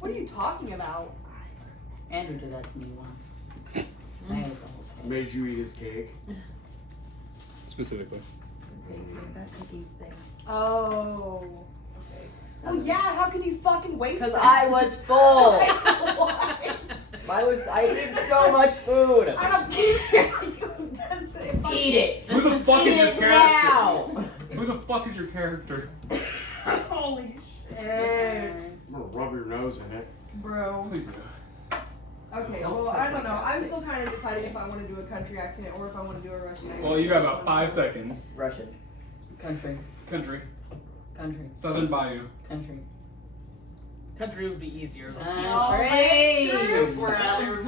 What are you talking about? Andrew did that to me once. I ate the whole cake. Made you eat his cake. Specifically. That cookie thing. Oh. Okay. Well, yeah. How can you fucking waste Because that? I was full. What? I ate so much food. I don't care. That's it. Eat it. Who the fuck is your Eat it character? now. Who the fuck is your character? Holy shit. I'm gonna rub your nose in it. Bro. Please do. Okay, well, I don't know. I'm still kind of deciding if I want to do a country accent or if I want to do a Russian accent. Well, you got about 5 seconds. Russian. Country. Country. Country. Southern Bayou. Country. Country would be easier. Though. That's true, brother.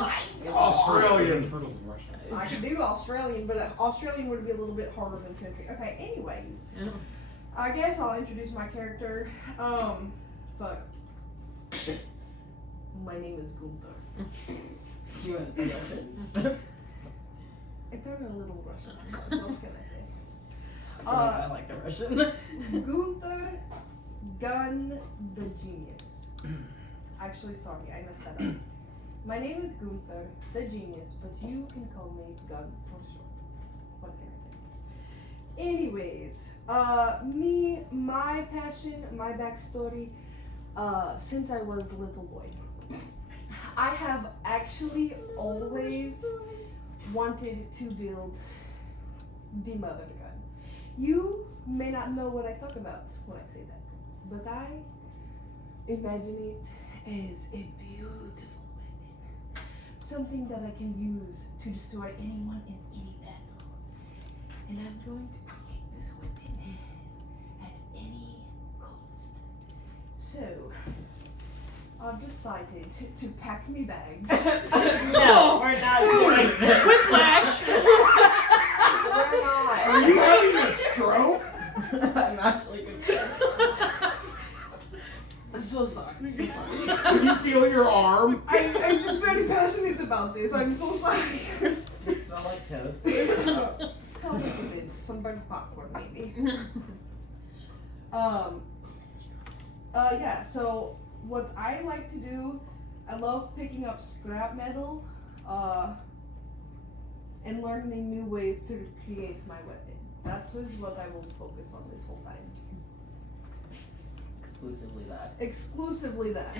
Australian. Turtles in Russia. I could do Australian, but Australian would be a little bit harder than country. Okay, anyways. I guess I'll introduce my character. Fuck. My name is Gunther. You went to Russian. I thought a little Russian. What can I say? I like the Russian. Gunther Gun the Genius. Actually, sorry, I messed that up. My name is Gunther the Genius, but you can call me Gun for short. What can I say? Anyways, my passion, my backstory, since I was a little boy. I have actually always wanted to build the mother gun. You may not know what I talk about when I say that, but I imagine it as a beautiful weapon. Something that I can use to destroy anyone in any battle. And I'm going to create this weapon at any cost. So, I've decided to pack me bags. No, we're not doing that. Whiplash! We're not. Are you having a stroke? I'm actually good. I'm so sorry. Can you feel your arm? I'm just very passionate about this. I'm so sorry. Does it smell like toast? Probably with some burnt popcorn, maybe. Yeah, so what I like to do, I love picking up scrap metal, and learning new ways to create my weapon. That is what I will focus on this whole time. Exclusively that. Exclusively that.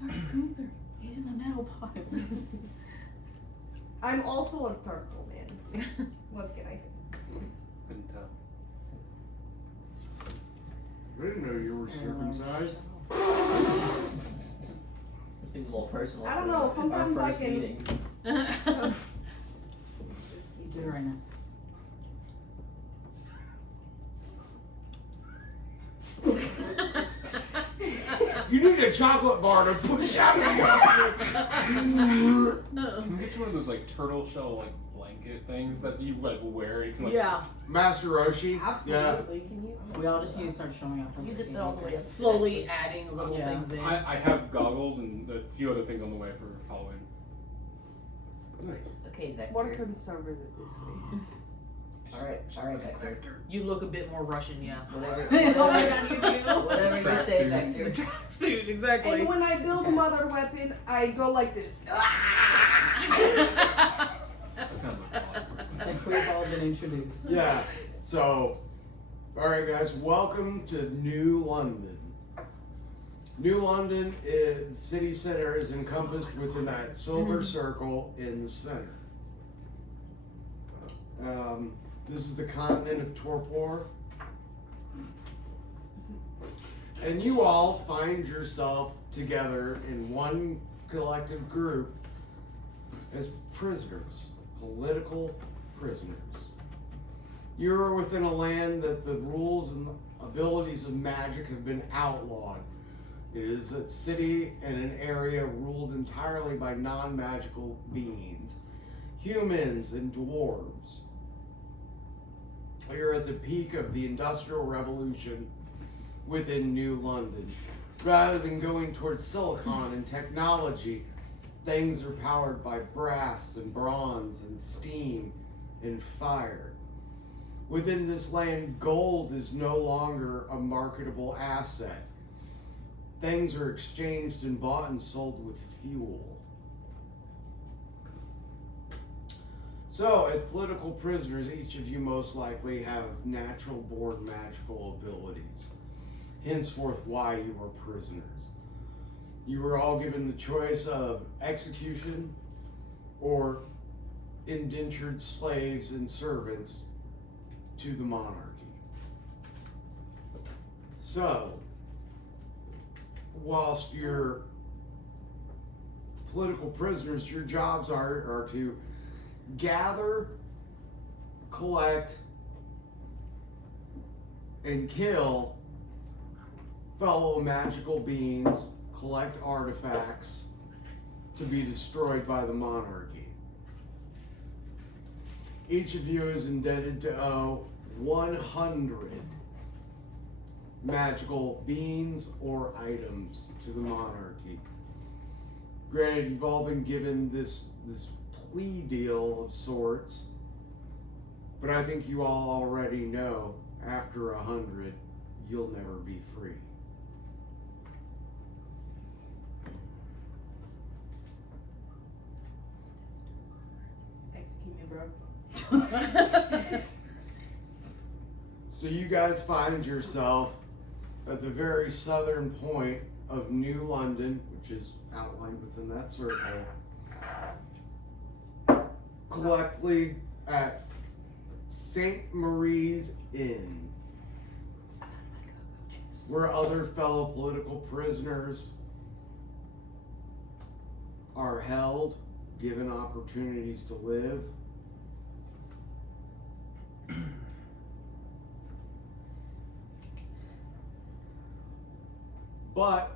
Where's Gunther? He's in the metal pile. I'm also a turtle, man. What can I say? Couldn't tell. I didn't know you were circumcised. It seems a little personal. I don't know, for sometimes our I first can- meeting. Do it right now. You need a chocolate bar to push out of your Can we get you one of those like turtle shell like blanket things that you like wear? You can like Yeah. Master Roshi. Absolutely. Can you? We all just need to start showing up. Use it all the way up. Slowly adding little Yeah. things in. I have goggles and a few other things on the way for Halloween. Nice. Okay, Vector. What conservative this week? Alright, Vector. You look a bit more Russian, yeah. Whatever, Oh my God, you do. whatever you say, Tracksuit. Vector. Suit, exactly. And when I build a mother weapon, I go like this. That sounds like fun. Like we've all been introduced. Yeah. So, all right, guys. Welcome to New London. New London is city center is encompassed within that silver circle in the center. This is the continent of Torpor. And you all find yourself together in one collective group as prisoners, political prisoners. You're within a land that the rules and abilities of magic have been outlawed. It is a city and an area ruled entirely by non-magical beings, humans and dwarves. You're at the peak of the Industrial Revolution within New London. Rather than going towards silicon and technology, things are powered by brass and bronze and steam and fire. Within this land, gold is no longer a marketable asset. things are exchanged and bought and sold with fuel. So, as political prisoners, each of you most likely have natural born magical abilities. Henceforth, why you are prisoners. You were all given the choice of execution or indentured slaves and servants to the monarchy. So, whilst you're political prisoners, your jobs are to gather, collect, and kill fellow magical beings, collect artifacts to be destroyed by the monarchy. Each of you is indebted to owe 100 magical beings or items to the monarchy. Granted, you've all been given this plea deal of sorts, but I think you all already know after 100, you'll never be free. Execute me, bro. So you guys find yourself at the very southern point of New London, which is outlined within that circle, collectively at St. Marie's Inn, where other fellow political prisoners are held, given opportunities to live. But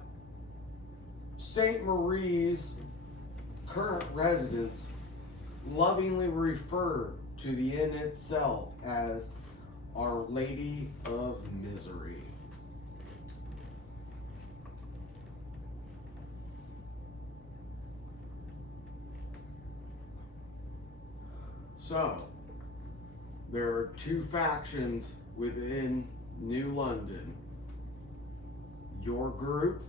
St. Marie's current residents lovingly refer to the inn itself as Our Lady of Misery. So, there are two factions within New London. Your group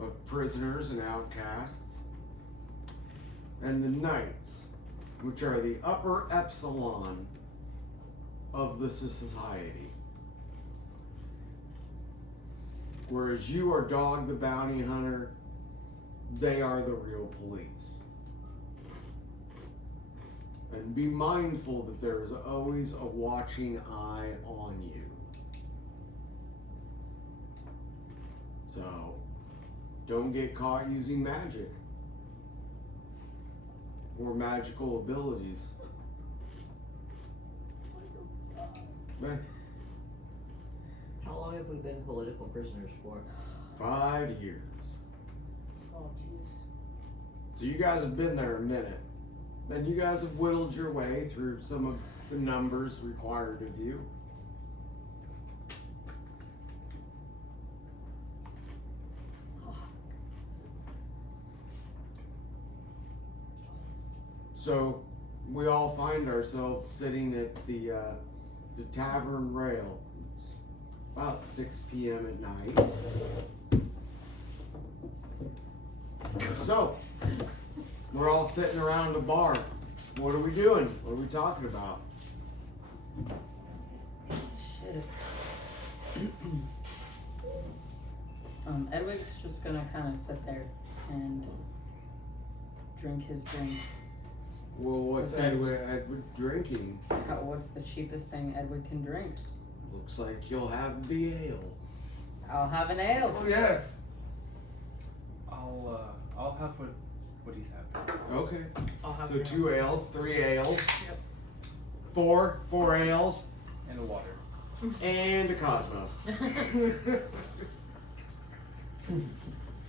of prisoners and outcasts, and the Knights, which are the upper epsilon of the society. Whereas you are Dog the Bounty Hunter, they are the real police. And be mindful that there is always a watching eye on you. So, don't get caught using magic or magical abilities. Man, How long have we been political prisoners for? 5 years. Oh, jeez. So you guys have been there a minute. Then you guys have whittled your way through some of the numbers required of you. So we all find ourselves sitting at the tavern rail. It's about 6 p.m. at night. So we're all sitting around a bar. What are we doing? What are we talking about? Shit. Edwig's just gonna kind of sit there and drink his drink. Well, what's Okay. Edward drinking? What's the cheapest thing Edwig can drink? Looks like you'll have the ale. I'll have an ale. Oh yes. I'll have what he's having. Okay. I'll have So your- 2 ales, 3 ales. Yep. Four ales, And the water. and a Cosmo.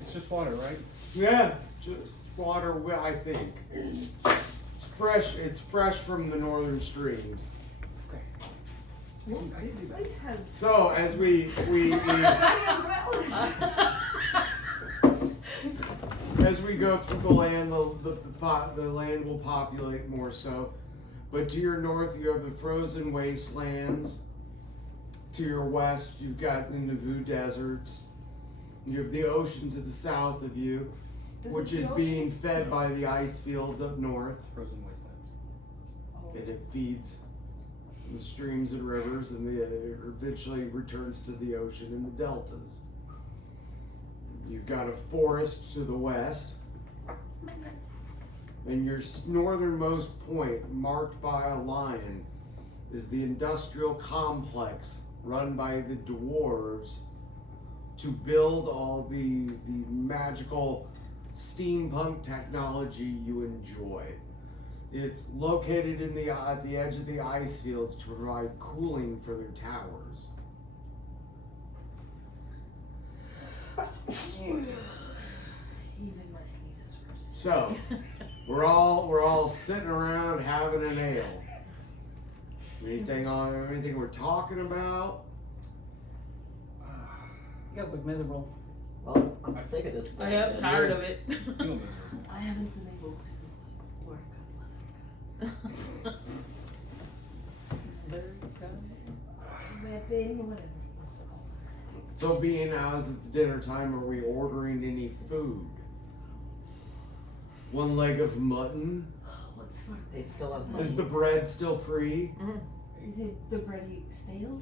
It's just water, right? Yeah, just water. I think it's fresh. It's fresh from the northern streams. Okay. Ice has So as we as we go through the land, the land will populate more so. But to your north, you have the frozen wastelands. To your west, you've got the Nauvoo deserts. You have the ocean to the south of you, This which the is ocean? being fed by the ice fields up north, Frozen wastelands. Oh. and it feeds the streams and rivers, and it eventually returns to the ocean in the deltas. You've got a forest to the west, and your northernmost point, marked by a lion, is the industrial complex run by the dwarves to build all the magical steampunk technology you enjoy. It's located in at the edge of the ice fields to provide cooling for their towers. Even my sneezes first. So, we're all sitting around having an ale. Anything we're talking about? You guys look miserable. Well, I'm sick of this I place. am tired of it. Feel miserable. I haven't been able to work on weapon, whatever. So being as it's dinner time, are we ordering any food? One leg of mutton? What's for They still have Is money. the bread still free? Is it the bready stale?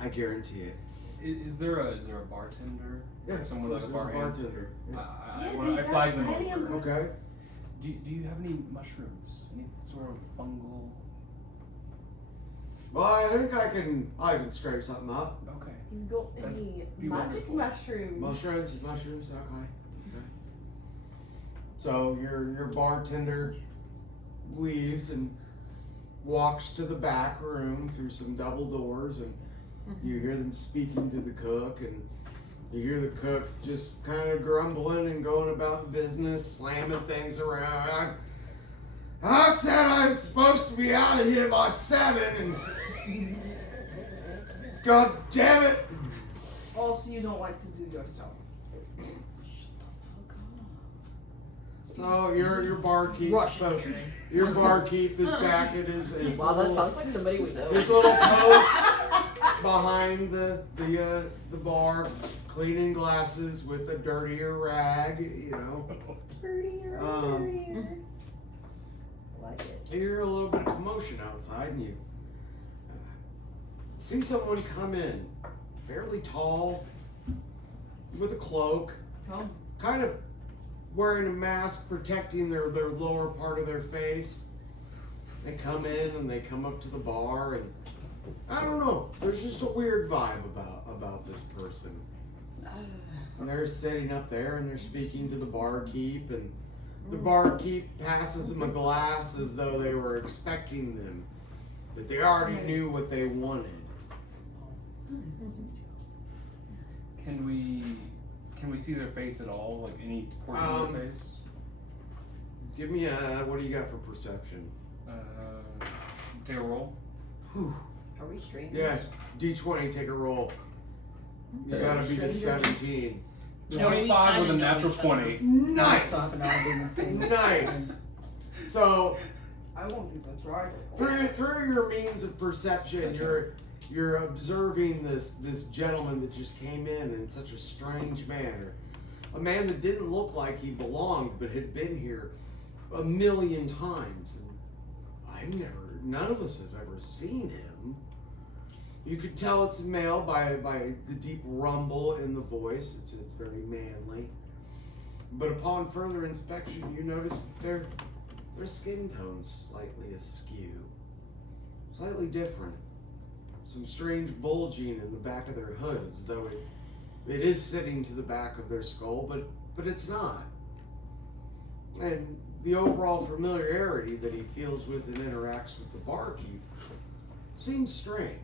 I guarantee it. Is there a bartender? Or someone like a there's bar hand? bartender. Yeah. I flag them tiny over. Okay. Do you have any mushrooms? Any sort of fungal? Well, I think I can scrape something up. Okay. You got any be magic wonderful. mushrooms? Mushrooms, okay. So your bartender leaves and walks to the back room through some double doors, and you hear them speaking to the cook, and you hear the cook just kind of grumbling and going about the business, slamming things around. I said I was supposed to be out of here by 7, and God damn it! Also, you don't like to do your job. So your barkeep, Russian Karen. your barkeep is back at his Wow, that little, sounds like somebody we know. his little post behind the bar, cleaning glasses with a dirtier rag, you know. Dirtier, Um, dirtier. I like it. You hear a little bit of commotion outside, and you see someone come in, fairly tall, with a cloak, Come. kind of wearing a mask protecting their lower part of their face. They come in and they come up to the bar, and I don't know, there's just a weird vibe about this person. And they're sitting up there and they're speaking to the barkeep, and the barkeep passes them a glass as though they were expecting them, but they already knew what they wanted. Can we see their face at all? Like any portion of their face? Give me what do you got for perception? Take a roll. Whew. Are we strangers? Yeah, D20, take a roll. You gotta be the 17. 25 with a kinda know natural each other. 20. Nice! Stop and all being the same. Nice! So, I won't even try it. through your means of perception, you're observing this gentleman that just came in such a strange manner. A man that didn't look like he belonged, but had been here a million times. And none of us have ever seen him. You could tell it's a male by the deep rumble in the voice. It's very manly. But upon further inspection, you notice their skin tone's slightly askew, slightly different. Some strange bulging in the back of their hood, as though it is sitting to the back of their skull, but it's not. And the overall familiarity that he feels with and interacts with the barkeep seems strange.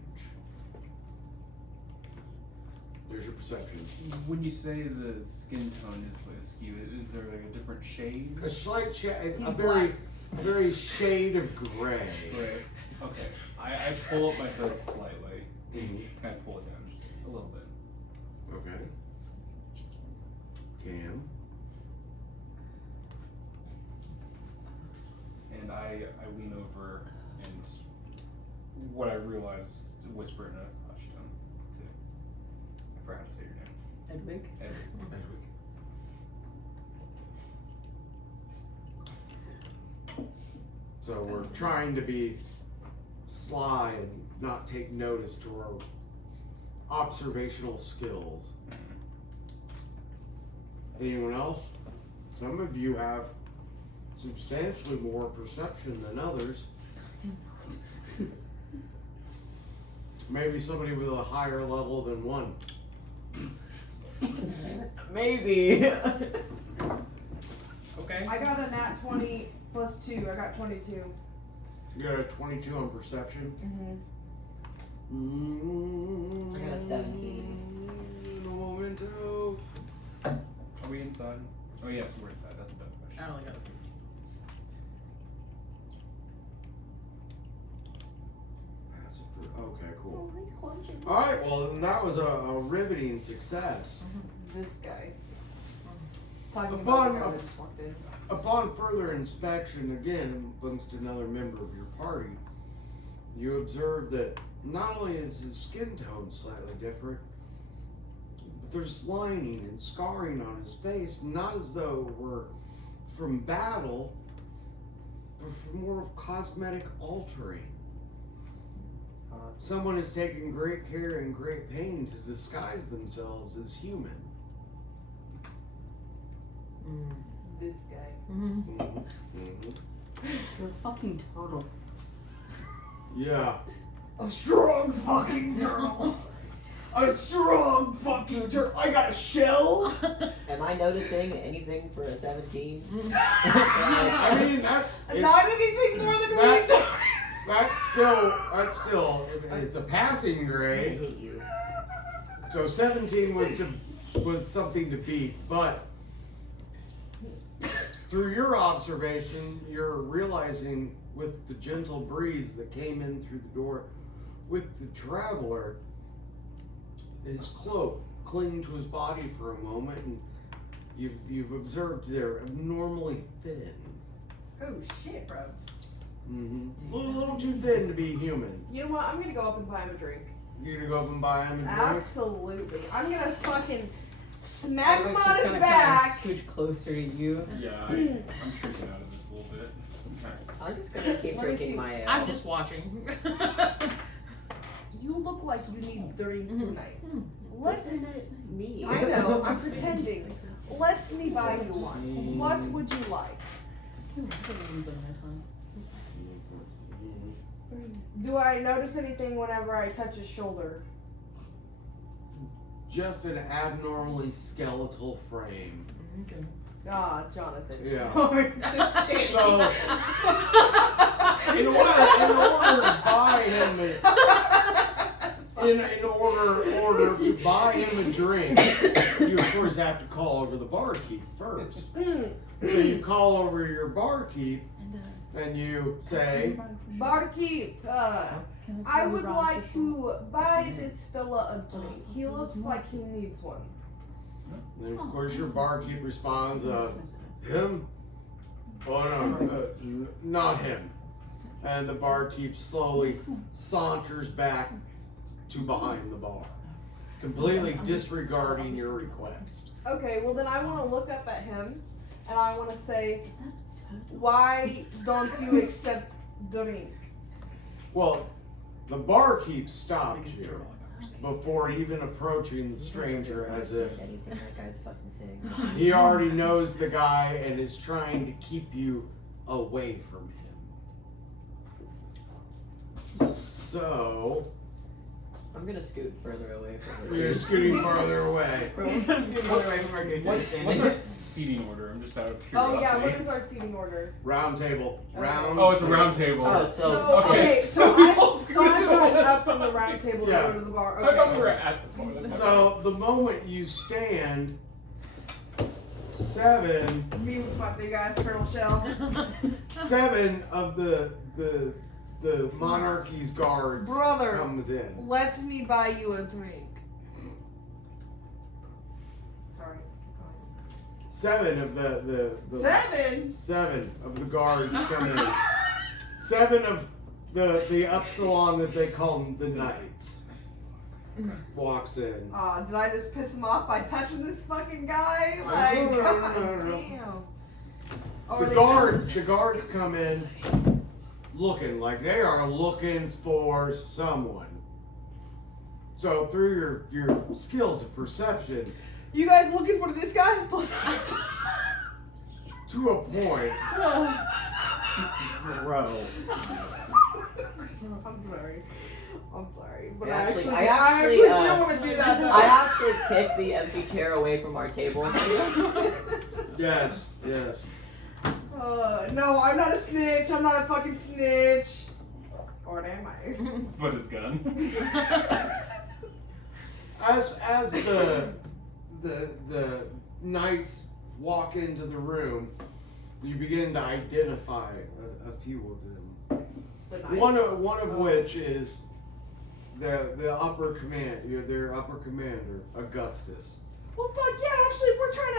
There's your perception. When you say the skin tone is like askew, is there like a different shade? A slight shade, He's a very shade of gray. Right. Okay. I pull up my hood slightly. Mhm. Kind of pull it down just a little bit. Okay. Cam. And I lean over and what I realize whisper in a hushed tone to I forgot to say your name. Edwige. So we're trying to be sly and not take notice to our observational skills. Anyone else? Some of you have substantially more perception than others. Maybe somebody with a higher level than one. Maybe. Okay. I got a nat 20 plus 2. I got 22. You got a 22 on perception? I got a 17. Momento. Are we inside? Oh yes, we're inside. That's a dumb question. I only got a 15. Okay, cool. Oh, he's clutching. Alright, well then that was a riveting success. This guy. Talking Upon- about the guy that just walked in. Upon further inspection, again, amongst another member of your party, you observe that not only is his skin tone slightly different, but there's lining and scarring on his face, not as though it were from battle, but from more of cosmetic altering. Someone has taken great care and great pain to disguise themselves as human. This guy. You're a fucking turtle. Yeah. A strong fucking turtle. A strong fucking turtle. I got a shell. Am I noticing anything for a 17? I mean, that's Not anything more than that- we that's still it's a passing I grade. hate you. So 17 was something to beat, but through your observation, you're realizing with the gentle breeze that came in through the door with the traveler, his cloak clinging to his body for a moment, and you've observed they're abnormally thin. Oh shit, bro. A little too thin to be human. You know what? I'm gonna go up and buy him a drink. You're gonna go up and buy him a drink? Absolutely. I'm gonna fucking smack him Edwig's on just his gonna back. kind of scooch closer to you. Yeah, I'm shrinking out of this a little bit. I'm just gonna keep Let me see. drinking my ale. I'm just watching. You look like you need drink tonight. What Let's. is it? Me. I know. I'm pretending. Let me buy you one. What would you like? Do I notice anything whenever I touch his shoulder? Just an abnormally skeletal frame. Okay. Ah, Jonathan. Yeah. Just kidding. So, in order to buy him in order to buy him a drink, you of course have to call over the barkeep first. So you call over your barkeep and you say, Barkeep, I would like to buy this fella a drink. He looks like he needs one. and of course your barkeep responds, him? Oh no, not him. And the barkeep slowly saunters back to behind the bar, completely disregarding your request. Okay, well then I want to look up at him and I want to say, why don't you accept drink? Well, the barkeep stopped you before even approaching the stranger, as if anything that guy's fucking saying. he already knows the guy and is trying to keep you away from him. So, I'm gonna scoot further away from it. you're scooting farther away. I'm gonna scoot further away from our good What's our seating order? I'm just out of Oh curiosity. yeah, what is our seating order? Round table. Round. Oh, it's a round table. Oh, So, Okay. so I'm going up from the round table to Yeah. go to the bar. I thought we Okay. were at the point. So the moment you stand, 7 Me with my big ass turtle shell. of the monarchy's guards Brother, comes in. let me buy you a drink. Sorry. 7 of the 7? 7 of the guards come in. 7 of the Upsilon that they call the Knights. walks in. Did I just piss him off by touching this fucking guy? Like, No. God damn. Oh, The guards come in looking like they are looking for someone. So through your skills of perception, You guys looking for this guy? to a point, bro. I'm sorry. But I I actually- actually, I I actually, don't want to do that though. I actually kicked the empty chair away from our table. Yes. No, I'm not a snitch. I'm not a fucking snitch. Or am I? But his gun. As the knights walk into the room, you begin to identify a few of them. The knife? One of which is the upper command, their upper commander, Augustus. Well, fuck yeah. Actually, if we're trying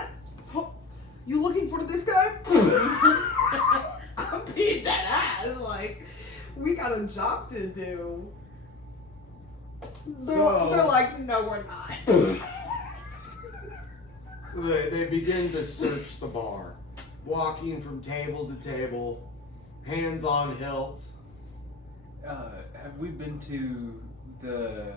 to, you looking for this guy? I'm beat that ass. Like, we got a job to do. They're like, no, we're not. They begin to search the bar, walking from table to table, hands on hilts. Have we been to the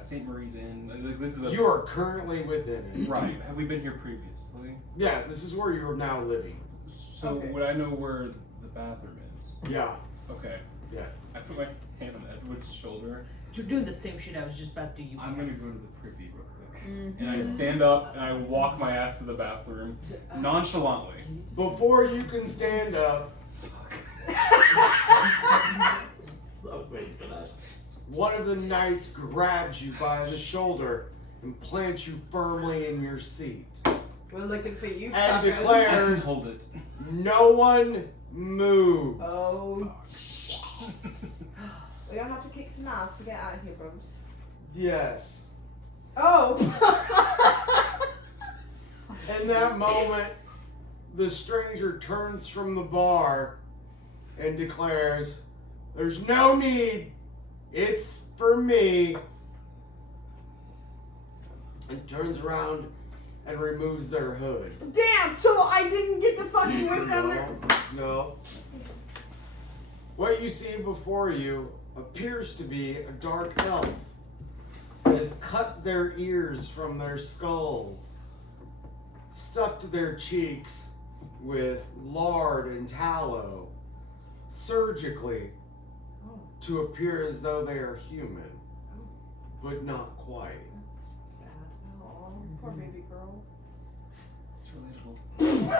St. Marie's Inn? Like, this is a You are currently within it. right. Have we been here previously? Yeah, this is where you are now living. So Okay. would I know where the bathroom is? Yeah. Okay. Yeah. I put my hand on Edward's shoulder. You're doing the same shit I was just about to do. You I'm gonna guys. go to the privy real quick. Mhm. And I stand up and I walk my ass to the bathroom nonchalantly. Before you can stand up, I was waiting for that. one of the knights grabs you by the shoulder and plants you firmly in your seat. We're looking for you, And suckers. declares, Hold it. no one moves. Oh, shit. We don't have to kick some ass to get out of here, bros. Yes. Oh. In that moment, the stranger turns from the bar and declares, there's no need, it's for me. And turns around and removes their hood. Damn, so I didn't get to fucking whip down there. No. What you see before you appears to be a dark elf that has cut their ears from their skulls, stuffed their cheeks with lard and tallow, surgically, to appear as though they are human, but not quite. Sad. Oh, poor baby girl. It's relatable.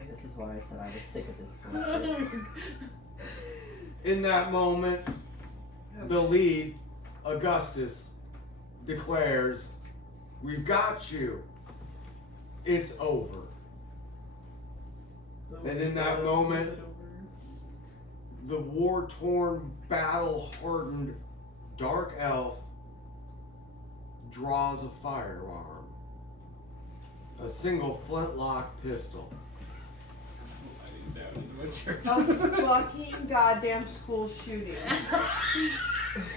And this is why I said I was sick of this bullshit. In that moment, the lead, Augustus, declares, we've got you. It's over. And in that moment, the war-torn, battle-hardened dark elf draws a firearm. A single flintlock pistol. Sliding down into a church. A fucking goddamn school shooting.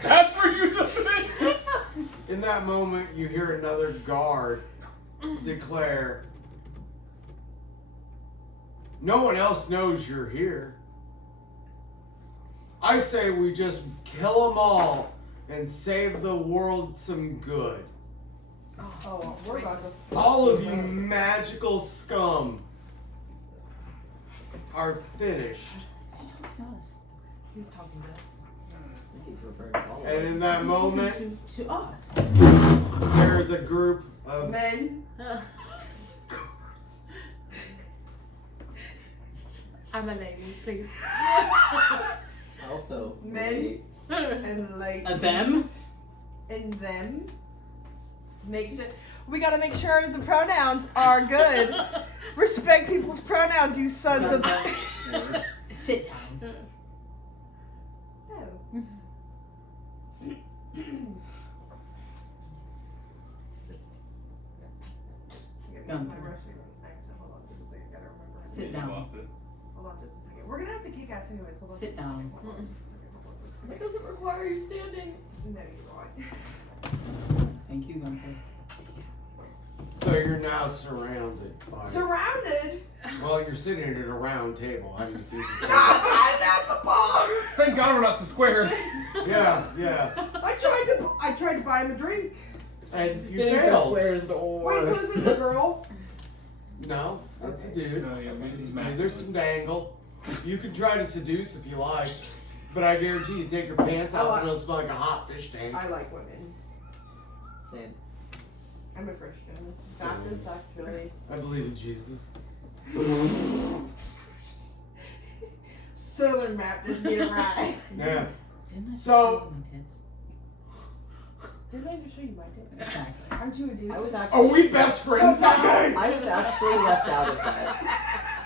That's where you took it. In that moment, you hear another guard declare, no one else knows you're here. I say we just kill them all and save the world some good. Oh, we're about to. All of you magical scum are finished. He's talking to us. He's referring to all of And us. in that moment, To us. there is a group of Men. I'm a lady, please. Also, Men. And like. Them? And them. Make sure. We gotta make sure the pronouns are good. Respect people's pronouns, you sons of. Sit down. No. Gunther. My Russian accent. Hold on just a second. Gotta remember. Sit You down. lost it. Hold on just a second. We're gonna have to kick ass anyways. Hold on. Sit just a second. down. Hold on just a second. Hold on just a It doesn't require you standing. No, you're right. Thank you, Gunther. So you're now surrounded by. Surrounded. Well, you're sitting at a round table. How do you think this? I'm at the bar. Thank God we're not so squared. Yeah, yeah. I tried to buy him a drink. And you Being so failed. square is the Wait, worst. so is this a girl? No, that's a dude. No, yeah, it's And massive. there's some dangle. You can try to seduce if you like, but I guarantee you take your pants off and it'll smell like a hot fish tank. I like women. Same. I'm a Christian. Baptist, actually. I believe in Jesus. Southern Baptist, get it right. Yeah. Didn't I So- show you my tits? Didn't I just show you my tits? Exactly. Aren't you a dude? I was Are actually. we best friends So now? I was actually left out of that.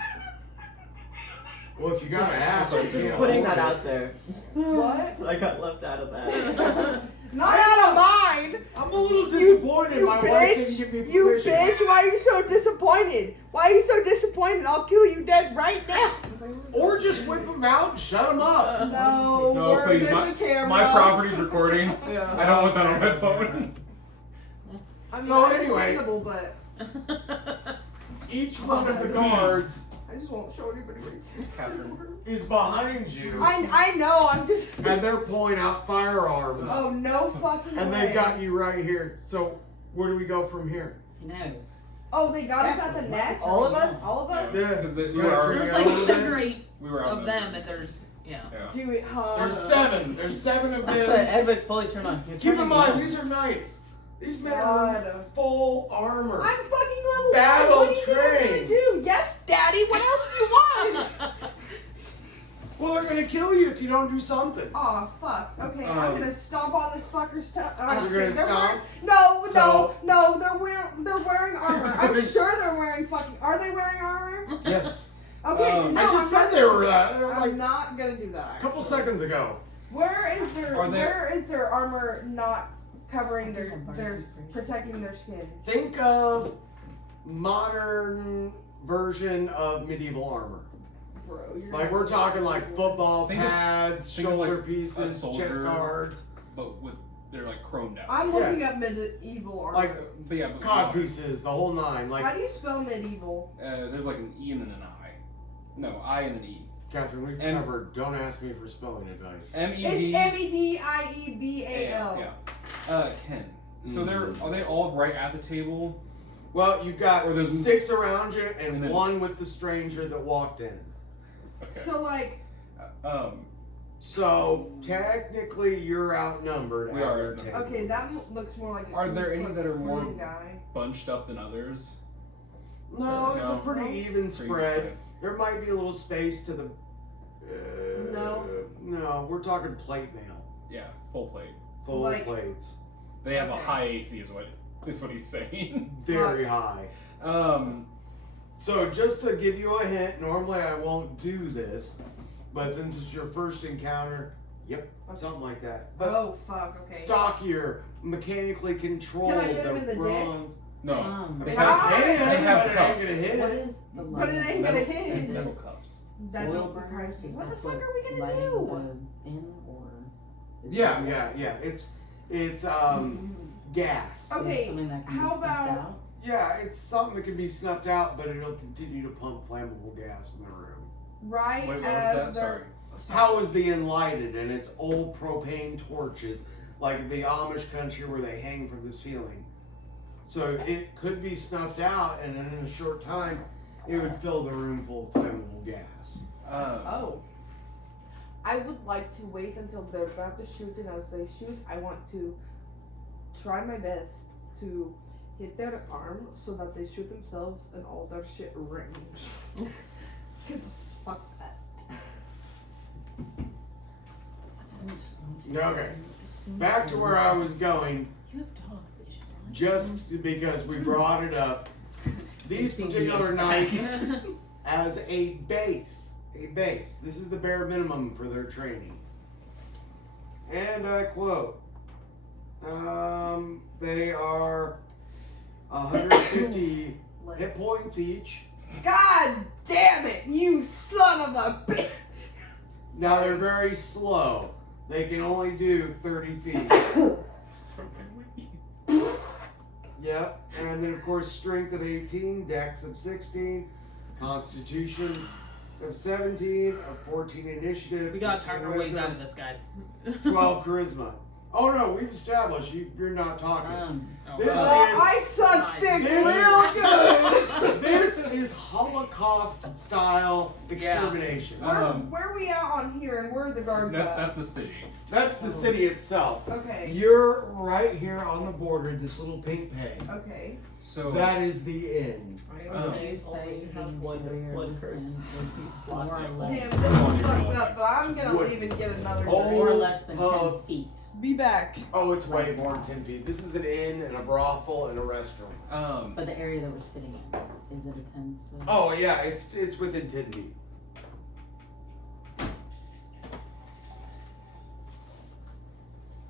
Well, if you gotta ask, Sorry, you Just can't putting hold that it. out there. What? I got left out of that. Not out of mine! I'm a little disappointed. You My wife didn't bitch! give me You permission. bitch! Why are you so disappointed? Why are you so disappointed? I'll kill you dead right now! Or just whip them out and shut them up. No, No, where please. there's a camera. My property's recording. Yeah. I don't want that on my phone. I mean, So anyway- understandable, but Each one of the guards I just won't show anybody where it's Catherine. is behind you, I know, I'm just. and they're pulling out firearms, Oh, no fucking and way. they've got you right here. So where do we go from here? You know. Oh, they got us at the net? All of us? All of us? Yeah. Because we Gotta were drink There's out like a little bit. 7 or 8 We were of out them, and there's, yeah. Yeah. Do it, huh? There's 7. There's 7 of That's what them. Edwige fully turned on. You're Keep turning in me mind, on. these are knights. These men are God. full armor. I'm fucking level Battle 1. What do you think I'm trained. gonna do? Yes, Daddy. What else do you want? Well, they're gonna kill you if you don't do something. Aw, fuck. Okay, I'm gonna stomp on this fucker's toe. You're gonna stomp? No, So- no. They're wearing armor. I'm sure they're wearing fucking. Are they wearing armor? Yes. Okay, no. I just I'm said not, they were like I'm not gonna do that. a couple actually. seconds ago. Where is their Are they- Where is their armor not covering I think I'm part of their this group. protecting their skin? Think of modern version of medieval armor. Bro, you're Like we're talking like football Think of- pads, think of, shoulder like, a pieces, chest soldier. guards, But with, they're like chromed out. I'm looking up medieval armor. like But yeah, but cod pieces, the whole nine. How Like do you spell medieval? there's like an E and an I. No, I and an E. Catherine, we've And- covered. Don't ask me for spelling advice. M-E-D. It's MEDIEBAL. Yeah. Ken. So are they all right at the table? Well, you've got Or there's- 6 around you and And then- 1 with the stranger that walked in. Okay. So like, So technically, you're outnumbered. We at are your outnumbered. table. okay, that looks more like. A Are there Ku any Klux that are more- Klan guy. bunched up than others. No, it's a No. pretty even Pretty spread. There might be a little space to the. No, we're talking plate mail. Yeah, full plate. Full Like- plates. They have a Okay. high AC, is what he's saying. Very high. So just to give you a hint, normally I won't do this, but since it's your first encounter, yep, something like that. But Oh fuck. Okay. stockier, mechanically controlled, Can I hit him the in the dick? bronze. No, I they mean, have, Ah! I can, they have but it ain't cups. gonna hit What it. is the But it ain't gonna metal, hit. metal cups. That Oil don't burners, surprise me. is What the that fuck are we gonna lighting do? the bin or? is Yeah, it- yeah. It's gas. is it Okay, something that can how be snuffed about- out? Yeah, it's something that can be snuffed out, but it'll continue to pump flammable gas in the room. Right Wait, what was as that? they're. Sorry. How is the enlighted? And it's old propane torches, like the Amish country where they hang from the ceiling. So it could be snuffed out, and then in a short time, it would fill the room full of flammable gas. Oh. I would like to wait until they're about to shoot, and as they shoot, I want to try my best to hit their arm so that they shoot themselves and all their shit rings. Cause fuck that. Okay, back to where I was going, You have dog vision. don't you? just because we brought it up. These particular knights, as a base. This is the bare minimum for their training. And I quote, they are 150 hit points each. God damn it, you son of a bitch! Now they're very slow. They can only do 30 feet. So can we? Yep. And then, of course, strength of 18, dex of 16, constitution of 17, of 14 initiative. We gotta talk our ways wisdom, out of this, guys. 12 charisma. Oh no, we've established you're not talking. Oh, This Well, I suck dick This- real good. This is Holocaust style extermination. Where are we at on here, and where are the guards at? That's the city. That's the city itself. Okay. You're right here on the border, this little pink peg. Okay. So That is the inn. Would you say Only the have one interior curse. distance is more or Damn, less, this is fucked up, but I'm gonna Wood. leave and get another Oh. drink. more or less than 10 Oh. feet? Be back. Oh, it's way more than 10 feet. This is an inn and a brothel and a restaurant. But the area that we're sitting in, is it a 10 foot? Oh yeah, it's within 10 feet.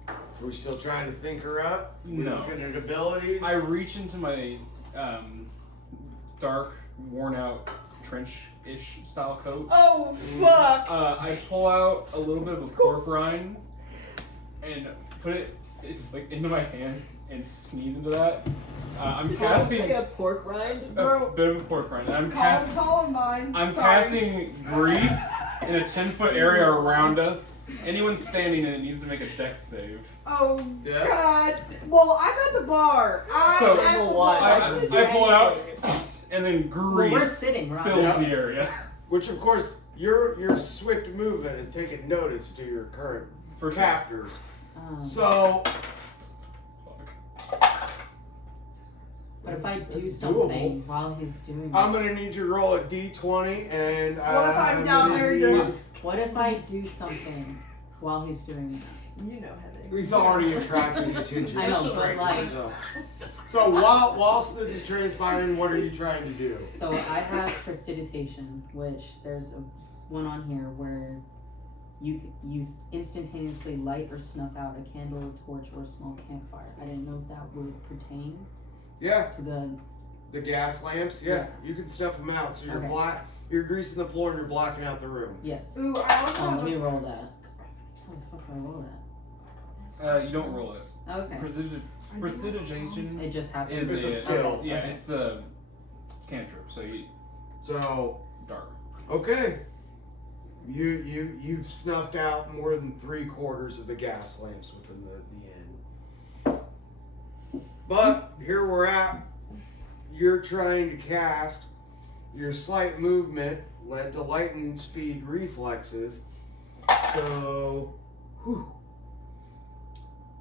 Are we still trying to think her up? We No. looking at abilities? I reach into my dark, worn-out trench-ish style coat. Oh fuck! I pull out a little bit of a pork rind and put it like into my hands and sneeze into that. I'm Did I casting say a pork rind? a bit of a pork rind. I'm Columbine. I'm Sorry. casting grease in a 10-foot area around us. Anyone standing in it needs to make a dex save. Oh Yeah. god. Well, I'm at the bar. So, I'm at the why? bar. I pull out and then Well, we're grease sitting, we're not fills sitting. the area. Which of course your swift movement is taking notice to your current For sure. captors. So Fuck. But if I do That's something doable. while he's doing I'm it, gonna need you to roll a d20 and What if I'm down gonna there need- just- what if I do something while he's doing that? You know, Heather. He's already attracting attention. I know, Straight but to like- himself. So whilst this is transpiring, what are you trying to do? So I have prestidigitation, which there's one on here where you instantaneously light or snuff out a candle, a torch, or a small campfire. I didn't know if that would pertain Yeah, to the. gas lamps. Yeah, you can stuff them out. So you're Okay. you're greasing the floor and you're blocking out the room. Yes. Ooh, I also Let have me a... roll that. How the fuck do I roll You don't roll it. that? Okay. Prestidigitation It just happens. It's a is skill. Yeah, it's a cantrip. So you So dark. okay, you've snuffed out more than 3/4 of the gas lamps within the inn. But here we're at. You're trying to cast. Your slight movement led to lightning speed reflexes. So, whew.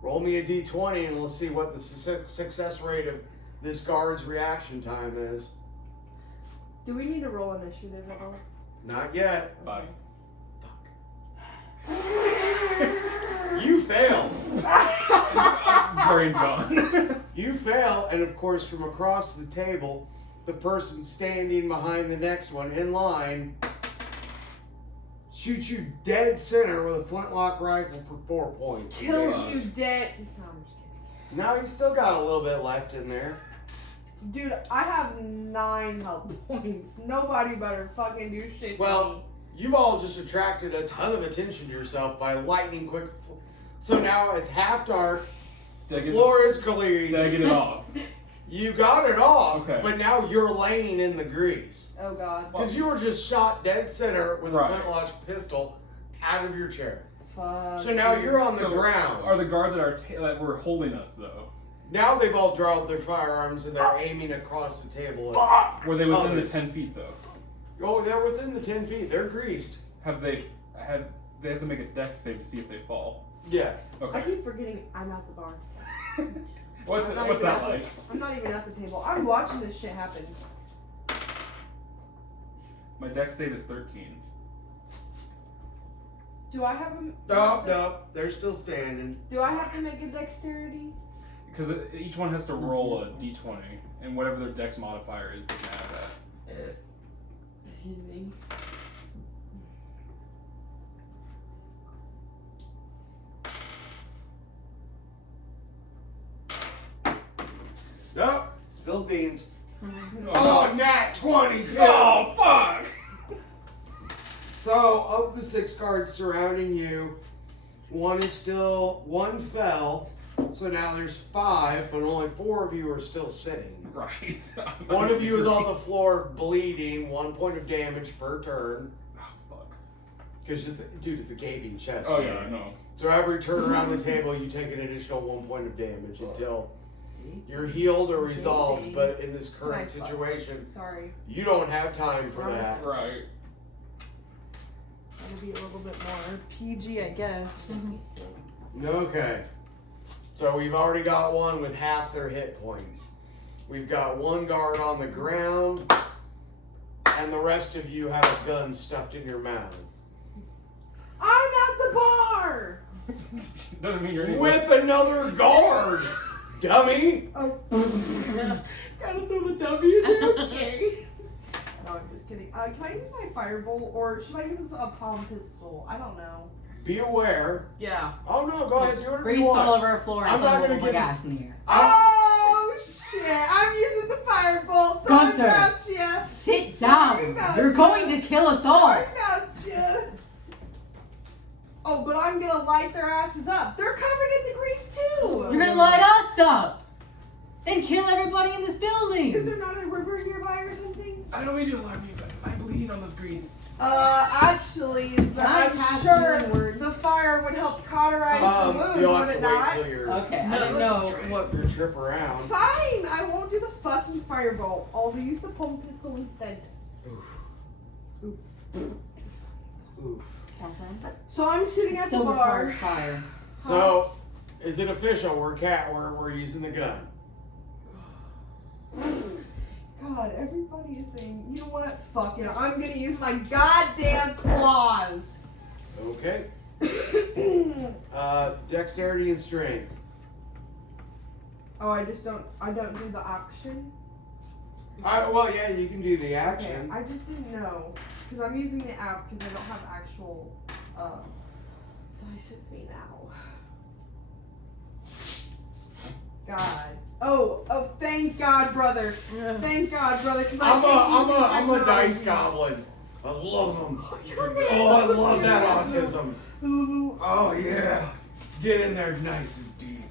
Roll me a d20 and let's see what the success rate of this guard's reaction time is. Do we need to roll initiative at all? Not yet. 5. You fail. Brain's gone. You fail, and of course, from across the table, the person standing behind the next one in line shoots you dead center with a flintlock rifle for 4 points. Kills Okay. you dead. No, I'm just kidding. Now he's still got a little bit left in there. Dude, I have 9 health points. Nobody better fucking do shit to Well, me. you've all just attracted a ton of attention to yourself by lightning quick. So now it's half dark. The floor is greased. Did I get it off? You got it off, Okay. but now you're laying in the grease. Oh god. Because you were just shot dead center with Right. a flintlock pistol out of your chair. Fuck. So now you're on the So, ground. Are the guards that were holding us though? Now they've all drawn their firearms and they're aiming across the table. Were they within the Others. 10 feet though? Oh, they're within the 10 feet. They're greased. They have to make a dex save to see if they fall? Yeah. I Okay. keep forgetting I'm at the bar. What's I'm not that even like? I'm not even at the table. I'm watching this shit happen. My dex save is 13. Do I have a... No, they're still standing. Do I have to make a dexterity? Because each one has to roll a d20, and whatever their dex modifier is, they can add that. Excuse me. Nope. Spilled beans. Mm-hmm. Oh, nat 22. Oh, fuck! So, of the 6 guards surrounding you, One fell, so now there's 5, but only 4 of you are still sitting. Right. One of you is on the floor bleeding, 1 point of damage per turn. Oh, fuck. Because, it's a gaping chest. Oh, right? yeah, I know. So every turn around the table, you take an additional 1 point of damage until you're healed or resolved. But in this current situation, Sorry. you don't have time for that. Right. That'll be a little bit more PG, I guess. Okay. So we've already got one with half their hit points. We've got one guard on the ground, and the rest of you have a gun stuffed in your mouths. I'm at the bar! Doesn't mean you're any With another guard, dummy! Oh. Gotta throw the W there. Okay. No, I'm just kidding. Can I use my firebolt, or should I use a Pomm pistol? I don't know. Be aware. Yeah. Oh no, go ahead. Do whatever you Grease all want. over our floor I'm and not throw a gonna little give gas in the air. Oh, shit. I'm using the firebolt. Sorry Gunther. about ya. Sit Sorry down. about You're you. going to kill us all. Sorry about ya. Oh, but I'm gonna light their asses up. They're covered in the grease, too. You're gonna light us up and kill everybody in this building. Is there not a river nearby or something? I don't mean to alarm you, but I'm bleeding on the grease. Actually, I I'm have sure healing word. the fire would help cauterize the wound, You'll would have it to wait not? till you're Okay, I No, didn't know what. your trip around. Fine, I won't do the fucking firebolt. I'll use the Pomm pistol instead. Oof. Catherine? So I'm sitting at Still the requires bar. fire. So, is it official? We're using the gun. God, everybody is saying, you know what? Fuck it. I'm gonna use my goddamn claws. Okay. Dexterity and strength. Oh, I don't do the action. Well, yeah, you can do the Okay, action. I just didn't know. Because I'm using the app because I don't have actual dice with me now. God. Oh, thank God, brother. Thank God, brother, because I'm a dice goblin. I love them. Oh, I love that autism. Oh yeah. Get in there nice and deep.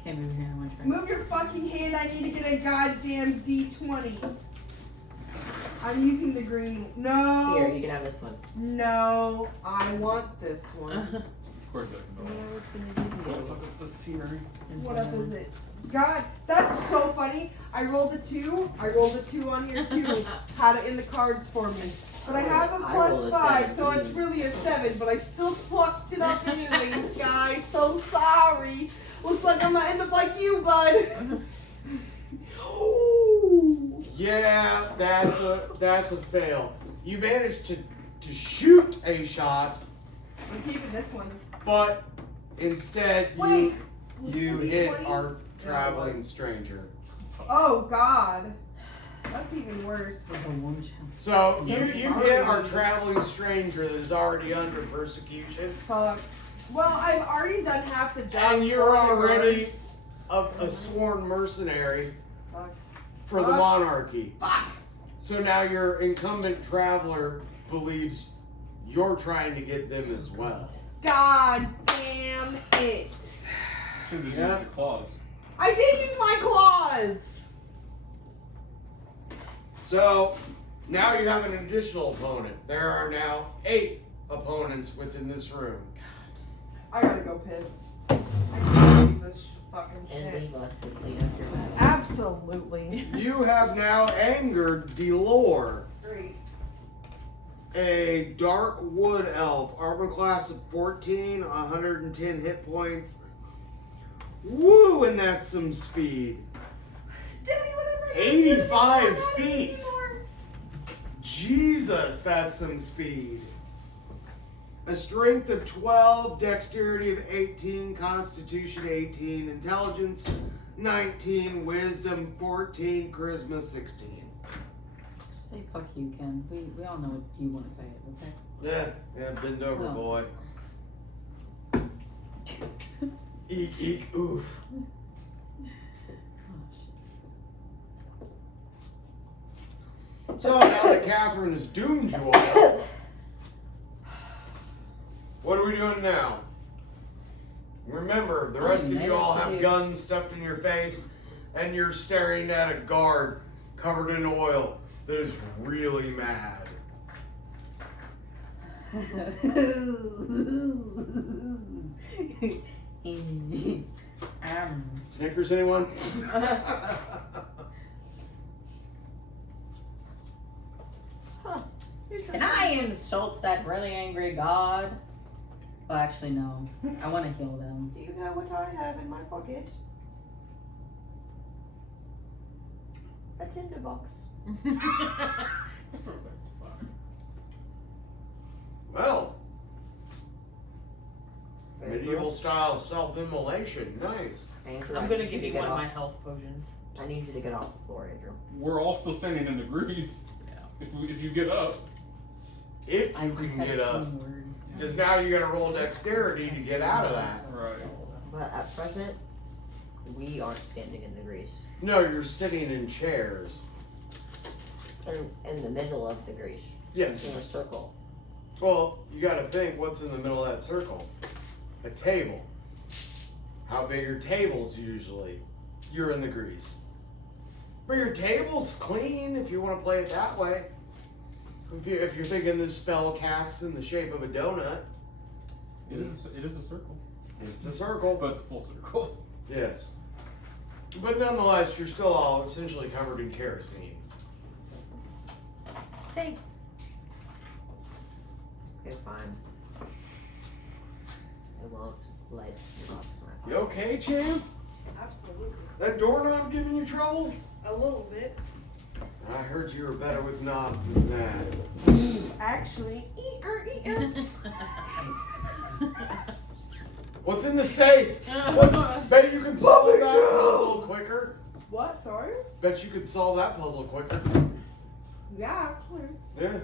Okay, move your hand. I want to try. Move your fucking hand. I need to get a goddamn D20. I'm using the green. No. Here, you can have this one. No. I want this one. Of course that's the one. Let's see, Murray. What up is it? God, that's so funny. I rolled a 2. I rolled a 2 on here too. Had it in the cards for me. But I have a I plus rolled a 5, so 17. it's really a 7, but I still fucked it up anyways, guys. So sorry. Looks like I'm gonna end up like you, bud. Yeah, that's a fail. You managed to shoot a shot, I'm keeping this one. but instead Wait. you was it hit D20? our traveling stranger. Oh God. That's even worse. There's a 1 chance. So you sorry. hit our traveling stranger that is already under persecution, Fuck. Well, I've already done half the job. and you're for already yours. a sworn mercenary Fuck. for the Fuck. monarchy. Fuck. So now your incumbent traveler believes you're trying to get them as well. God damn it. Should have Yeah. used the claws. I did use my claws. So now you have an additional opponent. There are now 8 opponents within this room. I gotta go piss. I can't believe this fucking And shit. leave us to clean up your mess. Absolutely. You have now angered Delore, Great. a dark wood elf, armor class of 14, 110 hit points. Woo, and that's some speed. Dilly, whatever. 85 feet. Jesus, that's some speed. A strength of 12, dexterity of 18, constitution 18, intelligence 19, wisdom 14, charisma 16. Just say fuck you, Ken. We all know what you want to say, okay? Yeah, bend over, No. boy. Eek, eek, oof. So now that Catherine has doomed you all, what do we doing now? Remember, the rest of you all have Meditative. guns stuffed in your face, and you're staring at a guard covered in oil that is really mad. Snickers, anyone? Can I insult that really angry god? Well, actually, no. I want to heal them. Do you know what I have in my pocket? A tinderbox. That's not bad. Well, medieval style self-immolation. Nice. Andrew, I'm I gonna need give to you get one of off- my health potions. I need you to get off the floor, Andrew. We're all still standing in the grease. Yeah. If you get up, If you can get up. Word. Because now you gotta roll dexterity to get out of that. right? But at present, we aren't standing in the grease. No, you're sitting in chairs. In the middle of the grease. Yes. In a circle. Well, you gotta think what's in the middle of that circle. A table. How big are tables usually? You're in the grease. But your table's clean if you want to play it that way. If you're thinking this spell casts in the shape of a donut, It is a circle, it's a circle. but it's a full circle. Yes. But nonetheless, you're still all essentially covered in kerosene. Thanks. Okay, fine. I won't light the box. You okay, champ? Absolutely. That doorknob giving you trouble? A little bit. I heard you were better with knobs than that. Actually, What's in the safe? Bet you can solve that puzzle quicker. what? Sorry? Bet you could solve that puzzle quicker. Yeah, actually. Yeah.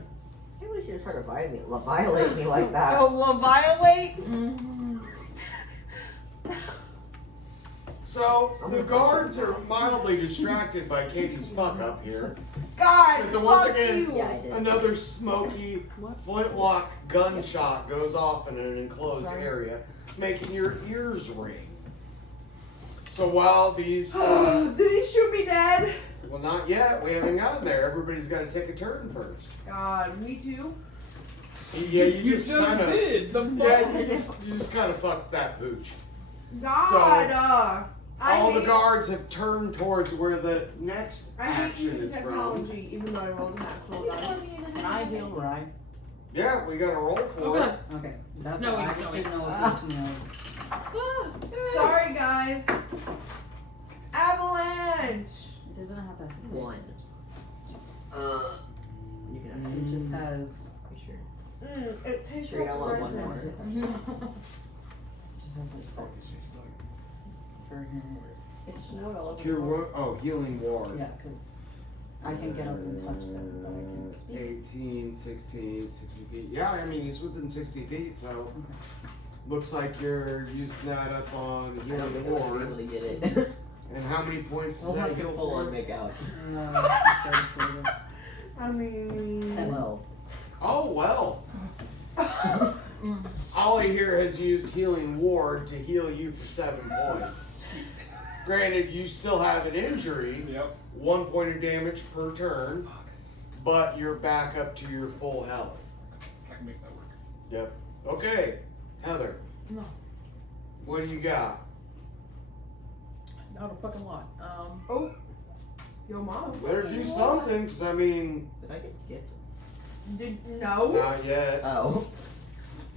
I wish you were trying to violate me like that. Oh, violate? So the guards are mildly distracted by Casey's fuck up here. God, So once fuck again, you. Yeah, I did. another smoky flintlock gunshot goes off in an enclosed area, making your ears ring. So while these, Did he shoot me dead? well, not yet. We haven't gotten there. Everybody's got to take a turn first. God, me too. Yeah, you just kind of. did. The Yeah, you just kind of fucked that pooch. God, All the hate- guards have turned towards where the next I hate action using is from. technology, even though I rolled an actual dice. Can I heal Rye? Yeah, we got to roll for Okay. it. Okay. That's snowing, what I just snowing. didn't know if it snows. Sorry, guys. Avalanche. It doesn't have that. One. You can have It just has. be sure. It tastes Sure, you like got one resin. more. Just has this for him. It snowed all over Cure the wo- oh, healing ward. Yeah, because I can get up and touch them, but I can't speak. 18, 16, 60 feet. Yeah, I mean, he's within 60 feet, so looks like you're using that up on I don't healing think I was able ward. to get it. And how many points does We'll that have to heal full on for? make out. I mean, Well. Oh, well. Ollie here has used healing ward to heal you for 7 points. Granted, you still have an injury, Yep. 1 point of damage per turn, but you're back up to your full health. I can make that work. Yep. Okay, Heather. No. What do you got? Not a fucking lot. oh, your mom. Better do something, because I mean, Did I get skipped? No. not yet. Oh.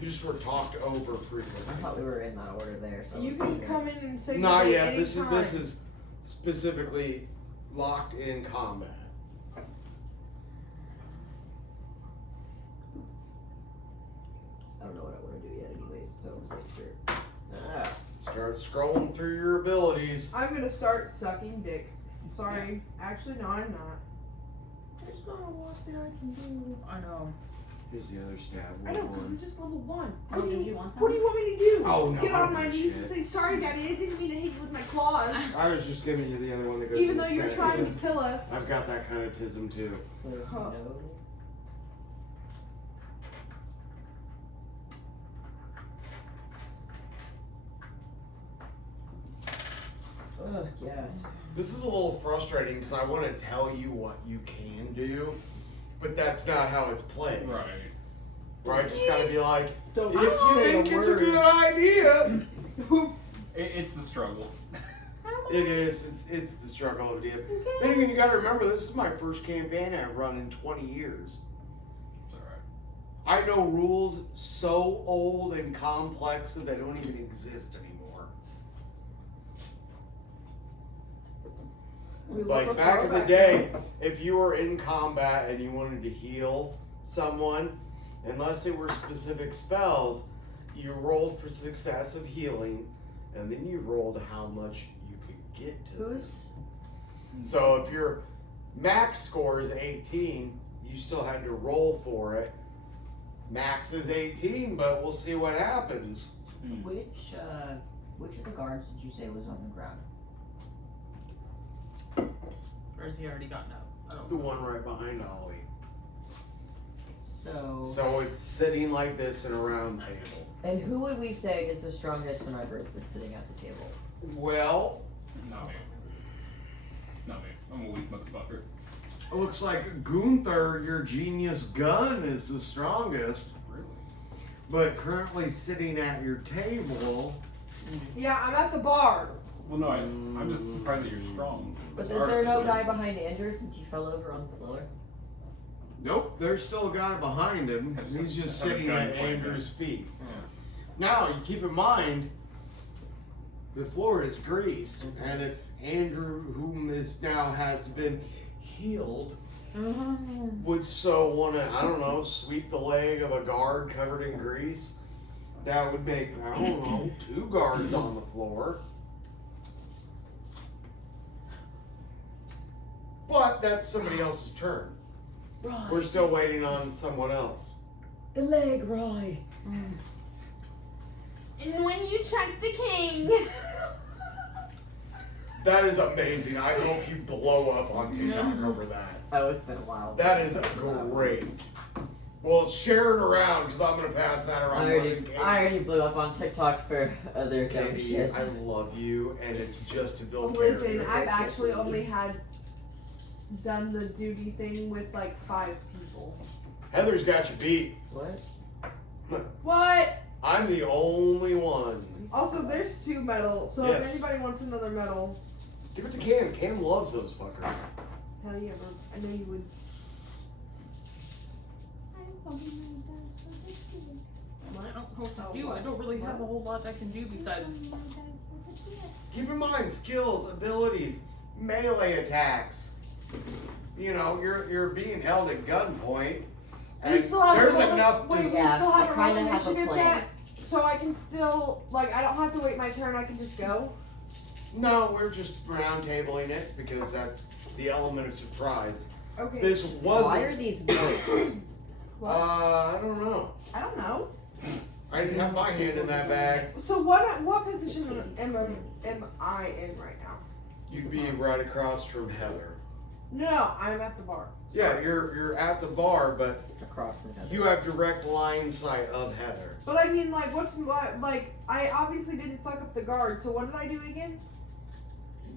You just were talked over I frequently. thought we were in that order there. So You can come in and say Not your yet. name This anytime. is specifically locked in combat. I don't know what I want to do yet anyway, so let's wait for it. Start scrolling through your abilities. I'm gonna start sucking dick. Sorry. Actually, no, I'm not. There's not a lot that I can do. I know. Here's the other stab. I know, 'cause I'm just level 1. Oh, did you want that? What do you want me to do? Oh, no, Get I on my don't knees and shit. say, sorry, Daddy, I didn't mean to hit you with my claws. I was just giving you the other one that goes. Even to though the you're set, trying to because kill us. I've got that kind of tism too. So Huh. no. Ugh, yes. This is a little frustrating because I want to tell you what you can do, but that's not how it's played. Right. Right? Just gotta be like, Don't if you say think it's a word. good idea. It's the struggle. It is. It's the struggle of the deal. Then again, you gotta remember, this is my first campaign I've run in 20 years. It's alright. I know rules so old and complex that they don't even exist anymore. Like back in the day, if you were in combat and you wanted to heal someone, unless it were specific spells, you rolled for success of healing, and then you rolled how much you could get to them. So if your max score is 18, you still had to roll for it. Max is 18, but we'll see what happens. Which of the guards did you say was on the ground? Or has he already gotten up? I don't The know. one right behind Ollie. So it's sitting like this in a round table. and who would we say is the strongest in our group that's sitting at the table? Well, Not me. Not me. I'm a weak motherfucker. it looks like Gunther, your genius gun, is the strongest. Really? But currently sitting at your table. Yeah, I'm at the bar. Well, no, I'm just surprised that you're strong. But It's is there no artificial. guy behind Andrew since he fell over on the floor? Nope, there's still a guy behind him. He's just Have a sitting gun at pointed. Andrew's feet. Yeah. Now, you keep in mind, the floor is greased, and if Andrew, whom is now has been healed, would so want to, I don't know, sweep the leg of a guard covered in grease, that would make, I don't know, 2 guards on the floor. But that's somebody else's turn. Right. We're still waiting on someone else. The leg, Roy. And when you check the king. That is amazing. I hope you blow up on TikTok over that. Oh, it's been a while. That is great. Well, share it around because I'm going to pass that around. I already blew up on TikTok for other dumb Cady, shit. I love you, and it's just to build Listen, character. I've actually only done the duty thing with like 5 people. Heather's got you beat. What? What? I'm the only one. Also, there's 2 medals, so Yes. if anybody wants another medal, Give it to Cam. Cam loves those fuckers. hell yeah, bro. I know you would. Well, I don't know what to do. I don't really have a whole lot I can do besides. Keep in mind, skills, abilities, melee attacks. You know, you're being held at gunpoint. We And still have there's to roll enough. Wait, we Yeah, still I have a roll kinda have a initiative plan. yet? So I can still, like, I don't have to wait my turn, I can just go? No, we're just round tabling it because that's the element of surprise. Okay. This Why are wasn't. these notes? I don't know. I don't know. I didn't have my hand in that bag. So what position am I in right now? You'd be right across from Heather. No, I'm at the bar. Yeah, you're at the bar, but Across from Heather. you have direct line sight of Heather. But I mean, like, I obviously didn't fuck up the guard, so what did I do again?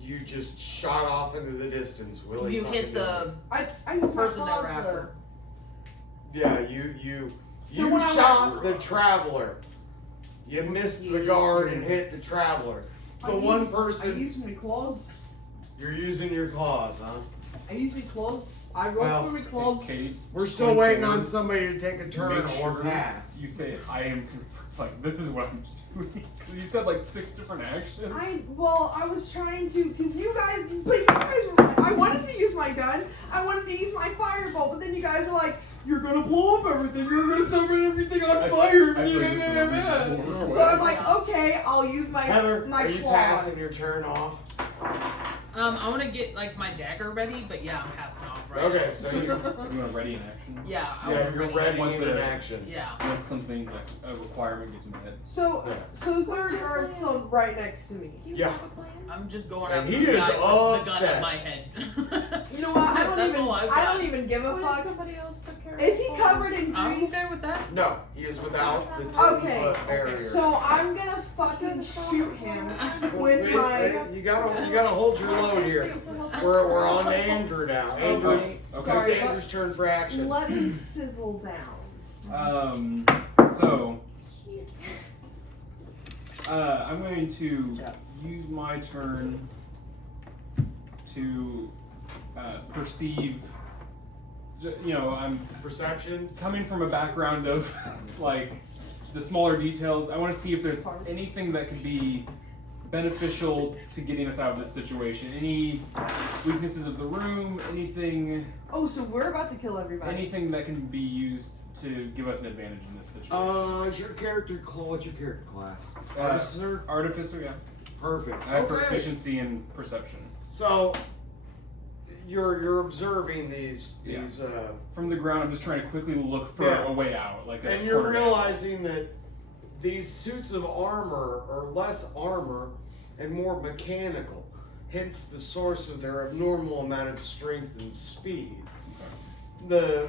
You just shot off into the distance, Willie. You fucking hit the I used my person that were crossbow. after. Yeah, you So when I shot the traveler. You missed the guard and hit the traveler. The one I person used my claws. you're using your claws, huh? I used my claws. I rolled Well, for my claws. Cady, We're still going waiting forward, on somebody to take a turn make or sure pass. You say I am like this is what I'm doing because you said like 6 different actions. I was trying to, cause you guys were like, I wanted to use my gun, I wanted to use my fireball, but then you guys were like, you're gonna blow up everything, you're gonna set everything on fire. I figured this was So I'm like, okay, I'll use my Heather, my are you claws. passing your turn off? I want to get like my dagger ready, but yeah, I'm passing off right. Okay, so you want to ready in action. Yeah, I yeah, want you're ready. ready Once in a- action. Yeah. Once something like a requirement gets met. So Yeah. so is there a guard still right next to me? Yeah. I'm just going And after he the is guy with the gun upset. at my head. You know what? I don't That's even all I've I got. don't even give a fuck. Somebody else took care Is he covered in I'm grease? okay with that. No, he is without the 10-foot barrier. So I'm gonna fucking shoot him with my. You gotta hold your load here. We're on to Andrew now. Andrew's, Okay. it's Sorry, Andrew's turn for action. Let me sizzle down. So I'm going to use my turn to perceive. You know, I'm Perception. coming from a background of like the smaller details. I want to see if there's anything that could be beneficial to getting us out of this situation. Any weaknesses of the room, anything Oh, so we're about to kill everybody. anything that can be used to give us an advantage in this situation. What's your character class? Uh, Artificer? Artificer, yeah. Perfect. I have Okay. proficiency in perception. So you're observing these From the ground, I'm just trying to quickly look for Yeah. a way out, like a and you're quarterback. realizing that these suits of armor are less armor and more mechanical, hence the source of their abnormal amount of strength and speed. The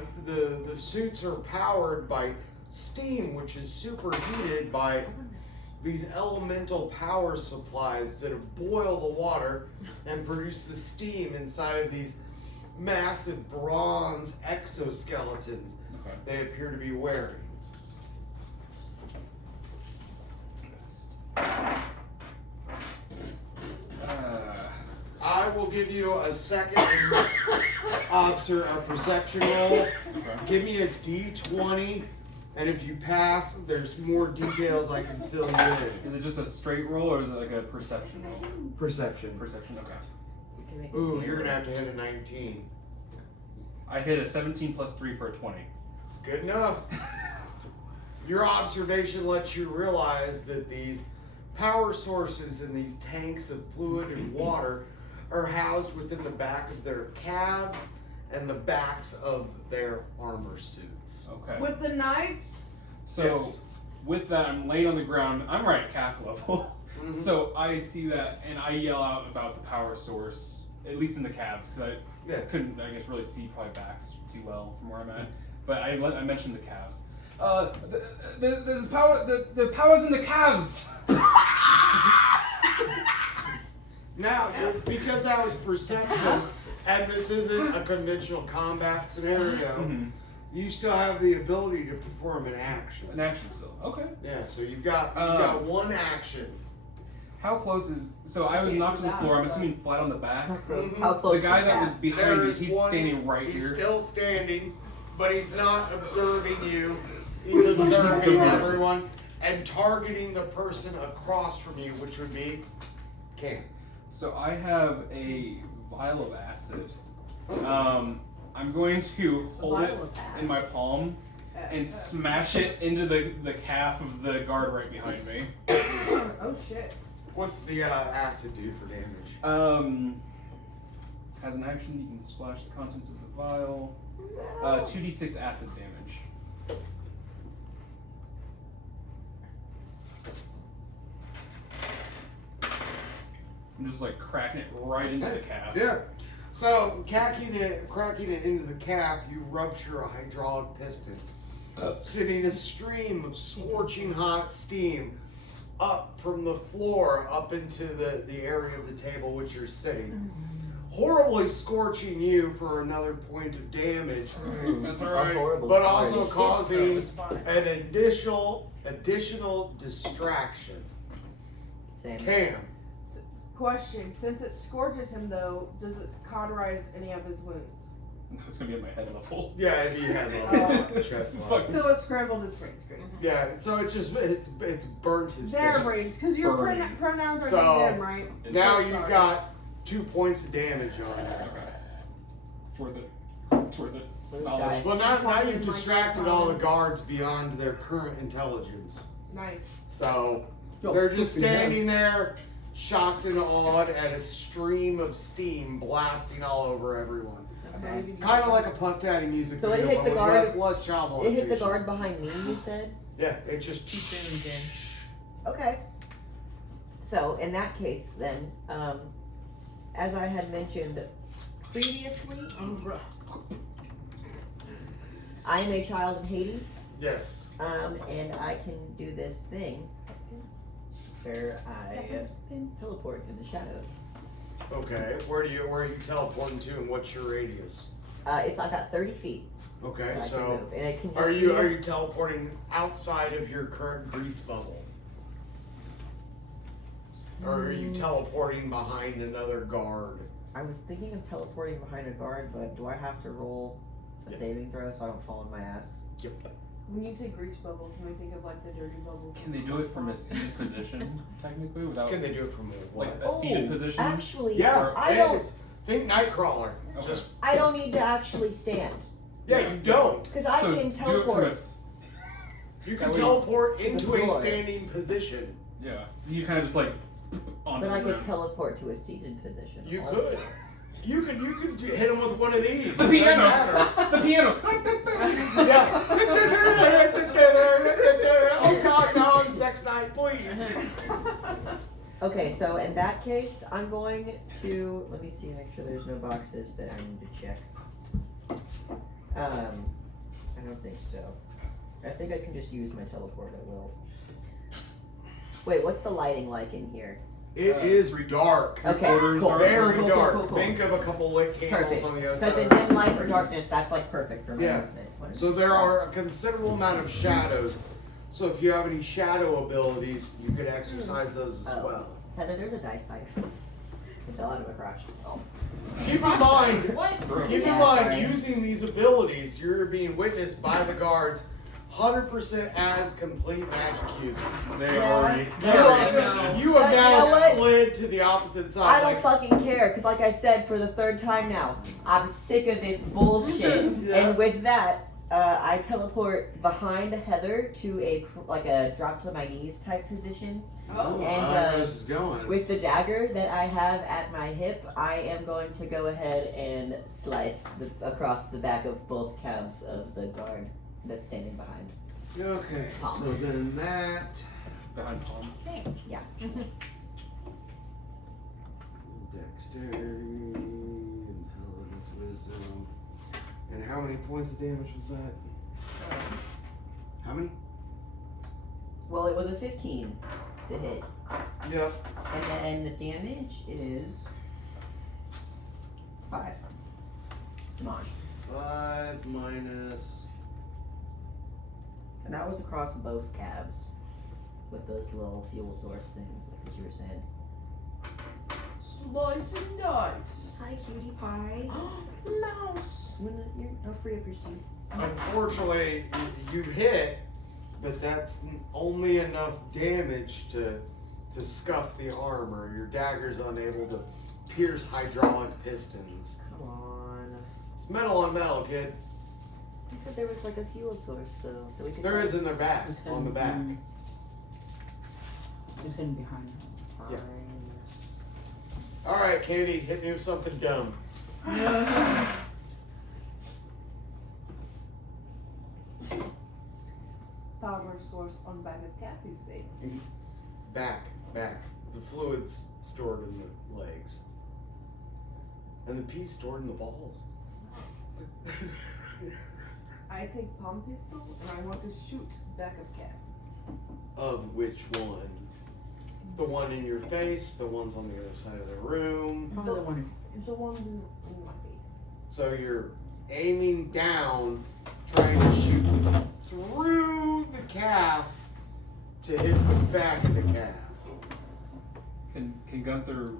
suits are powered by steam, which is superheated by these elemental power supplies that boil the water and produce the steam inside of these massive bronze exoskeletons Okay. they appear to be wearing. I will give you a second a perception roll. Okay. Give me a D20, and if you pass, there's more details I can fill you in. Is it just a straight roll or is it like a perception roll? Perception. Perception, okay. You can make Ooh, you're gonna have to hit a 19. I hit a 17 plus 3 for a 20. Good enough. Your observation lets you realize that these power sources and these tanks of fluid and water are housed within the back of their calves and the backs of their armor suits. Okay. With the knights. So Yes. with that, I'm laying on the ground. I'm right at calf level. Mhm. So I see that and I yell out about the power source, at least in the calves, because I couldn't, I guess, really see probably backs too well from where I'm at. But I mentioned the calves. The power's in the calves. Now, because that was perception, and this isn't a conventional combat scenario, Mhm. you still have the ability to perform an action. An action still. Okay. Yeah, so you've got one action. How close is? So I was Okay, knocked to the that, floor. I'm but- assuming flat on the back. How close The guy is that was behind There me, is he's one- standing right He's here. still standing, but he's not observing you. He's observing everyone and targeting the person across from you, which would be Kam. So I have a vial of acid. I'm going to hold it vial of in my acid? palm and smash it into the calf of the guard right behind me. Oh shit. What's the acid do for damage? As an action, you can splash the contents of the vial. 2d6 acid damage. I'm just like cracking it right into the calf. Yeah. So cracking it into the calf, you rupture a hydraulic piston, sending a stream of scorching hot steam up from the floor up into the area of the table which you're sitting, horribly scorching you for another point of damage, That's alright. Horrible. but also causing It's fine. an additional distraction. Same. Cam. Question: since it scorches him, though, does it cauterize any of his wounds? That's gonna be at my head level. Yeah, if you had level, chest level. Fuck. So it scrambled his brain screen. Yeah, so it's burnt his Their face. brains, because your Burn. pronouns are So- them, right? Now So you've sorry. got 2 points of damage on it. Okay. Worth it. Worth it. This Knowledge. guy. Well, now you've distracted all the guards beyond their current intelligence. Nice. So Yo, they're just stupid man. standing there, shocked and awed at a stream of steam blasting all over everyone. Maybe Kind of like a Puff Daddy music So it video, hit but the with guard- less child It molestation. hit the guard behind me, you said? Yeah, it just. Too soon again. Okay. So in that case then, as I had mentioned previously, I am a child of Hades, Yes. and I can do this thing where I teleport in the shadows. Okay. Where are you teleporting to, and what's your radius? I got 30 feet. Okay, that I can so move, and it can just are be- you teleporting outside of your current grease bubble? Or are you teleporting behind another guard? I was thinking of teleporting behind a guard, but do I have to roll a saving throw so I don't fall on my ass? Yep. When you say grease bubble, can we think of like the dirty bubble? Can they do it from a seated position, technically, without Can they do it from a what? like a seated position? Actually, Yeah, I don't. think Nightcrawler. Okay. Just I don't need to actually stand yeah, you don't. because I So can do it from teleport. a s- You can That way- teleport To the into a floor. standing position. Yeah, you kind of just like onto But I the could ground. teleport to a seated position. You also. could. You could hit him with one of these. The It piano. doesn't matter. The piano. Yeah. Oh God, now on sex night, please. Okay, so in that case, I'm going to let me see, make sure there's no boxes that I need to check. I don't think so. I think I can just use my teleport at will. Wait, what's the lighting like in here? It is dark. Okay, quarters cool. dark. Very Cool, cool, dark. cool, cool. Think of a couple lit candles Perfect. on the other Because in side. dim light or darkness, that's like perfect for my Yeah. movement. What is So it? there are a considerable amount of shadows. So if you have any shadow abilities, you could exercise those as Oh. well. Heather, there's a dice pipe. It fell out of my crotch. Oh. Keep in mind, What? keep in Yeah, mind, sorry. using these abilities, you're being witnessed by the guards 100% as complete magic users. They Yeah. already. You No, I have, know. you have But you now know what? slid to the opposite I side. don't Like, fucking care, because like I said for the third time now, I'm sick of this bullshit. Yeah. And with that, I teleport behind Heather to a drop to my knees type position. oh, and, where this is going. With the dagger that I have at my hip, I am going to go ahead and slice across the back of both calves of the guard that's standing behind. Okay, so then that Behind Pomm. Thanks. Yeah. dexterity, intelligence, wisdom, and how many points of damage was that? How many? Well, it was a 15 to hit. Yep. And then the damage is 5. Damage. 5 minus. And that was across both calves with those little fuel source things, like you were saying. Slice and dice. Hi, cutie pie. Mouse. I'll free up your seat. Unfortunately, you hit, but that's only enough damage to scuff the armor. Your dagger's unable to pierce hydraulic pistons. Come on. It's metal on metal, kid. You said there was like a fuel source, so that we could. There is in their back, It's on the hidden back. behind- It's hidden behind her. Yeah. Fine. All right, Cady, hit me with something dumb. Power source on back of cat, you say. Back. The fluid's stored in the legs. And the pee's stored in the balls. I take palm pistol and I want to shoot back of cat. Of which one? The one in your face, the ones on the other side of the room. Probably the one. The ones in my face. So you're aiming down, trying to shoot through the calf to hit the back of the calf. Can Gunther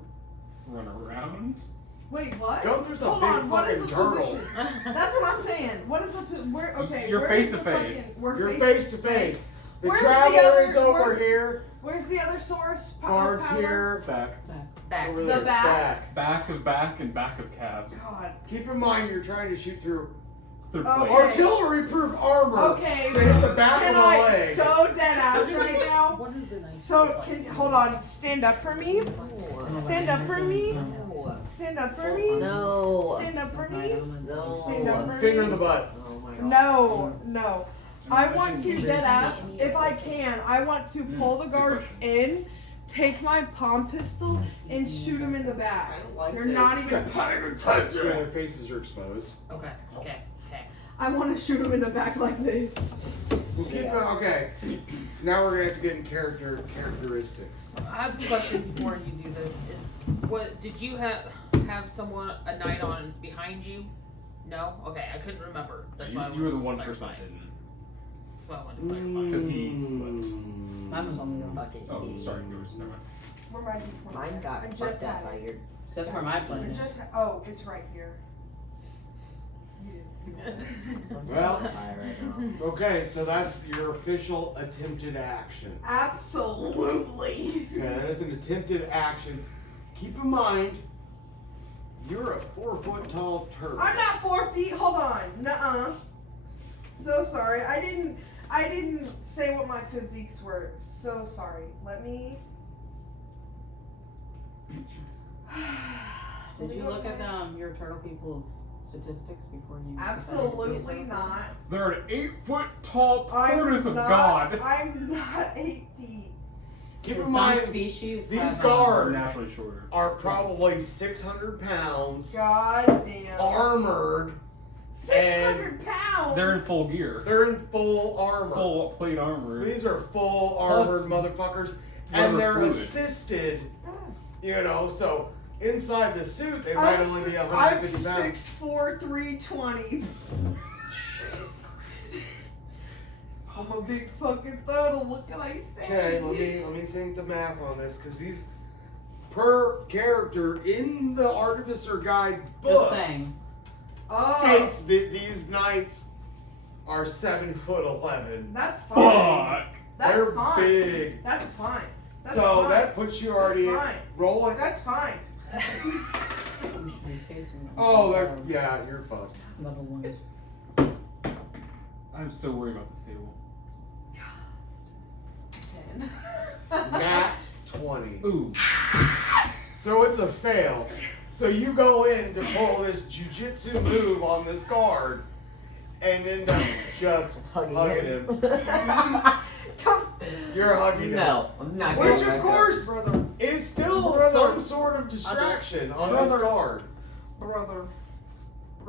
run around? Wait, what? Gunther's a Hold big on, what is fucking the turtle. position? That's what I'm saying. What is the where? Okay, You're where face is to the face. fucking- we're You're face to face. The Where's the traveler other- is over where's- here. Where's the other source? Guards Power? here. Back. Back. Over The there. back? Back of back and back of calves. God. Keep in mind you're trying to shoot through Third Oh, plate. okay. artillery-proof armor Okay. to hit the back Can of the I leg. so dead ass right now? What is the nice? So can hold on. Stand up for me. No. Stand up for me. No. Stand up for me. No. Stand up for me. No. Stand up for Finger me. in the butt. Oh my god. No. I want to dead ass, if I can. I want to pull the guard in, take my palm pistol, and shoot him in the back. You're not even paying attention. Their faces are exposed. Okay. I want to shoot him in the back like this. We'll keep it, okay. Now we're gonna have to get in characteristics. I have a question before you do this. Is what did you have someone a knight on behind you? No? Okay, I couldn't remember. That's why I You were the wanted one to person clarify. that didn't. That's why I wanted to clarify. Because he slipped. Mine was only on. Fucking Oh, idiot. sorry, yours. Never mind. Where my Mine got I fucked just up had by it. your. So that's where my plan is. Oh, it's right here. You didn't see that. Well, Fire right now. okay, so that's your official attempted action. Absolutely. Okay, that is an attempted action. Keep in mind, you're a 4 foot tall turtle. I'm not 4 feet. Hold on. Nuh-uh. So sorry. I didn't say what my physiques were. So sorry. Let me. Did you look at your turtle people's statistics before you? decided to be a Absolutely turtle? not. They're an 8-foot tall I'm tortoise of not, God. I'm not 8 feet. Keep Some in mind, species these have, guards Naturally shorter. are probably 600 pounds, God damn. armored. 600 pounds. They're in full gear. They're in full armor. Full plate armor. These are full Plus, armored motherfuckers, rubber and they're fluid. assisted. You know, so inside the suit they might only be 150 I'm pounds. 6'4", 320. I'm a big fucking turtle. What can I say? Okay, let me think the math on this, because these per character in the Artificer Guide Just book saying. Oh, states that these knights are 7'11". that's fine. Fuck! That's They're fine. big. That's fine. That's So fine. that puts you already That's fine. rolling. That's fine. We should be facing them. Oh, they're yeah, you're fucked. Level 1. I'm so worried about this table. 10. Nat 20. Ooh. So it's a fail. So you go in to pull this jujitsu move on this guard and end up just hugging him. Come, You're hugging him. No, I'm not. Which, going of back course, brother, is still Brother. some sort of distraction on this Brother. guard. brother.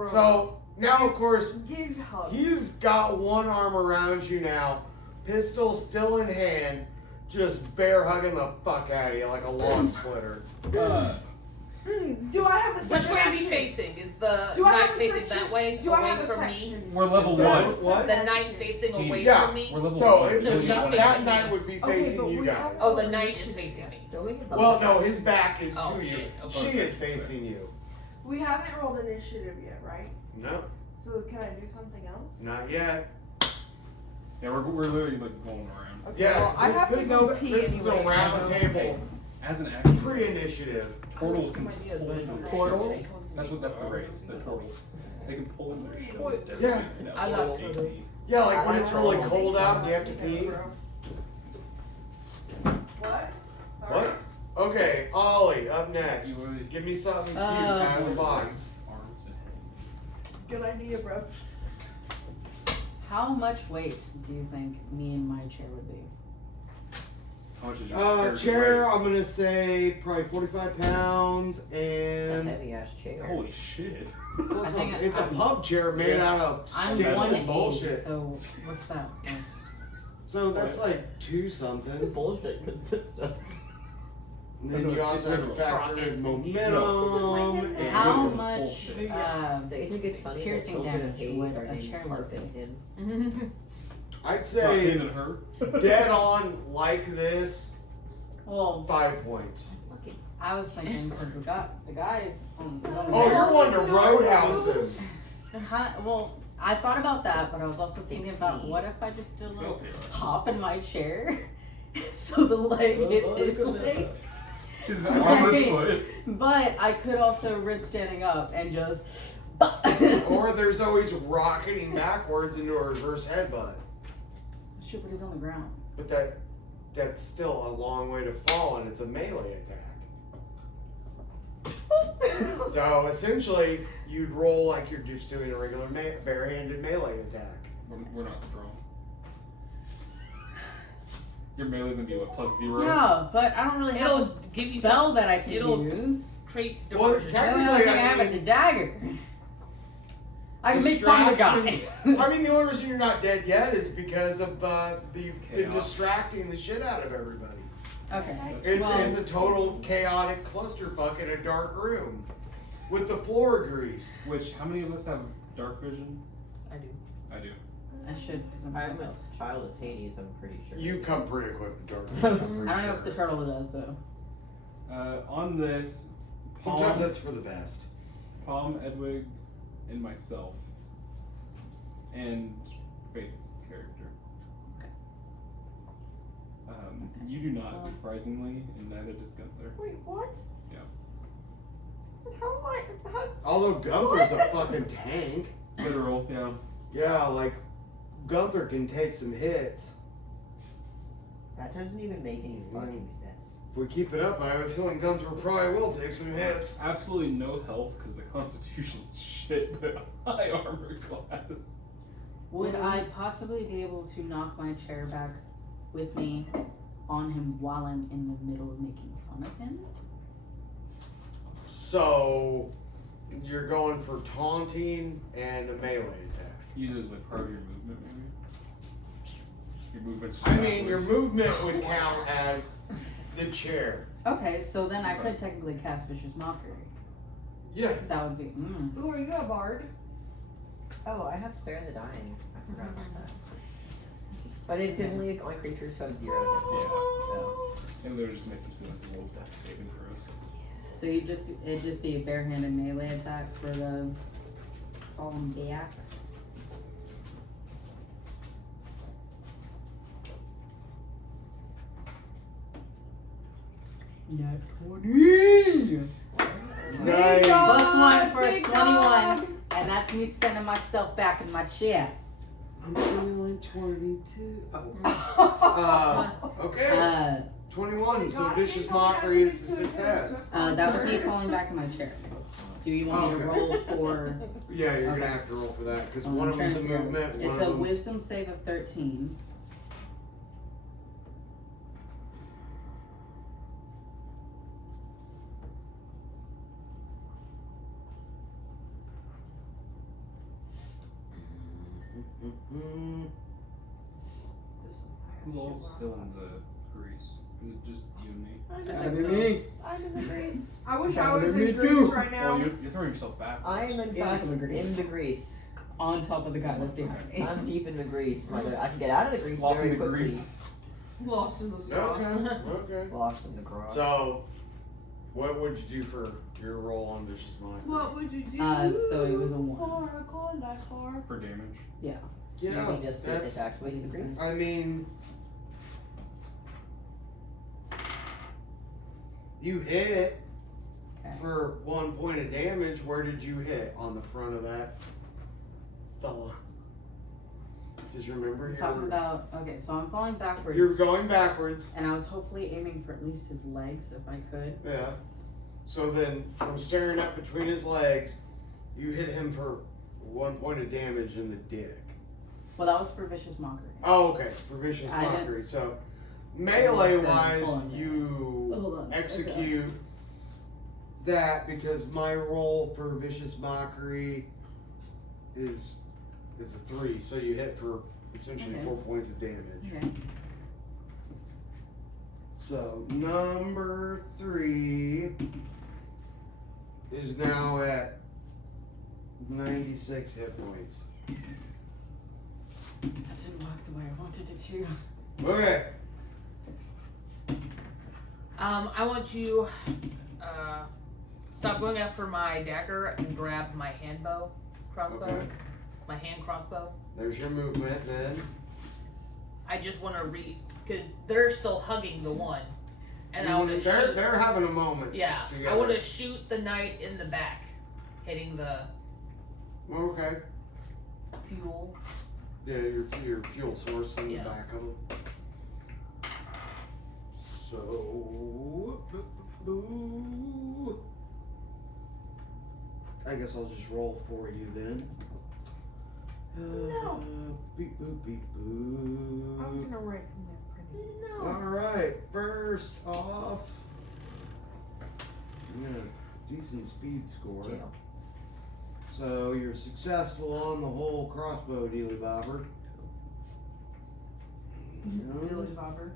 So now, of course, Give hug. he's got one arm around you now, pistol still in hand, just bear hugging the fuck out of you like a log splitter. Do I have a Which second way is he action? facing? Is the Do I knight have a facing section? that way, Do I away have a from me? section? We're level So, 1. what? The knight facing away Yeah. from me? We're level So 1. if So the, she's that facing knight me. would be Okay, facing but you we guys. have- Oh, the knight is facing me. Don't we get Well, no, his back is Oh, to you. shit. Okay. She is facing you. We haven't rolled initiative yet, right? No, So can I do something else? not yet. Yeah, we're literally like going around. Okay, Yeah, well, I have this to go is pee this is a anyway. round table As an action, pre-initiative. turtles can pull ideas, their but- shit. Portal? That's the race. The turtles. They can pull their shit. Yeah. I love AC. Yeah, like when I it's like really rolling. cold out and you have to pee. What? What? Okay, Ollie, up next. You would- Give me something cute out of the box. Arms and head. Good idea, bro. How much weight do you think me and my chair would be? How much is your character Chair, weight? I'm gonna say probably 45 pounds It's a and heavy ass chair. Holy shit. well, I think it's a I'm- pub chair made out of I'm sticks and 180, bullshit. so what's that? That's- So that's like 2 What's the something. bullshit consist of? And then you also have to factor in momentum and How it's much bullshit. Do you think it's funny that piercing children of damage Hades would are a named chair Harp look and Hymn? I'd Not say him and her. dead on like this, well, 5 points. Fucking I was thinking because the guy on Oh, you're one to roadhouse him. Well, I thought about that, but I was also thinking about Exceed. what if I just did a little Celsius. hop in my chair, so the leg hits his leg. His armored Right. foot. But I could also risk standing up and just. Or there's always rocketing backwards into a reverse headbutt. Shit, but he's on the ground. But that's still a long way to fall, and it's a melee attack. So essentially, you'd roll like you're just doing a regular barehanded melee attack. We're not strong. Your melee's gonna be what, +0? Yeah, but I don't really have It'll a give you spell some- that I can it'll- use. Trait Well, diversion. The only technically, thing I have I is a mean, dagger. I can make fun of the guy. distraction. I mean, the only reason you're not dead yet is because of you've been Chaos. distracting the shit out of everybody. Okay. It's a total chaotic clusterfuck in a dark room with the floor greased. Which, how many of us have dark vision? I do. I do. I should, because I'm I'm a a child of Hades, I'm pretty sure. You come pretty equipped with dark I vision. I'm don't pretty know if the sure. turtle does though. On this, Sometimes that's for the best. Pomm, Edwige, and myself, and Faith's character. Okay. You do not, surprisingly, and neither does Gunther. Wait, what? Yeah. How am I? How? Although Gunther's a fucking tank. Literal, yeah. Yeah, like Gunther can take some hits. That doesn't even make any fucking sense. If we keep it up, I have a feeling Gunther probably will take some hits. Absolutely no health because the Constitution is shit, but high armor class. Would I possibly be able to knock my chair back with me on him while I'm in the middle of making fun of him? So you're going for taunting and a melee attack. Uses like part of your movement, maybe. Your movement's. I mean, your movement would count as the chair. Okay, so then I could technically cast Vicious Mockery. Yeah. Because that would be, Who are you, a bard? Oh, I have Spare the Dying. I forgot about that. But it's only on creatures who have 0 hit points, so. And literally just makes them seem like the world's death saving throws. So it'd just be a barehanded melee attack for the fallen back. Not 20! Nice. Plus one for a Big 21. dog. And that's me sending myself back in my chair. I'm feeling 22. Oh. Okay. 21. So Vicious Mockery is a success. That was me falling back in my chair. Do you want me to roll for... Yeah, you're Okay. gonna have to roll for that because I'm one of trying them's a to figure- movement. One It's of a them's wisdom save of 13. Who all's still in the grease? Is it just you and me? I'm in the grease. I wish I Gotta was be in me Greece too. right now. Oh, you're throwing yourself back. I am in fact Into the in grease. the grease. On top of the guy that's behind me. I'm deep in the grease. Mother, I can get out of the grease Lost very in the quickly. grease. Lost in the Okay. sauce. Okay. Lost in the grass. So, what would you do for your roll on Vicious Mockery? What would you do? So it was a 1. For a Klondike bar. For damage. Yeah, Maybe just that's. attack with the grease. I mean, you hit Okay. for 1 point of damage. Where did you hit on the front of that fella? Just remember We're talking about, okay, so I'm falling backwards. you're going backwards. And I was hopefully aiming for at least his legs if I could. Yeah. So then, from staring up between his legs, you hit him for 1 point of damage in the dick. Well, that was for Vicious Mockery. Oh, okay. For Vicious I didn't- Mockery. So, melee wise, Hold on. you Hold on. execute that because my roll for Vicious Mockery is a 3. So you hit for essentially Okay. 4 points of damage. Okay. So, number 3 is now at 96 hit points. I didn't walk the way I wanted it to. Okay. I want to stop going after my dagger and grab my crossbow. Okay. My hand crossbow. There's your movement then. I just want to because they're still hugging the one, and I want to shoot. They're having a moment. Yeah, I together. want to shoot the knight in the back, hitting the Okay. fuel. Yeah, your fuel source in Yeah. the back of them. So, I guess I'll just roll for you then. No. Beep boop beep I'm boop. gonna write something pretty. All right, first off, you got a decent speed score. Yeah. So you're successful on the whole crossbow dealy bobber. Dilly Bobber.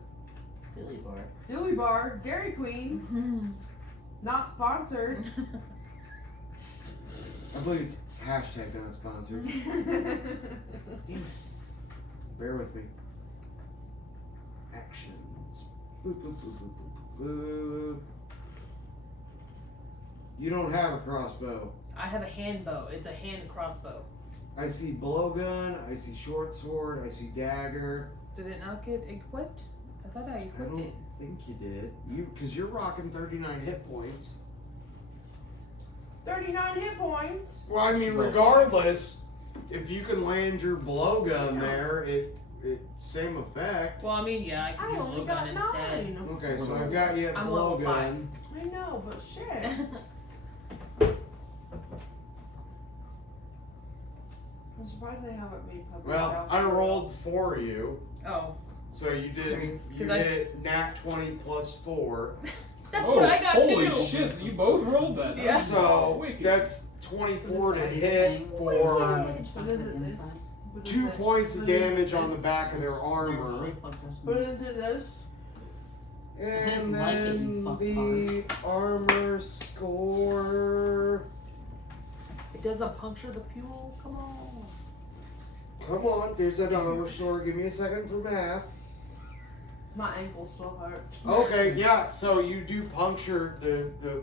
Billy Bar. Dilly Bar, Dairy Queen, not sponsored. I believe it's hashtag not sponsored. Bear with me. Actions. Boop, boop, boop, boop, boop, boop. You don't have a crossbow. I have a hand bow. It's a hand crossbow. I see blowgun, I see short sword, I see dagger. Did it not get equipped? I thought I I equipped don't it. think you did. Because you're rocking 39 hit points. 39 hit points. Well, I mean, regardless, if you can land your blowgun there, it same effect. Well, I mean, yeah, I can I do only blowgun got instead. 9. Okay, so I've got you at I'm level blowgun. I know, but shit. I'm surprised they haven't made public. Well, I rolled for you, Oh, so you did. You 'Cause I- hit nat 20 plus 4. that's Oh, what I got holy too. shit! You both rolled that. Yeah. So Wicked. that's 24 to What is hit this? for What is it? This? What is 2 it? points of What is damage this? on the back of their armor. What is it? This? says And like it, you then fuck the armor score. It doesn't puncture the fuel. Come on. Come on, there's that armor score. Give me a second for math. My ankle still hurts. Okay, yeah. So you do puncture the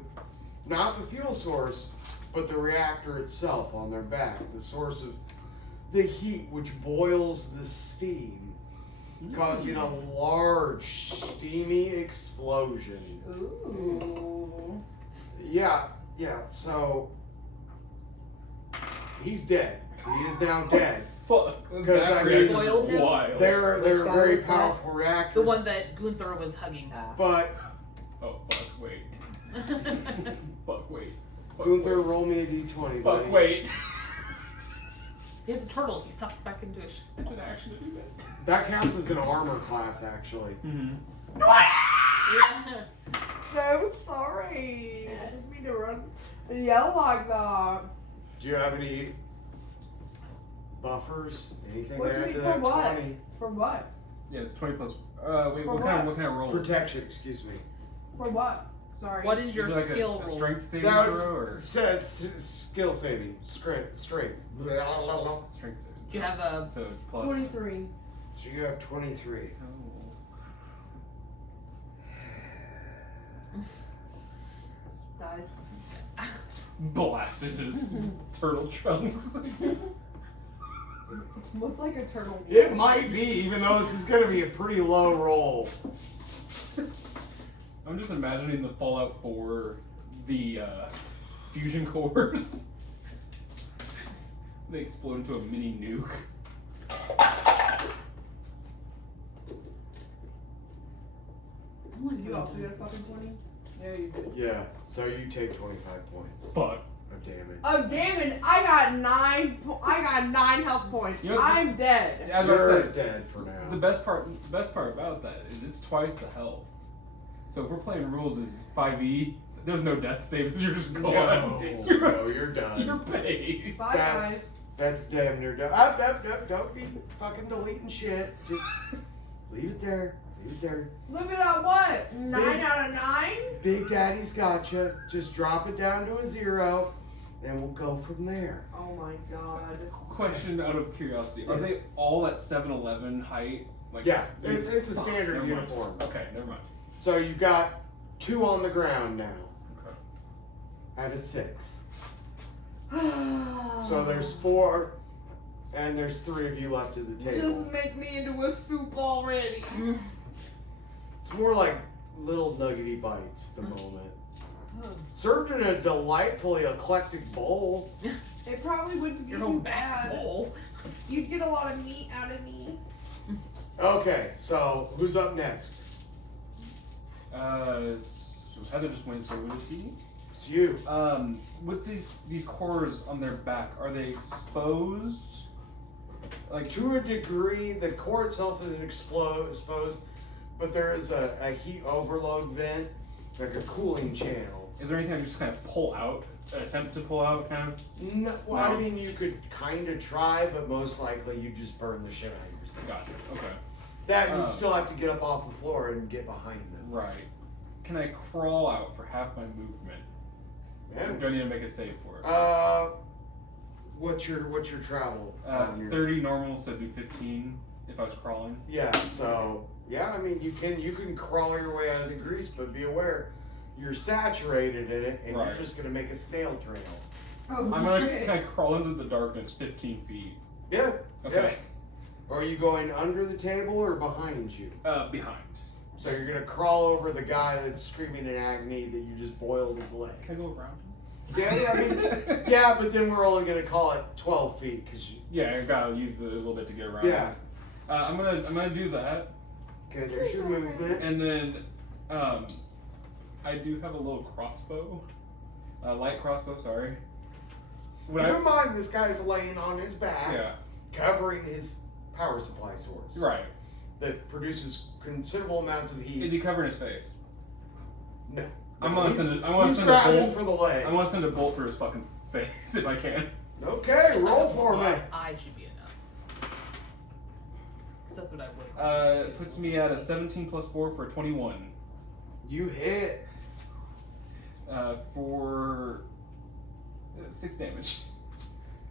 not the fuel source, but the reactor itself on their back, the source of the heat which boils the steam, causing a large steamy explosion. Ooh. Yeah. So he's dead. He is now dead. Fuck. Because, I That mean, reactor Boiled him? wild. They're Which guy very was that? powerful reactors. The one that Gunther was hugging. But Oh fuck! Wait. Fuck! Wait. Fuck, Gunther, wait. roll me a d20, buddy. Fuck! Wait. He has a turtle. He sucked back into his. It's an action to do that. That counts as an armor class, actually. Mm-hmm. Yeah. I'm sorry. I didn't mean to run. Yell like that. Do you have any buffers? Anything What to do add you to for that what? 20? For what? Yeah, it's 20 plus. Wait. For What kind of roll? Protection, excuse me. For what? Sorry. What is your Is it like skill a roll? strength saving That throw or says skill saving. Strength. Blah, blah, blah. strength saving? Do you have a? So plus. 23. So you have 23. Oh. Dies. Blasted his turtle trunks. What's like a turtle? It might be, even though this is going to be a pretty low roll. I'm just imagining the Fallout 4, the fusion cores. They explode into a mini nuke. You also got a fucking 20? There you go. Yeah, so you take 25 points Fuck. of damage. Oh damn it! I got 9 health points. You know, I'm dead. As I You're said, dead for now. the best part about that is it's twice the health. So if we're playing rules as 5e, there's no death saves. You're just gone. No, you're done. You're based. Bye guys. That's damn near done. Don't be fucking deleting shit. Just leave it there. Leave it there. Look it up. What? 9 out of 9? Big Daddy's gotcha. Just drop it down to a 0, and we'll go from there. Oh my god. Question out of curiosity: are they all at 7'11" height? Like Yeah, it's a Fuck, standard never mind. uniform. Okay, never mind. So you've got 2 on the ground now. Okay. Out of 6. So there's 4, and there's 3 of you left at the table. Just make me into a soup already. It's more like little nuggety bites at the moment. Served in a delightfully eclectic bowl. It probably wouldn't be Your too own bad. back bowl. You'd get a lot of meat out of me. Okay, so who's up next? So Heather just went. So what is he? It's you. With these cores on their back, are they exposed? Like To a degree, the core itself isn't exposed, but there is a heat overload vent, like a cooling channel, Is there anything I can just kind of pull out, attempt to pull out, kind of? No, well, No. I mean, you could kind of try, but most likely you just burn the shit out of yourself. Gotcha. Okay. That you'd still have to get up off the floor and get behind them. Right. Can I crawl out for half my movement? Yeah. Or do I need to make a save for it? What's your travel? on your- 30 normal, so it'd be 15 if I was crawling. Yeah. So yeah, I mean, you can crawl your way out of the grease, but be aware, you're saturated in it, and Right. you're just gonna make a snail trail. Oh, I'm gonna shit. kind of crawl into the darkness 15 feet. Yeah. Okay. Yeah. Are you going under the table or behind you? Behind. So you're gonna crawl over the guy that's screaming in agony that you just boiled his leg. Can I go around him? Yeah, I mean, yeah, but then we're only gonna call it 12 feet because Yeah, I gotta use a little bit to get around. yeah. him. I'm gonna do that, Okay, there's your movement. and then I do have a little crossbow, light crossbow. Sorry. When Keep in mind, this guy's laying on his back, yeah, covering his power supply source right. that produces considerable amounts of heat. Is he covering his face? No. I'm gonna He's- send a, I want to he's send a grabbing bolt. for the leg. I want to send a bolt through his fucking face if I can. Okay, roll for me. My eye should be enough. 'Cause that's what I was. It puts me at a 17 plus 4 for a 21. You hit. For 6 damage.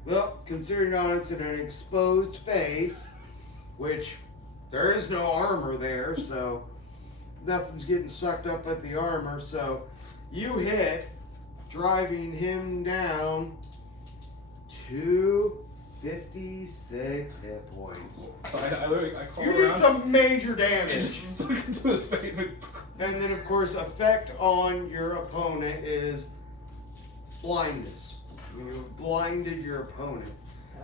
Well, considering on it's in an exposed face, which there is no armor there, so nothing's getting sucked up at the armor, so you hit, driving him down to 56 hit points. So I literally I crawl You around did some major and damage. just stuck into his face. Like, And then, of course, effect on your opponent is blindness. You've blinded your opponent.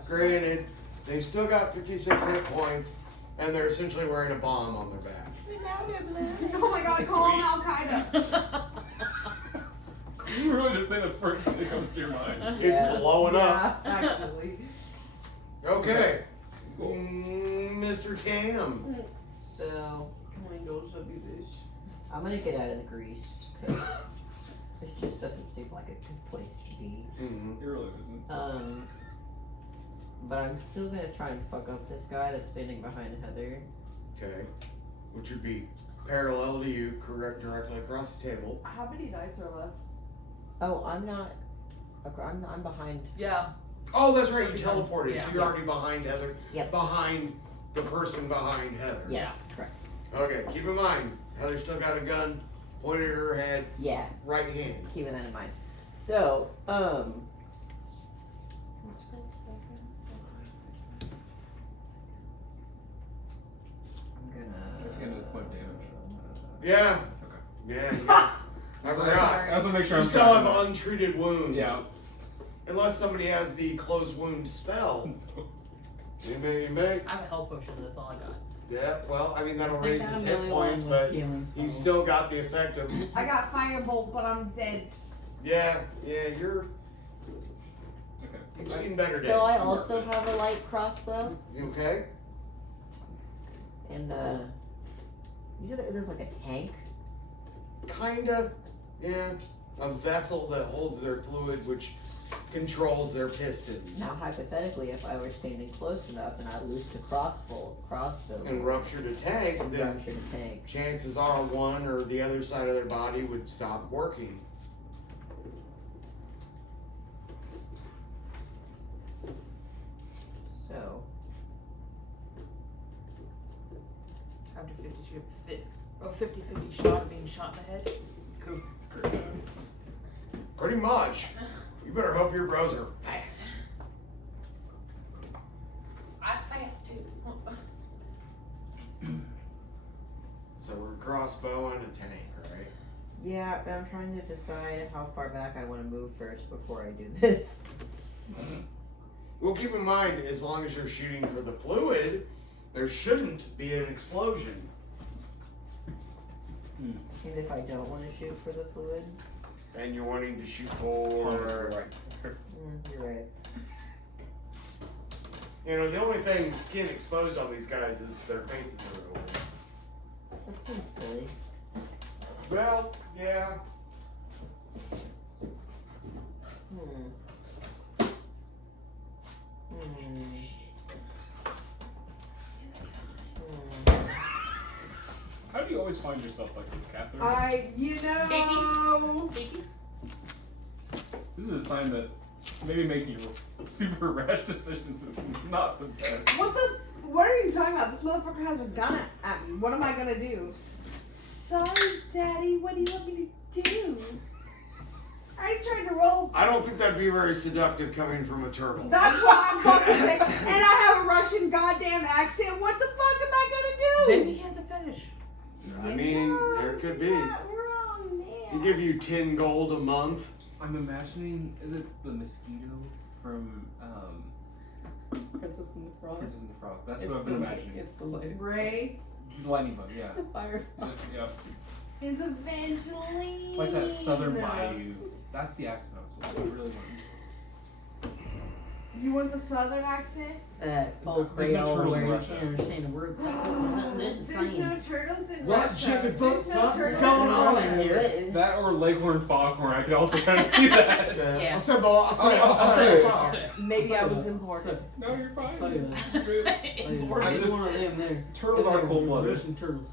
Granted, they've still got 56 hit points, and they're essentially wearing a bomb on their back. Oh my god, call him Al Qaeda. you really just say the first thing that comes to your mind. It's blowing up. Yeah, actually. Okay. Mr. Kam. So Come on, go show me this. I'm gonna get out of the grease because it just doesn't seem like a good place to be. Mm-hmm. It really isn't. But I'm still gonna try and fuck up this guy that's standing behind Heather. Okay. Which would be parallel to you, correct, directly across the table. How many knights are left? Oh, I'm not. I'm behind. Yeah. Oh, that's right, you teleported, so Yeah. you're already behind Heather. Yep. Behind the person behind Heather. Yes, correct. Okay, keep in mind, Heather's still got a gun pointed at her head, Yeah, right hand. keeping that in mind. So, I'm That's gonna. the point of damage. Yeah. Okay. Yeah. I forgot. I just want to make sure You I'm still tracking have untreated wounds. Yeah. Unless somebody has the closed wound spell. Anybody? I have a health potion. That's all I got. Yeah, well, I mean, that'll I raise got his a hit melee points, one with but healing he's spells. still got the effect of. I got firebolt, but I'm dead. Yeah, you've Okay. seen better days. So I also have a light crossbow, You okay? and you said that there's like a tank. Kinda. Yeah. A vessel that holds their fluid, which controls their pistons. Now, hypothetically, if I were standing close enough and I loosed a crossbow, And ruptured a tank, and then ruptured a tank. chances are one or the other side of their body would stop working. So, After 50-50 shot of being shot in the head. Cool. It's great. Pretty much. You better hope your bros are fast. I was fast too. So we're a crossbow and a tank, right? yeah, but I'm trying to decide how far back I want to move first before I do this. Well, keep in mind, as long as you're shooting for the fluid, there shouldn't be an explosion. And if I don't want to shoot for the fluid, And you're wanting to shoot for... Right. you're right. You know, the only thing skin exposed on these guys is their faces are open. That seems silly. Well, yeah. always find yourself like this, Catherine? Jakey? This is a sign that maybe making super rash decisions is not the best. What are you talking about? This motherfucker has a gun at me. What am I gonna do? Sorry, Daddy. What do you want me to do? I tried to roll. I don't think that'd be very seductive coming from a turtle. That's what I'm fucking saying. And I have a Russian goddamn accent. What the fuck am I gonna do? Maybe he has a fetish. I mean, there could be. You're not wrong, man. He give you 10 gold a month. I'm imagining, is it the mosquito from Princess and the Frog. Princess and the Frog? That's It's what I've been the- imagining. It's the light. Ray The lightning bug, yeah. The fire. Yeah. is Evangeline. Like that southern bayou. That's the accent I really want. You want the southern accent? That full There's no Creole turtles where in you Russia. can't understand a word. There's no turtles in What Russia. chicken There's foot no fuck is turtles going in on Russia. in here? That or Leghorn Foghorn, I could also kind of see that. Yeah. I said, boy, I said. Maybe I was important. No, you're fine. Sorry, man. Important. I'm one of them there. Turtles are cold-blooded. Russian turtles.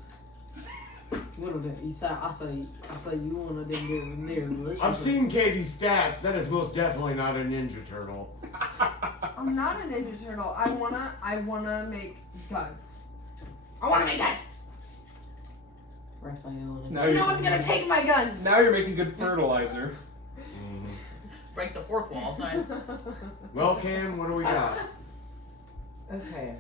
One of them. I say you one of them there. Russian I've seen Katie's stats. That is most definitely not a Ninja Turtle. I'm not a Ninja Turtle. I wanna make guns. I wanna make guns. Raphael. Now You you're- know what's gonna take my guns? Now you're making good fertilizer. Break the fourth wall. Nice. Well, Cam, what do we got? Okay.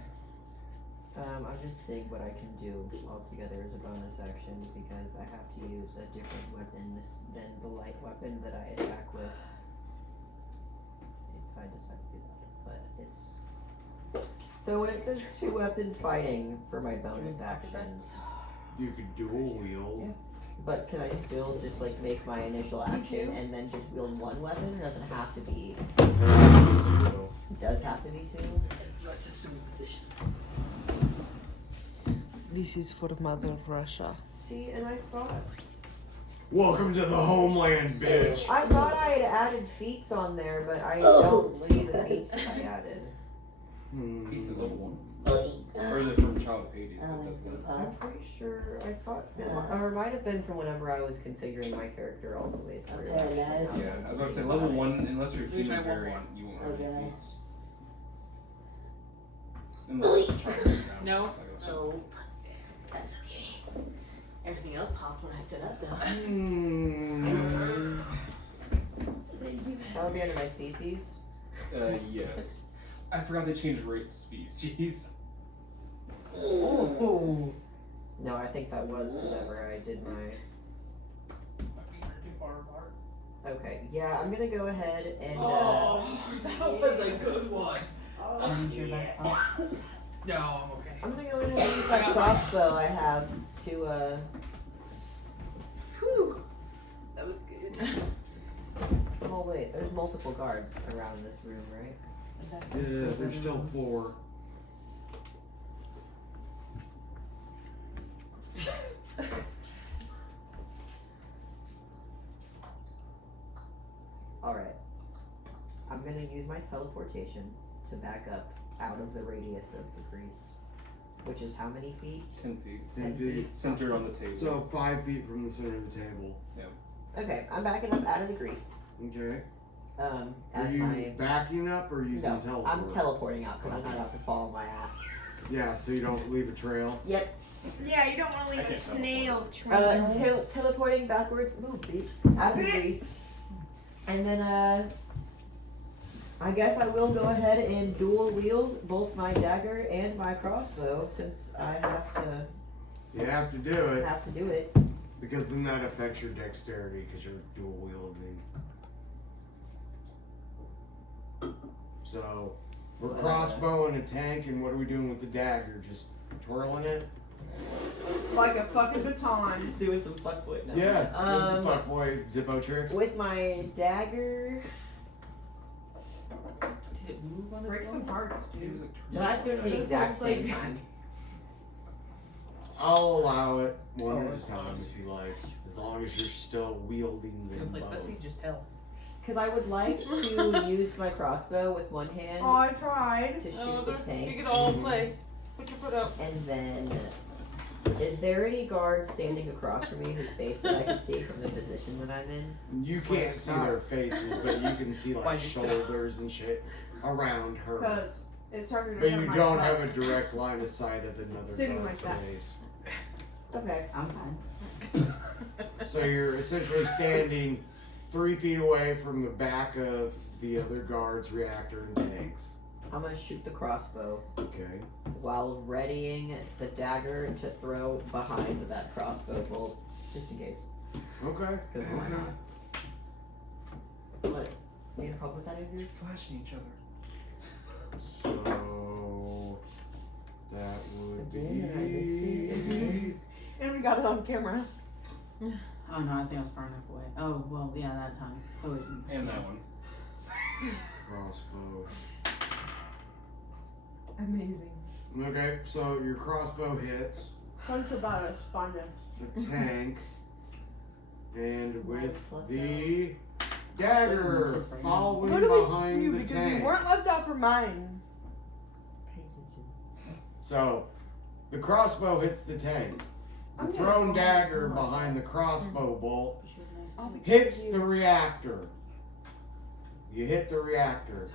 I'm just seeing what I can do altogether as a bonus action because I have to use a different weapon than the light weapon that I attack with. If I decide to do that, but it's so when it says 2-weapon fighting for my bonus actions, You could dual wield. but can I still just like make my initial action and then just wield one weapon, or does it have to be? It does have to be 2. Let's assume position. This is for Mother Russia. See, and I thought Welcome to the homeland, bitch. I had added feats on there, but I don't see the feats that I added. Pizza level 1. Or is it from Child of Hades? That's the I'm pretty sure I thought, or it might have been from whenever I was configuring my character all the way through. Okay, guys. Yeah, I was about to say level 1, unless you're a Usually human one variant, you won't have any Okay. feats. Unless you're a child. No. I guess. No. That's okay. Everything else popped when I stood up though. That would be under my species. Yes. I forgot they changed race to species. Oh. No, I think that was whenever I did my. My feet are too far apart. Okay, yeah, I'm gonna go ahead and. That was a good one. Oh, yeah. No, I'm okay. I'm gonna go ahead and use that crossbow I have to. Whew. That was good. Oh wait, there's multiple guards around this room, right? Yeah, there's still 4. Alright. I'm gonna use my teleportation to back up out of the radius of the grease. Which is how many feet? 10 feet. 10 feet. Centered on the table. So 5 feet from the center of the table. Okay, I'm backing up out of the grease. Okay. Are As you my. backing up or using No, teleport? I'm teleporting out because I'm not about to fall on my ass. Yeah, so you don't leave a trail. Yep. Yeah, you don't want to leave I a can't tell. snail trail. Teleporting backwards, move, bitch, out of the grease. And then, I guess I will go ahead and dual wield both my dagger and my crossbow since I You have to do it have to do it. because then that affects your dexterity because you're dual wielding. So we're crossbowing a tank, and what are we doing with the dagger? Just twirling it? Like a fucking baton. Doing some fuckboy now. Yeah, doing some fuckboy Zippo tricks. With my dagger, Did it move on Break some hearts, It dude. was like not doing the exact same time. I'll allow it one at it's a time close. if you like, as long as you're still wielding the It's like, bow. let's see, just tell. Because I would like to use my crossbow with one hand Oh, I tried. to shoot Oh, the you tank. can all play. Put your foot up. And then Is there any guard standing across from me whose face that I can see from the position that I'm in? You can't see their faces, but you can see Why like just- shoulders and shit around her. Because it started to But hurt you my don't butt. have a direct line of sight of another Sitting guard's like that. face. Okay. I'm fine. So you're essentially standing 3 feet away from the back of the other guard's reactor and tanks. I'm gonna shoot the crossbow Okay. while readying the dagger to throw behind that crossbow bolt, just in case. Okay. Because why not? What? You gonna help with that, Andrew? Flashing each other. So that would Again, I didn't see be. And we got it on camera. Oh no, I think I was far enough away. Oh well, yeah, that time. Oh, wait. And that one. Crossbow. Amazing. Okay, so your crossbow hits Punch about us, find us. the tank, and with Nice, the dagger following Look at behind you the because tank. you weren't left out for mine. Pay attention. So the crossbow hits the tank. The I'm gonna thrown go dagger home. behind the crossbow bolt I'll be hits you. the reactor. You hit the reactor.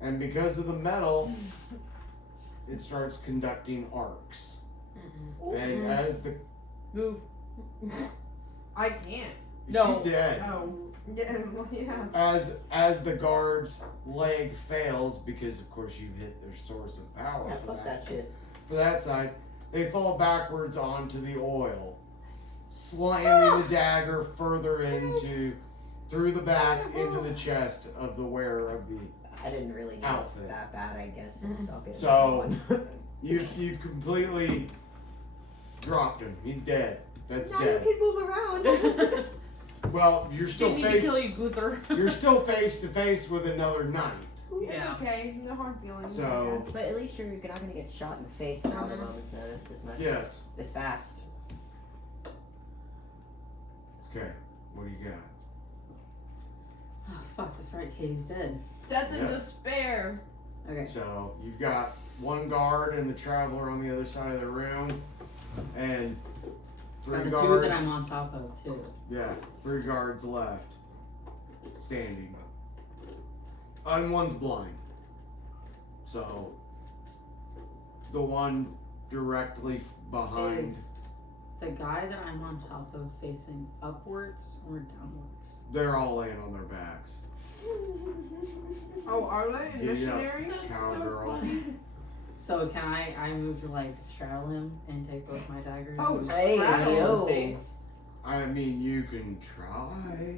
And because of the metal, it starts conducting arcs. And as the Move. I can't. No. she's dead. Oh. Yeah, well, yeah. As the guard's leg fails, because of course you hit their source of power Yeah, for fuck that shit. for that side, they fall backwards onto the oil, slamming the dagger further through the back into the chest of the wearer of the. I didn't really know Outfit. it that bad, I guess. It's okay. So you've completely dropped him. He's dead. That's now dead. you can move around. Well, you're still Didn't mean to kill you, Gunther. you're still face to face with another knight. Yeah. Okay, no hard feelings. So But at least you're not gonna get shot in the face without a moment's notice as much. yes. As fast. Okay. What do you got? Oh fuck, that's right. Katie's dead. Death and Yeah. despair. Okay. So you've got one guard and the traveler on the other side of the room, and three And the guards. two that I'm on top of too. Yeah, 3 guards left, standing. And one's blind. So the one directly behind. Is the guy that I'm on top of facing upwards or downwards? They're all laying on their backs. Oh, are they? Yeah. Missionary? Cowgirl. So can I move to like straddle him and take both my daggers? Oh, and Hey, straddle. yo. face? I mean, you can try.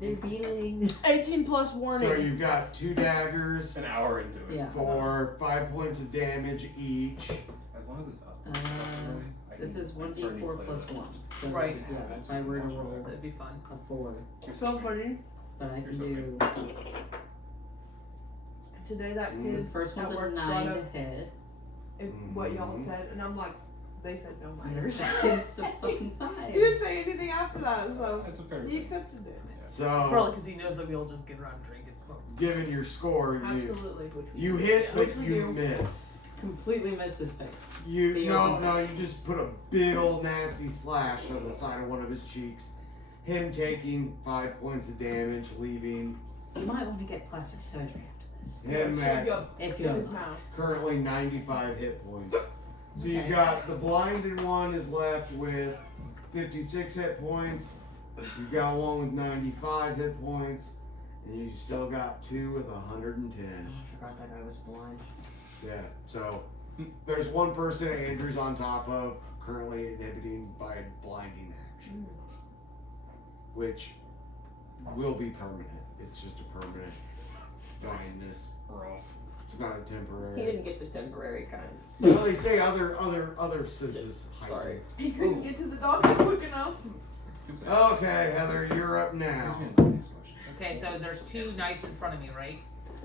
They're beetling. 18 plus warning. So you've got 2 daggers An hour into it. Yeah. for 5 points of damage each. As long as it's up. I This can- is I can start 1d4 play plus with it. 1. So Right. yeah, if I were to roll That'd be fun. a 4, So funny. but I can You're do. Today that So the kid first one's at a work 9 brought to up hit. what y'all said, and I'm like, they said no And the minors. second's a fucking He 5. didn't say anything after that, so That's a fair he thing. accepted it. It's So probably because he knows that we all just get around and drink and smoke. given your score, Absolutely. you hit, Which but we you do. miss. Completely missed his face. You The no open- no you just put a big old nasty slash on the side of one of his cheeks. Him taking 5 points of damage, leaving You might want to get plastic surgery after this. him at If In you his have mouth. currently 95 hit points. So you've Okay. got the blinded one is left with 56 hit points. You've got one with 95 hit points, and you still got 2 with 110. Oh, I forgot that guy was blind. Yeah. So there's one person Andrew's on top of, currently inhibiting by blinding action, which will be permanent. It's just a permanent blindness. Rough. It's not a He temporary. didn't get the temporary kind. Well, they say other senses. heighten. Sorry. He couldn't get to the doctor quick enough. Okay, Heather, you're up now. Okay, so there's 2 knights in front of me, right?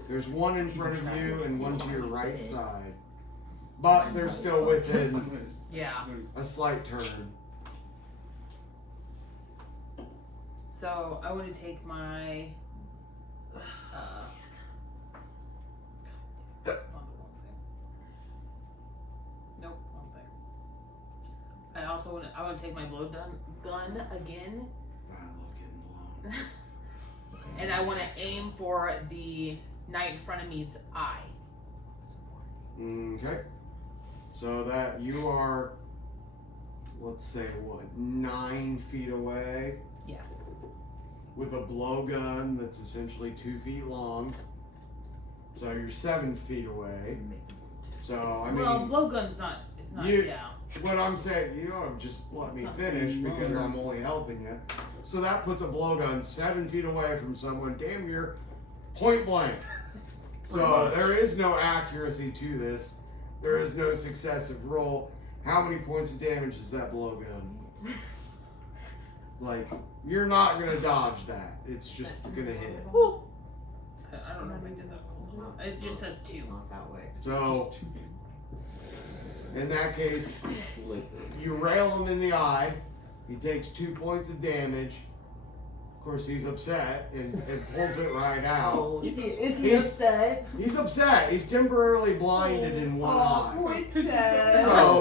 There's one in front of you and one to your right side, but they're still within Yeah. a slight turn. So I want to take my. Not the wrong thing. Nope, wrong thing. also I want to take my blow gun again, I love getting blown. and I want to aim for the knight in front of me's eye. Okay. So that you are, let's say, what, 9 feet away? Yeah. With a blowgun that's essentially 2 feet long. So you're 7 feet away. So, I mean. Well, blowgun's not. It's not. you- Yeah. What I'm saying, you know, just let me finish because I'm only helping you. So that puts a blowgun 7 feet away from someone, damn near point blank. So much. there is no accuracy to this. There is no successive roll. How many points of damage is that blowgun? Like, you're not gonna dodge that. It's just gonna hit. I don't know if I did that. It just says 2. Not that way. So in that case, Listen. you rail him in the eye. He takes 2 points of damage. Of course, he's upset and pulls it right out. Oh, is he He's- upset? He's upset. He's temporarily blinded in one eye. Princess. So,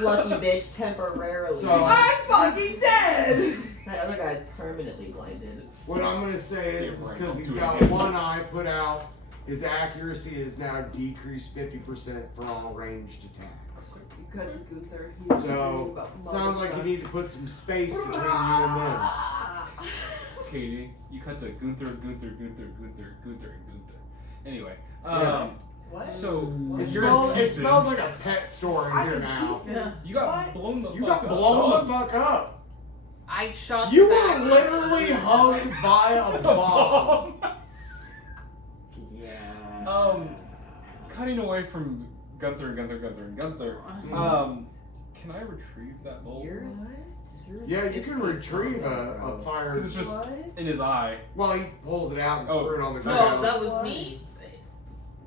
Lucky bitch, temporarily. So- I'm fucking dead. That other guy's permanently blinded. what I'm going to say is Yeah, right. because he's Do it got again. one eye put out, his accuracy is now decreased 50% for all ranged attacks. You cut to Gunther. He was thinking So, about sounds like you mother need to put some space between you and them. stuff. Katie, you cut to Gunther, and Gunther. Anyway, Yeah. What? so It you're in smells, it pieces. smells like a pet store in I'm here in now. pieces. You got What? blown the You fuck got up. blown the fuck up. I shot. You the were back. literally hugged by a bomb. Yeah. Cutting away from Gunther, can I retrieve that bolt? You're Yeah, you can 60 retrieve something, a bro. fire. It's just What? in his eye. Well, he pulls it out and Oh. threw it on the No, ground. that was What? me.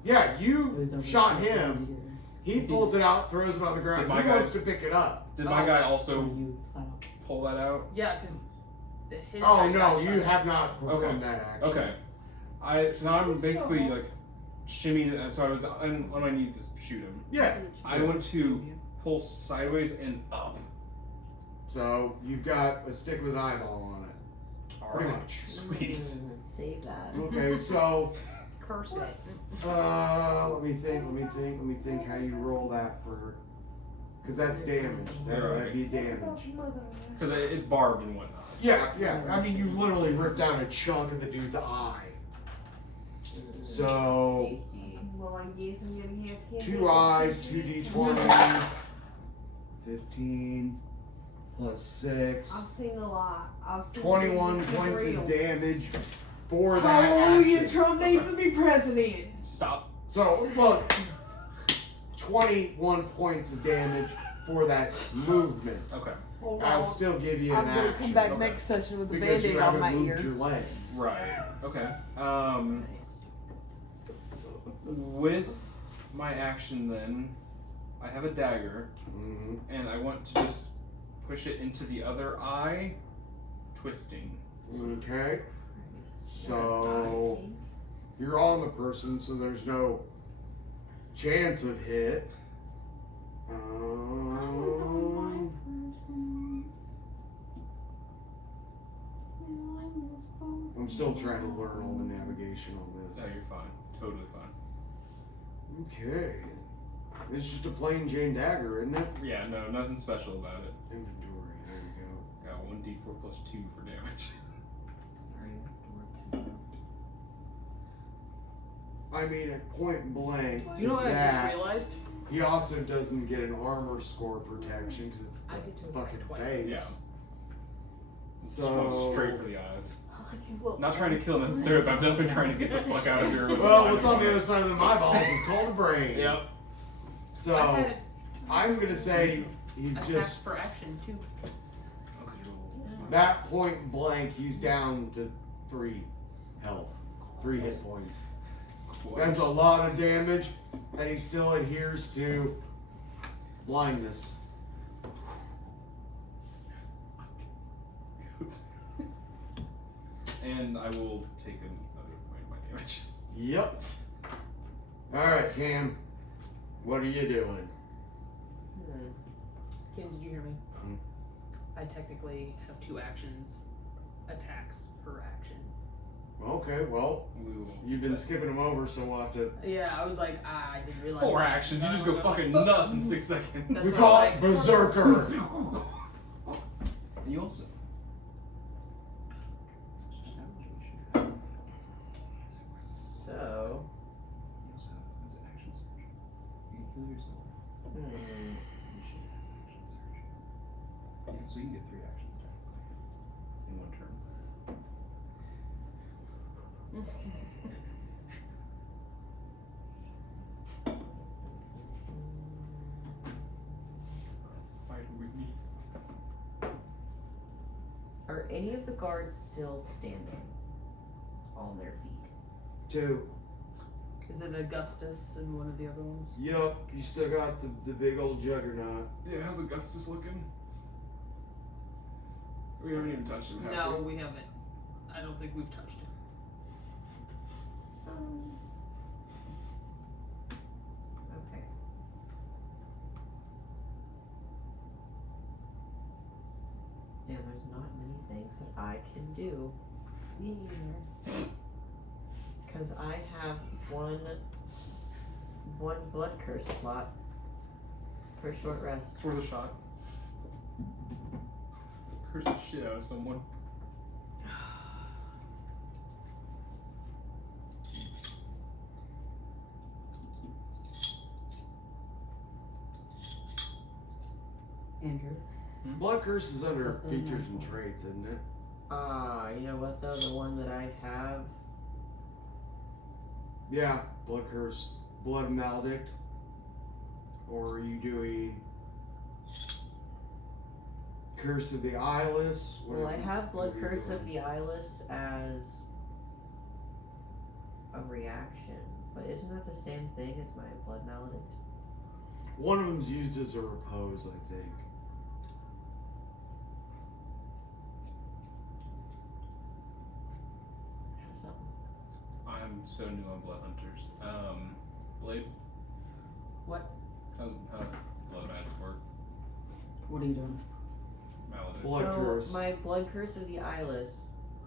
Yeah, It you was over shot here. him. He pulls it out, throws it on the ground. Did my He guy- wants to pick it up. Did my guy also You flat out. pull that out? Yeah, because his. Oh guy no, got you shot. have not performed Okay. that action. Okay. So now I'm basically like shimmying. So I was on my knees to shoot him. Yeah. I want to pull sideways and up. So you've got a stick with an eyeball on it. Pretty much. Sweet. Save that. Okay, so Curse it. let me think how you roll that for, because that's damage. That'd be damage. Because it's barbed and whatnot. Yeah. I mean, you literally ripped out a chunk of the dude's eye. So Tasty. Well, I guess I'm gonna have 2 eyes, 2 d20s, 15 plus 6. I've seen a lot. I've seen 21 things points real. of damage for that Hallelujah, action. Trump needs to be president. Stop. So look, 21 points of damage for that movement. Okay. Hold I'll on. still give you I'm an gonna action come back Okay. next session with a because you band-aid on haven't my moved ear. your legs. Right. Okay. With my action then, I have a dagger, Mhm. and I want to just push it into the other eye, twisting. Okay. So you're on the person, so there's no chance of hit. I'm still trying to learn all the navigation on No, this. you're fine. Totally fine. Okay. It's just a plain Jane dagger, isn't it? Yeah, no, nothing special about it. Inventory. There you go. Got 1d4 plus 2 for damage. I mean, at point blank, You know what I just that, realized? he also doesn't get an armor score protection because it's I get to the attack fucking twice. face. Yeah. So Going straight for the eyes. Well, Not trying to kill necessarily, but I'm definitely trying to get the fuck out of here. with well, my what's on the hand. other side of the eyeballs is called a brain. Yep. So I had I'm gonna say he's attacks just for action too. that point blank. He's down to 3 health, 3 hit points. That's a lot of damage, and he still adheres to blindness. And I will take another point of my damage. Yep. All right, Cam. What are you doing? Kim, did you hear me? I technically have 2 attacks per action. Okay, well, We will. you've been skipping them over, so we'll have to. Yeah, I was like, I didn't realize. 4 that. actions. You just go fucking nuts in 6 seconds. That's We what call I it like. Berserker. And you also. So, action surge. You can heal yourself. Yeah, so you can get 3 actions technically in 1 turn. That's the fight with me. are any of the guards still standing on their feet? 2. Is it Augustus and one of the other ones? Yup, you still got the big old juggernaut. Yeah, how's Augustus looking? We haven't even touched him. have No, we? we haven't. I don't think we've touched him. Okay. And there's not many things that I can do. Me neither. Because I have one blood curse slot for short rest. For the shot. Curse the shit out of someone. Andrew. Blood curse is under features and traits, isn't it? You know what though? The one that I have. Yeah, blood curse, blood maledict. Or are you doing curse of the eyeless? Well, I have blood what are you curse of doing? the eyeless as a reaction, but isn't that the same thing as my blood maledict? One of them's used as a repose, I think. Have something. I'm so new on Blood Hunters. Blade? What? How's blood magic work? What are you doing? Maledict. Blood so curse. my blood curse of the eyeless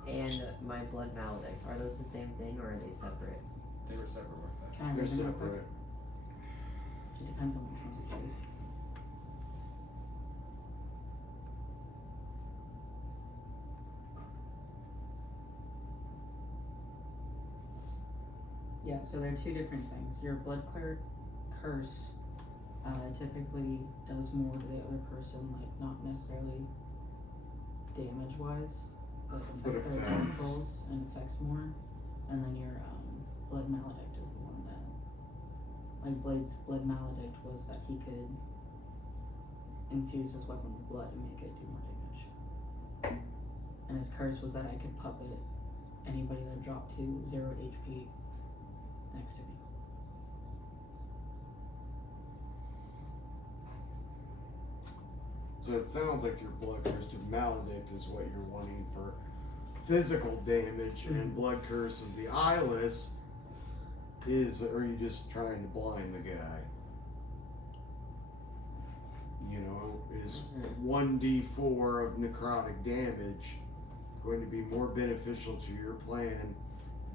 and my blood maledict, are those the same thing or are they separate? They were separate, weren't they? Can I They're read them real quick? separate. It depends on which ones you choose. Yeah, so they're 2 different things. Your blood curse typically does more to the other person, like not necessarily damage wise, but But affects their attack affects. rolls and affects more. And then your blood maledict is the one that, like Blade's blood maledict was that he could infuse his weapon with blood and make it do more damage. And his curse was that I could puppet anybody that dropped to 0 HP next to me. So it sounds like your blood curse of maledict is what you're wanting for physical damage, and blood curse of the eyeless is, are you just trying to blind the guy? You know, is 1d4 of necrotic damage going to be more beneficial to your plan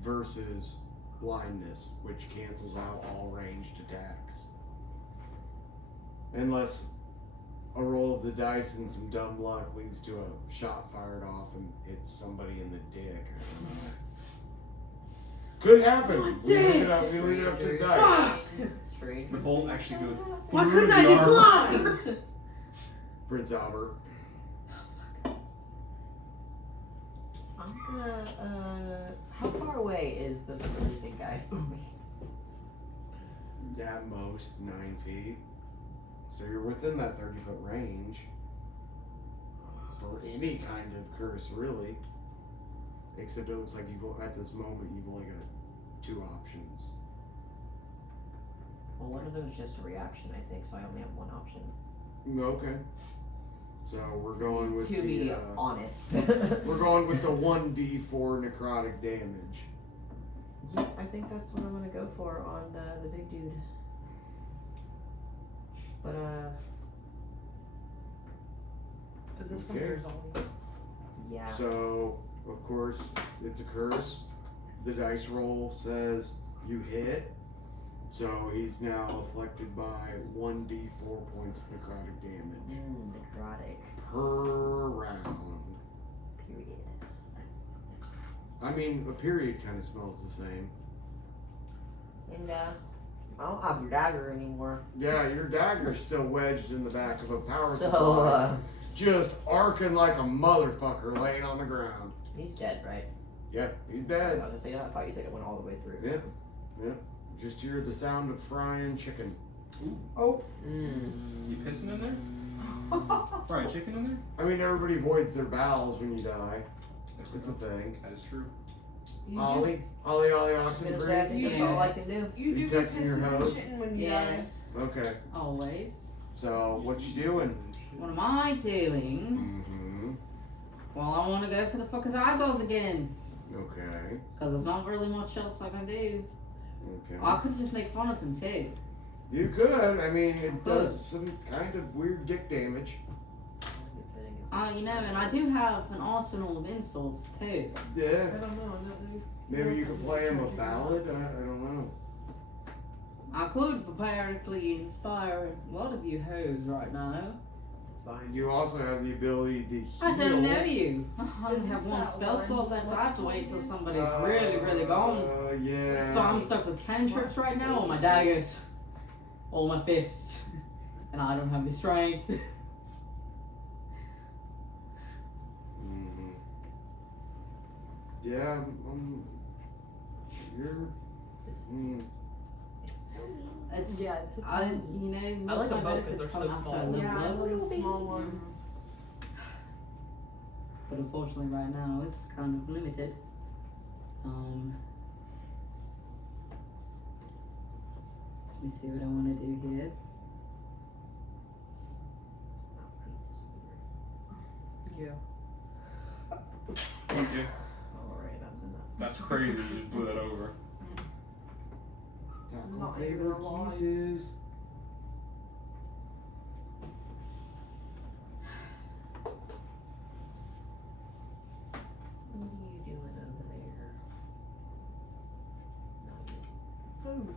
versus blindness, which cancels out all ranged attacks? Unless a roll of the dice and some dumb luck leads to a shot fired off and it's somebody in the dick. Could happen. We leave it up to the dice. Strange. The bolt actually goes through Why couldn't I the be armor. blind? Prince Albert. I'm gonna, how far away is the really big guy from me? At most 9 feet. So you're within that 30-foot range for any kind of curse, really. Except it looks like at this moment you've only got 2 options. Well, one of them is just a reaction, I think, so I only have one option. Okay. So we're going with To the be honest. we're going with the 1d4 necrotic damage. Yeah, I think that's what I'm gonna go for on the big dude. But Because this one Okay. there's only. Yeah. So, of course, it's a curse. The dice roll says you hit. So he's now afflicted by 1d4 points of necrotic damage Necrotic. per round. Period. I mean, a period kind of smells the same. And I don't have your dagger anymore. Yeah, your dagger's still wedged in the back of a power So supply. Just arcing like a motherfucker laying on the ground. he's dead, right? Yeah, he's I dead. was gonna say that. I thought you said it went all the way through. Yeah. Just hear the sound of frying chicken. Oh. You pissing in there? Fried chicken in there? I mean, everybody voids their bowels when you die. It's a thing. That is true. You Ollie I was gonna say, I Oxenfree. think that's all I can do. do. You You do be texting your pissing and host? shitting when you Yes. Okay, Always. so what you doing? What am I doing? Mm-hmm. Well, I want to go for the fucker's eyeballs again. Okay. Because there's not really much else I can do. Okay. I could just make fun of him too. You could. I mean, it does some kind of weird dick damage. You know, and I do have an arsenal of insults too. Yeah. I don't know. I'm not really. Maybe you could play him a ballad. I don't know. I could preparedly inspire a lot of you hoes right now. It's fine. You also have the ability to heal. I don't know you. I Is only have this one that spell one? slot left. I have to What's it wait till called somebody's really gone. Yeah. So I'm stuck with cantrips right now, or my daggers, or my fists, and I don't have the strength. Mhm. Yeah. You're. Mm, It's Yeah, it took I me. you know I most like of them my both 'cause benefits they're come so after small. I level Yeah, I up. love the small ones. But unfortunately, right now it's kind of limited. Let me see what I want to do here. Yeah. Thank you. Alright, that's enough. That's crazy. You just blew that over. tackle Not favorite even alive. pieces. What are you doing over there? Food.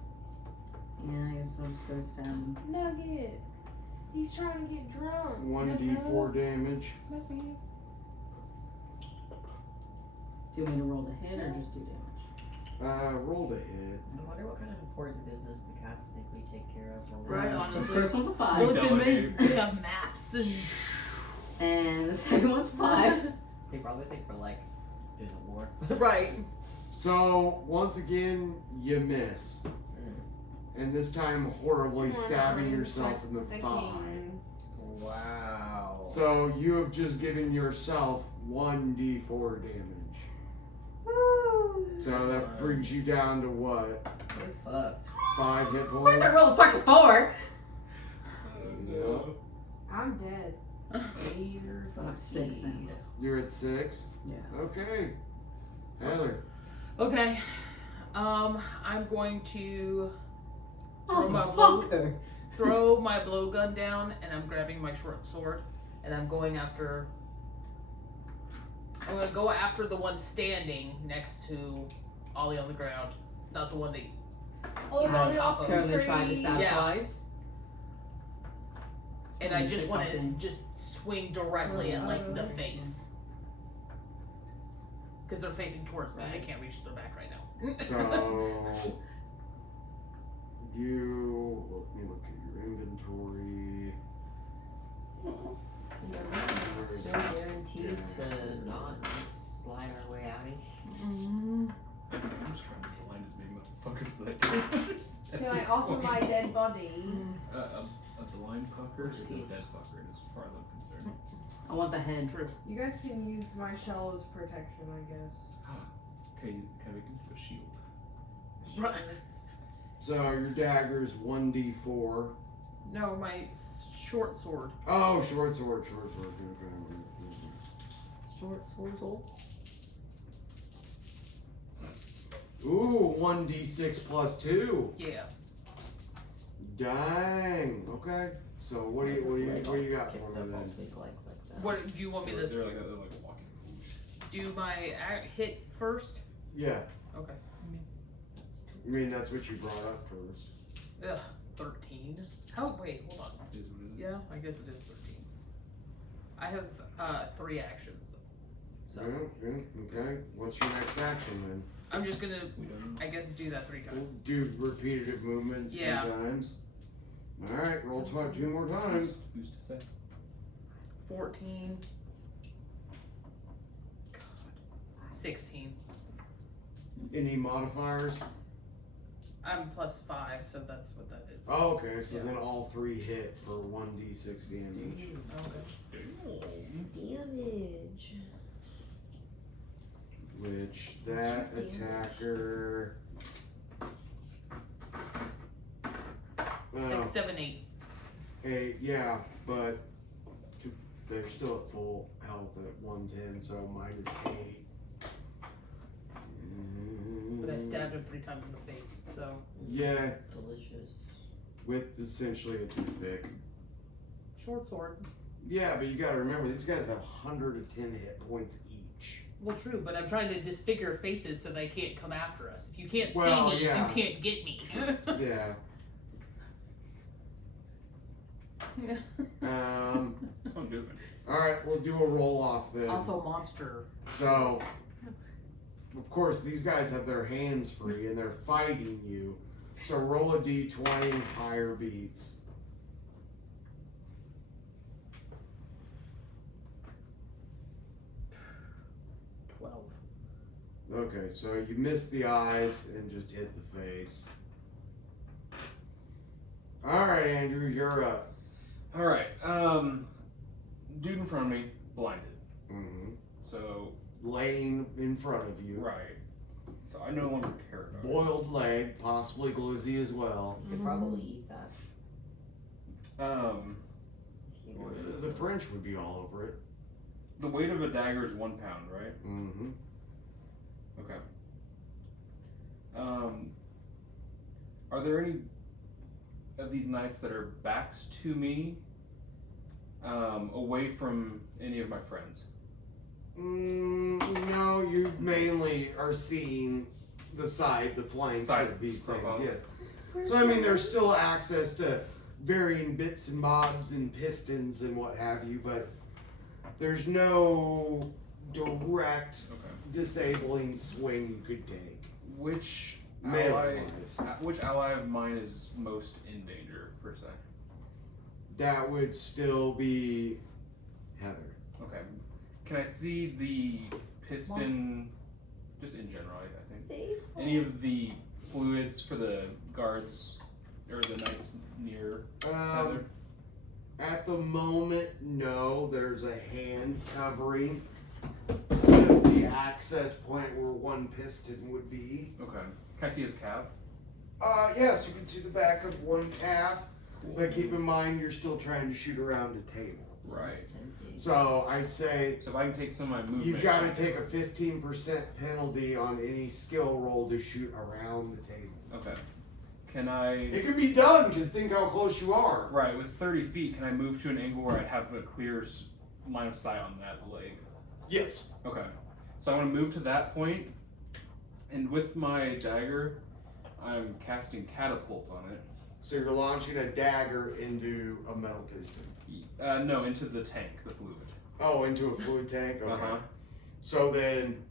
Yeah, I guess I'll just go stand. Nugget. He's trying to get drunk. 1d4 damage. That's me. Do you want me to roll the hit or just do damage? Roll the hit. I wonder what kind of important business the cats think we take care of. When Right, we're The honestly. first one's a 5, Look at me. delegate. We have maps and. and the second one's 5. They probably think we're like in a war. Right. So, once again, you miss. And this time, horribly stabbing yourself in the thigh. Wow. So, you have just given yourself 1d4 damage. So, that brings you down to what? We're fucked. 5 hit Of course points? I rolled a fucking 4! Yep. I'm dead. We're I'm at 6 now. You're at 6? Yeah. Okay. Heather. Okay. I'm going to Oh, Throw my blow- fucker! throw my blowgun down, and I'm grabbing my short sword, and I'm going after. I'm gonna go after the one standing next to Ollie on the ground, not the one that. Oh, He's all on the top of options Totally tried to free. stab Yeah. twice. And I just want to Something. just swing directly at like the Alright. face. Because they're facing towards me. I can't reach their back right now. So, you. Let me look at your inventory. We're so guaranteed to not just slide our way out Mm-hmm. I'm just trying to blind as many motherfuckers that I can. Can I offer my dead body? A blind fucker is a dead fucker, as far as I'm concerned. I want the head. True. You guys can use my shell as protection, I guess. Okay, can I make it into a shield? Right. So, your dagger is 1d4. No, my short sword. Oh, short sword. Short sword. Ooh, 1d6 plus 2. Yeah. Dang. Okay. So what do you got Kicked for up me all then? big like that. What do you want me to They're like walking. do? My hit first? Yeah. Okay. I mean, that's what you brought up first. Ugh, 13. How? Wait, hold on. Is what it is. Yeah, I guess it is 13. I have 3 actions. So Okay. What's your next action then? I'm just gonna, We done? I guess, do that 3 times. Do repetitive movements Yeah. 3 times. Alright, roll 2 more times. Who's to say? 14. God. 16. Any modifiers? I'm plus 5, so that's what that is. Oh, okay, so Yeah. then all 3 hit for 1d6 damage. Okay. Damage. Which that Damage. attacker. 6, 7, 8. 8, yeah, but they're still at full health at 110, so -8. But I stabbed him 3 times in the face, so. Yeah, Delicious. with essentially a toothpick. Short sword. Yeah, but you gotta remember, these guys have 110 hit points each. Well, true, but I'm trying to disfigure faces so they can't come after us. If you can't Well, see me, yeah. you can't get me. Yeah. That's what I'm doing. Alright, we'll do a roll off then. Also, monster. So, of course, these guys have their hands free and they're fighting you. So roll a d20, higher beats. 12. Okay, so you missed the eyes and just hit the face. Alright, Andrew, you're up. Alright, dude in front of me, blinded. Mm-hmm. So, Laying in front of you. right. So I no longer care about it. Boiled leg, possibly glizzy as well. You could probably eat that if you wanted. The French would be all over it. The weight of a dagger is 1 pound, right? Mm-hmm. Okay. Are there any of these knights that are backs to me, away from any of my friends? No, you mainly are seeing the flanks Side of these things, profiles. yes. So, I mean, there's still access to varying bits and bobs and pistons and what have you, but there's no direct Okay. disabling swing you could take. Which Melee ally? Which ally of mine is most in danger, per se? That would still be Heather. Okay. Can I see the piston, just in general, I think? Safe. Any of the fluids for the guards or the knights near Heather? At the moment, no. There's a hand covering the access point where one piston would be. Okay. Can I see his cab? Yes, you can see the back of one calf, Cool. but keep in mind you're still trying to shoot around a table. Right. Tempting. So I'd say So if I can take some of my movement. you've got to take a 15% penalty on any skill roll to shoot around the table. Okay. Can I? It can be done, because think how close you are. Right, with 30 feet, can I move to an angle where I have a clear line of sight on that leg? Yes. Okay. So I want to move to that point, and with my dagger, I'm casting catapult on it. So you're launching a dagger into a metal piston. No, into the tank, the fluid. Oh, into a fluid tank? Okay. Uh-huh. So then.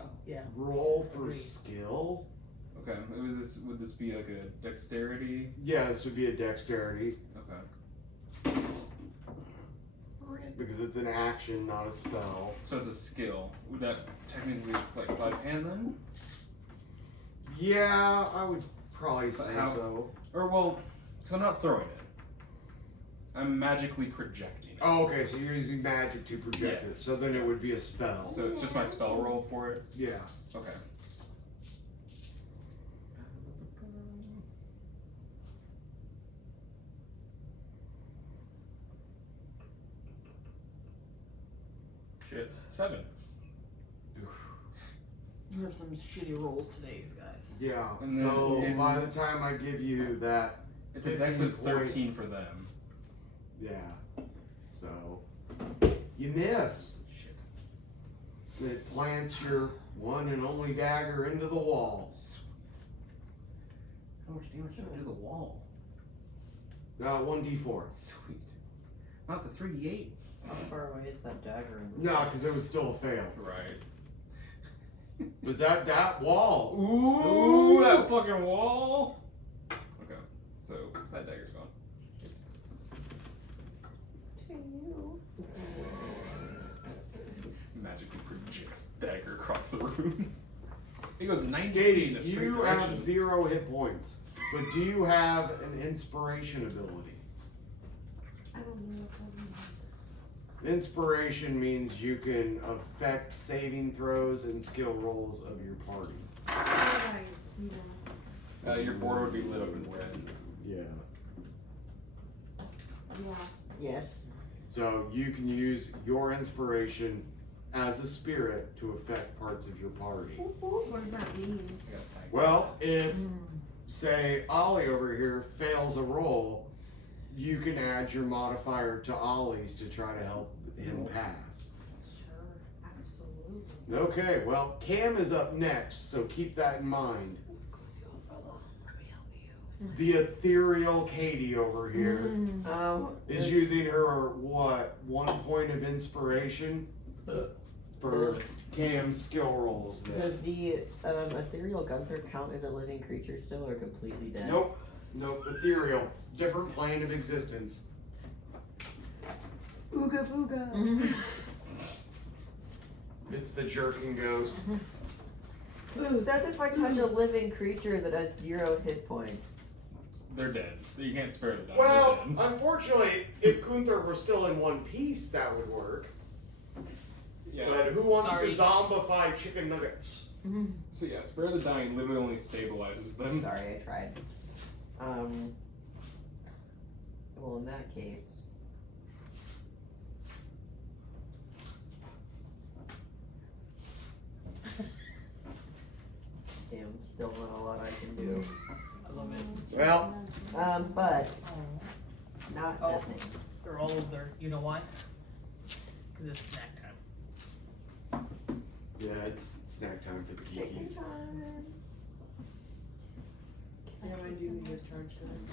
Oh, yeah. Roll for Agreed. skill. Okay. Would this be like a dexterity? Yeah, this would be a dexterity Okay. because it's an action, not a spell. So it's a skill. Would that technically like sleight of hand then? Yeah, I would probably say how- so. Or well, because I'm not throwing it. I'm magically projecting it. Oh, okay, so you're using magic to project it. Yes. So then it would be a spell. So it's just my spell roll for it. Yeah. Okay. Shit. 7. We have some shitty rolls today, guys. Yeah. And then So it's- by the time I give you that, It's a dex of 15 point- 13 for them. yeah. So you miss. Shit. It plants your one and only dagger into the wall. How much damage do I do to the wall? 1d4. Sweet. Not the 3d8. How far away is that dagger? No, because it was still a fail. Right. But that wall. Ooh, that fucking wall. Okay, so that dagger's gone. Magically projects dagger across the room. It goes 90 feet Cady, in a straight you direction. have 0 hit points, but do you have an inspiration ability? I don't know what that means. Inspiration means you can affect saving throws and skill rolls of your party. I see that. Your board would be lit up in red. Yeah. Yeah. Yes. So you can use your inspiration as a spirit to affect parts of your party. What does that mean? I got tagged. Well, if, say, Ollie over here fails a roll, you can add your modifier to Ollie's to try to help him pass. Sure, absolutely. Okay, well, Kam is up next, so keep that in mind. The ethereal Cady over here is using her, what, 1 point of inspiration for Kam's skill rolls there. Does the ethereal Gunther count as a living creature still, or completely dead? Nope, ethereal. Different plane of existence. Ooga booga. It's the jerking ghost. It says if I touch a living creature that has 0 hit points. They're dead. You can't spare the dying. Well, They're dead. unfortunately, if Gunther were still in one piece, that would work. Yeah. But who wants Sorry. to zombify chicken nuggets? So yeah, spare the dying literally only stabilizes them. Sorry, I tried. Well, in that case. Damn, still not a lot I can do. I love it. Well, But not Oh. nothing. They're all there. You know why? Because it's snack time. yeah, it's snack time for the geekies. Yeah, I do need to charge this.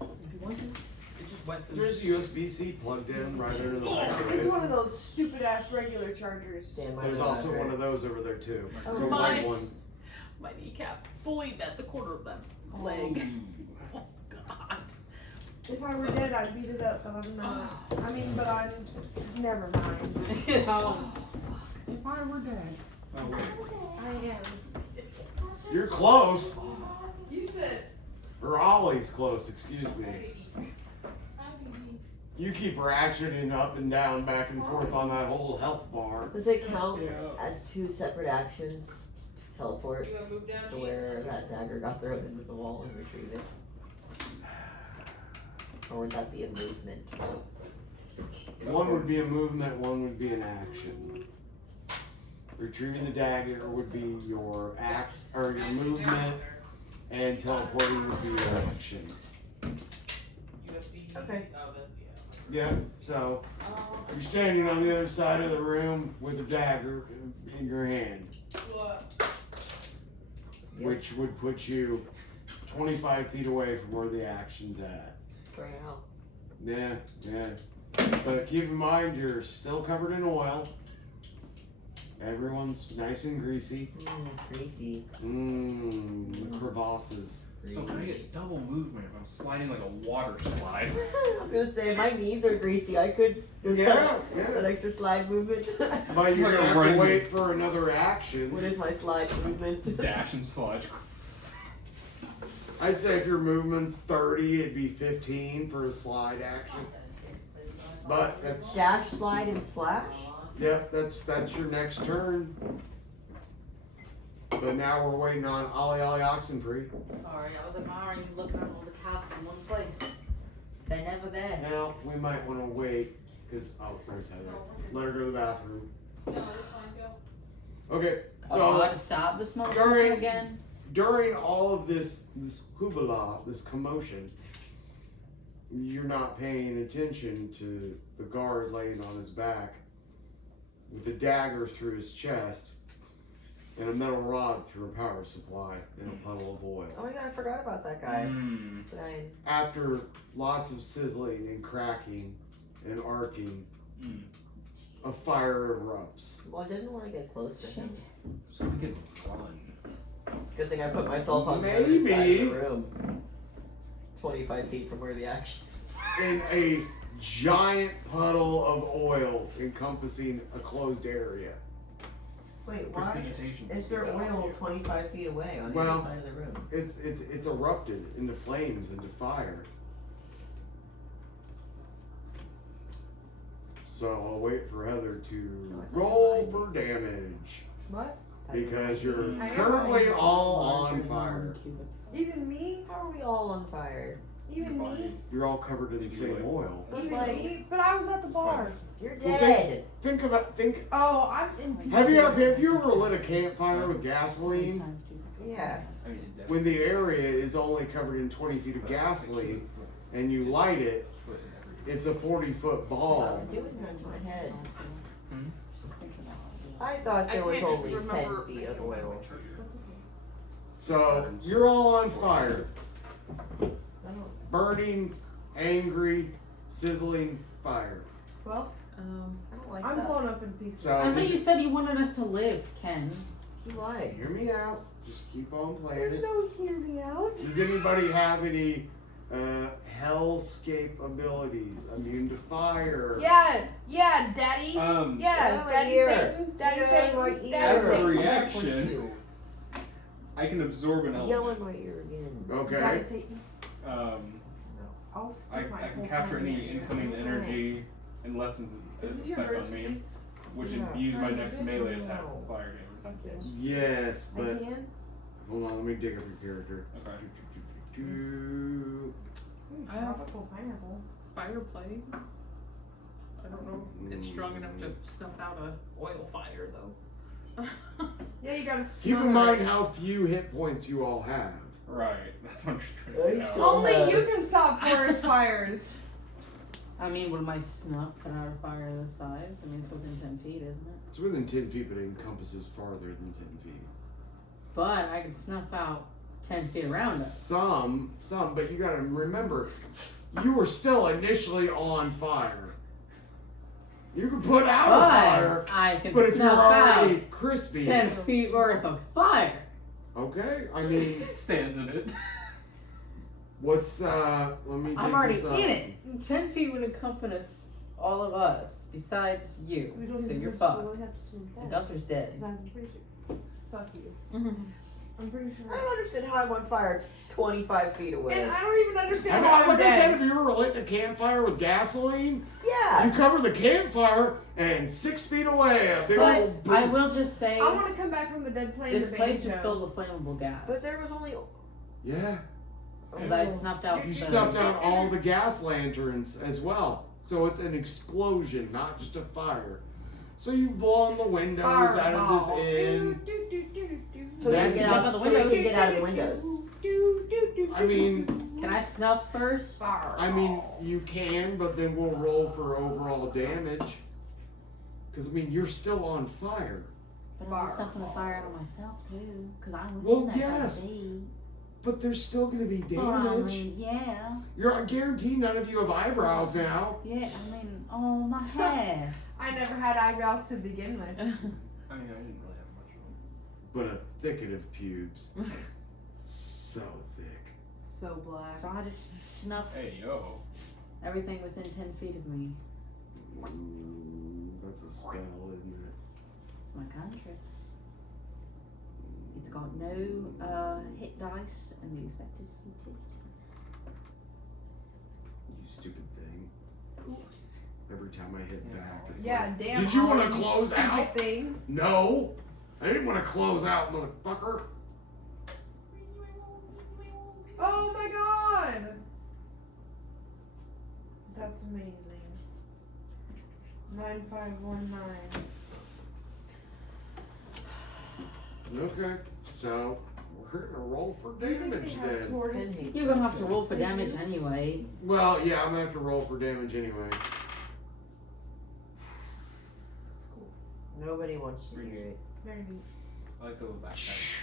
If you want to, it just went through. There's USB-C plugged in right under the It's microwave. one of those stupid ass regular chargers. Damn, There's also one of those over there too. Oh, It's a my. white one. My kneecap fully bent the corner of that leg. Oh God. If I were dead, I'd beat it up, but I'm not. I mean, but I'm. Never mind. Oh. If I were dead, Oh wait. I am. You're close. You said. Or Ollie's close, excuse me. You keep ratcheting up and down, back and forth on that whole health bar. Does it count Yeah. as 2 separate actions to teleport You wanna move down, to where that dagger got thrown into the wall and retrieve it? Or would that be a movement? One would be a movement, one would be an action. Retrieving the dagger would be your act or your movement, and teleporting would be your action. USB. Okay. Oh, that's, Yeah, so you're standing on the other side of the room with a dagger in your hand, which would put you 25 feet away from where the action's at. Right now. Yeah. But keep in mind, you're still covered in oil. Everyone's nice and greasy. Crazy. The crevasses. So I get double movement if I'm sliding like a water slide. I was gonna say, my knees are greasy. I could do Yeah. an extra slide movement. But you're Like a gonna have to running- wait for another action. What is my slide movement? Dash and slide. I'd say if your movement's 30, it'd be 15 for a slide action. But that's Dash, slide, and slash? yep, that's your next turn. But now we're waiting on Ollie Oxenfree. Sorry, I was admiring you looking at all the casts in one place. They're never there. Now we might want to wait because there's Heather. Let her go to the bathroom. No, it's fine, go. Okay, I'll so try to stop the smoke during- again. during all of this hoopla, this commotion, you're not paying attention to the guard laying on his back with a dagger through his chest and a metal rod through a power supply and a puddle of oil. Oh my god, I forgot about that guy. Mm. Dying. After lots of sizzling and cracking and arcing, Mm. a fire erupts. Well, I didn't want to get close to him. So we could run. Good thing I put myself on the other side of Maybe. the room. 25 feet from where the action. In a giant puddle of oil encompassing a closed area. Wait, why Prestidigitation. is there oil 25 feet away on the Well, other side of the room? It's erupted into flames, into fire. So I'll wait for Heather to roll for damage What? because you're I am currently rolling. all on fire. Even me? How are we all on fire? Even me? You're all covered in the same oil. Even Like- me? But I was at the bars. You're Well, dead. Think Oh, I'm in pieces. Have you ever lit a campfire with gasoline Yeah. I mean, it when the area is only covered in 20 feet of gasoline and you light it? It's a 40-foot ball. I'm doing that in my head. Hmm? I thought there I was can't only remember- 10 feet of oil. So you're all on fire. I don't. Burning, angry, sizzling fire. Well, I don't like I'm that. blown up in pieces. So I thought this you said you wanted us to live, Ken. You lied. hear me out. Just keep on playing There's it. no hear me out. Does anybody have any hellscape abilities? Immune to fire? Yeah, Daddy. Uh, yeah, Get out of Daddy here. Satan. Daddy Get out of Satan. my Daddy ear. As a Satan. reaction, I can absorb an Yell element. in my ear again. Okay. Daddy Satan. I I'll stick my can whole capture hand any in. incoming energy and lessens Is its this your effect first on me, piece? which Yeah. imbues my next No. melee attack with fire damage. Fuck this. Yes, I but can? hold on. Let me dig up your character. Okay. Ooh, I have- tropical pineapple. Fire play. I don't know if it's strong enough to snuff out a oil fire though. Yeah, you gotta Keep in smother mind it. how few hit points you all have. Right. That's what I'm trying to get out. Only you can stop forest fires. I mean, would my snuff put out a fire this size? I mean, it's within 10 feet, isn't it? It's within 10 feet, but it encompasses farther than 10 feet. But I could snuff out 10 feet around us. Some, but you gotta remember, you were still initially on fire. You can put out a fire, But I can but if you're snuff already out crispy, 10 feet worth of fire. okay. I mean, Stands in it. what's let me. I'm dig already this up. in it. 10 feet would encompass all of us, besides you. We don't So even you're have fucked. to really have to swim And back. Gunther's dead. 'Cause I'm pretty sure. Fuck you. Mm-hmm. I'm pretty sure. I don't understand how I'm on fire 25 feet away. And I don't even understand I how mean, I'm like I said, dead. if you were lit a campfire with gasoline, you Yeah. cover the campfire and 6 feet away, a big But old I will just say, I want to come back from the dead plane this to place is Banjo. filled with flammable gas. But there was only. Yeah. Because I snuffed out You the- snuffed out all the gas lanterns as well. So it's an explosion, not just a fire. So you've blown the windows out of Fireball. this inn. Do, do, do, do, do, So That's we get not out, out the so we windows. can get out of the windows. do, do, do, I mean, Can I snuff first? Fireball. you can, but then we'll roll for overall damage. Because, I mean, you're still on fire. But I'm snuffing the fire out of myself too. Because I'm Well, within that yes. body. But there's still going to be Well, I damage. mean, yeah. I guarantee none of you have eyebrows now. Yeah, I mean, oh, my hair. I never had eyebrows to begin with. I mean, I didn't really have much of them. But a thicket of pubes. So thick. So black. So I just snuff Hey, yo. everything within 10 feet of me. That's a spell, isn't it? It's my cantrip. It's got no hit dice, and the effect is heated. You stupid thing. Every time I hit back, it's Yeah, like, damn. did you want to Ollie, close stupid out? Thing. No. I didn't want to close out, motherfucker. Oh my god! That's amazing. 9519. Okay, so we're gonna roll for Do you think damage they have then. tortoise? You're gonna have to roll for damage anyway. Well, yeah, I'm gonna have to roll for damage anyway. Nobody wants to hear it. Very neat. I like the little backpack.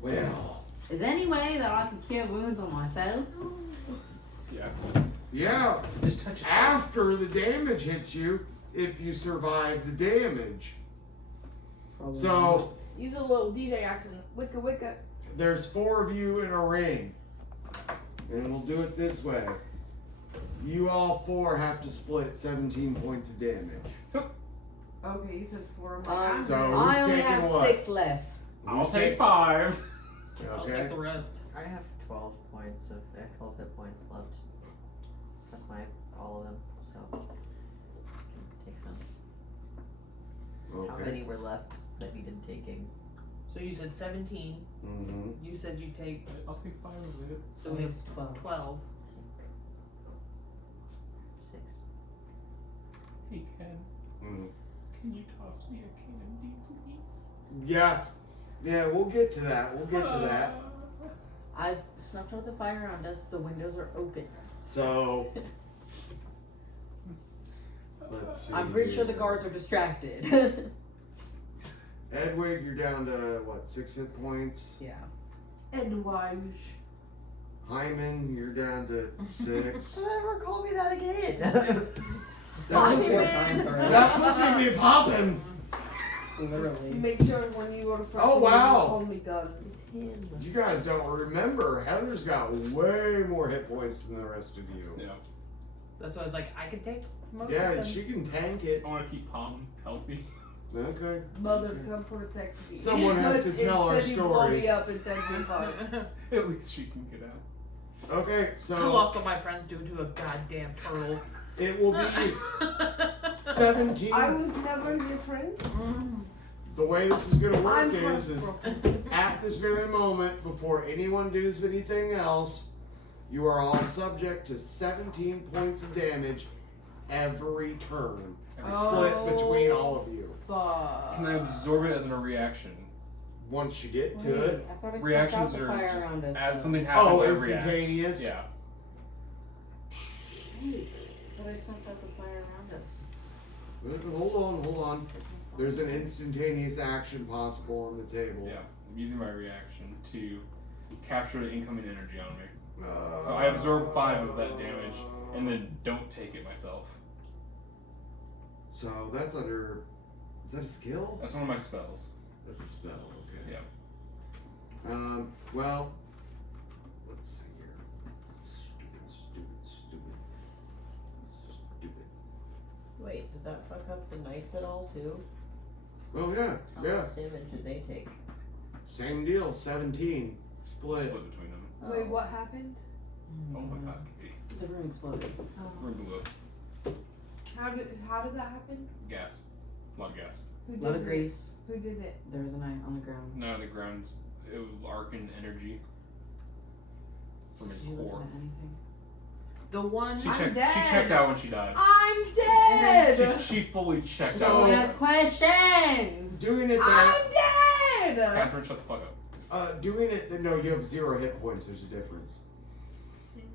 Well, Is there any way that I can cure wounds on myself? Yeah. yeah, Just touch it. after the damage hits you, if you survive the damage. Probably So, Use a little DJ accent. Wicca wicca. there's 4 of you in a ring. And we'll do it this way. You all 4 have to split 17 points of damage. Okay, you said 4 of not. my So I who's only taking have what? 6 left. I'll Who's take taking- 5. I'll Okay. take the rest. I have 12 points of 12 hit points left. That's all of them. So take some. How Okay. many were left that needed taking? So you said 17. Mm-hmm. You said you take. I'll take 5 of it. So we have it's 12. 12. 6. Hey, Ken. Mm-hmm. Can you toss me a candy, please? Yeah. Yeah, we'll get to that. We'll get to that. I've snuffed out the fire around us. The windows are open. So, let's see. I'm pretty sure the here. guards are distracted. Edwig, you're down to what, 6 hit points? Yeah. Edwige. Hyman, you're down to 6. Don't ever call me that again. That was pussy- 4 times already. that pussy be popping! Literally. Make sure when you go to front Oh, door, wow. you call me gun. It's him. You guys don't remember. Heather's got way more hit points than the rest of you. Yeah. That's why I was like, I could take most of Yeah, them. she can tank it. I want to keep Pomm healthy. Okay. Mother, come protect me. Someone has to tell our Instead you blow story. me up and take me apart. At least she can get out. Okay, I so lost all my friends due to a goddamn turtle. it will be 17. I was never your friend. The way this is going to work I'm is heartbroken. at this very moment, before anyone does anything else, you are all subject to 17 points of damage every turn. Split between all of you. Fuck. Can I absorb it as a reaction? Once you get to Wait, it. I thought I snuffed out Reactions the are fire just around us. as though. something happens. Oh, I react. instantaneous? Yeah. Wait, I thought I snuffed out the fire around us. Hold on. There's an instantaneous action possible on the table. Yeah. I'm using my reaction to capture the incoming energy on me. So I absorb 5 of that damage and then don't take it myself. So that's under. Is that a skill? That's one of my spells. That's a spell, okay. Yeah. Well, let's see here. Stupid. Wait, did that fuck up the knights at all too? Oh, yeah. How Yeah. much damage did they take? Same deal, 17. Split. Split between them. Wait, what happened? Oh my god, Katie. The room exploded. Room blew up. How did that happen? Gas. A lot of gas. Who A did lot of it? grease. Who did it? There was a knight on the ground. No, the ground's it was arcing energy from his Did you listen core. to anything? The one. She I'm checked. dead. She checked out when she died. I'm dead. She fully checked So- out. Don't ask questions! Doing it I'm dead. Catherine, shut the fuck up. doing it. No, you have 0 hit points. There's a difference.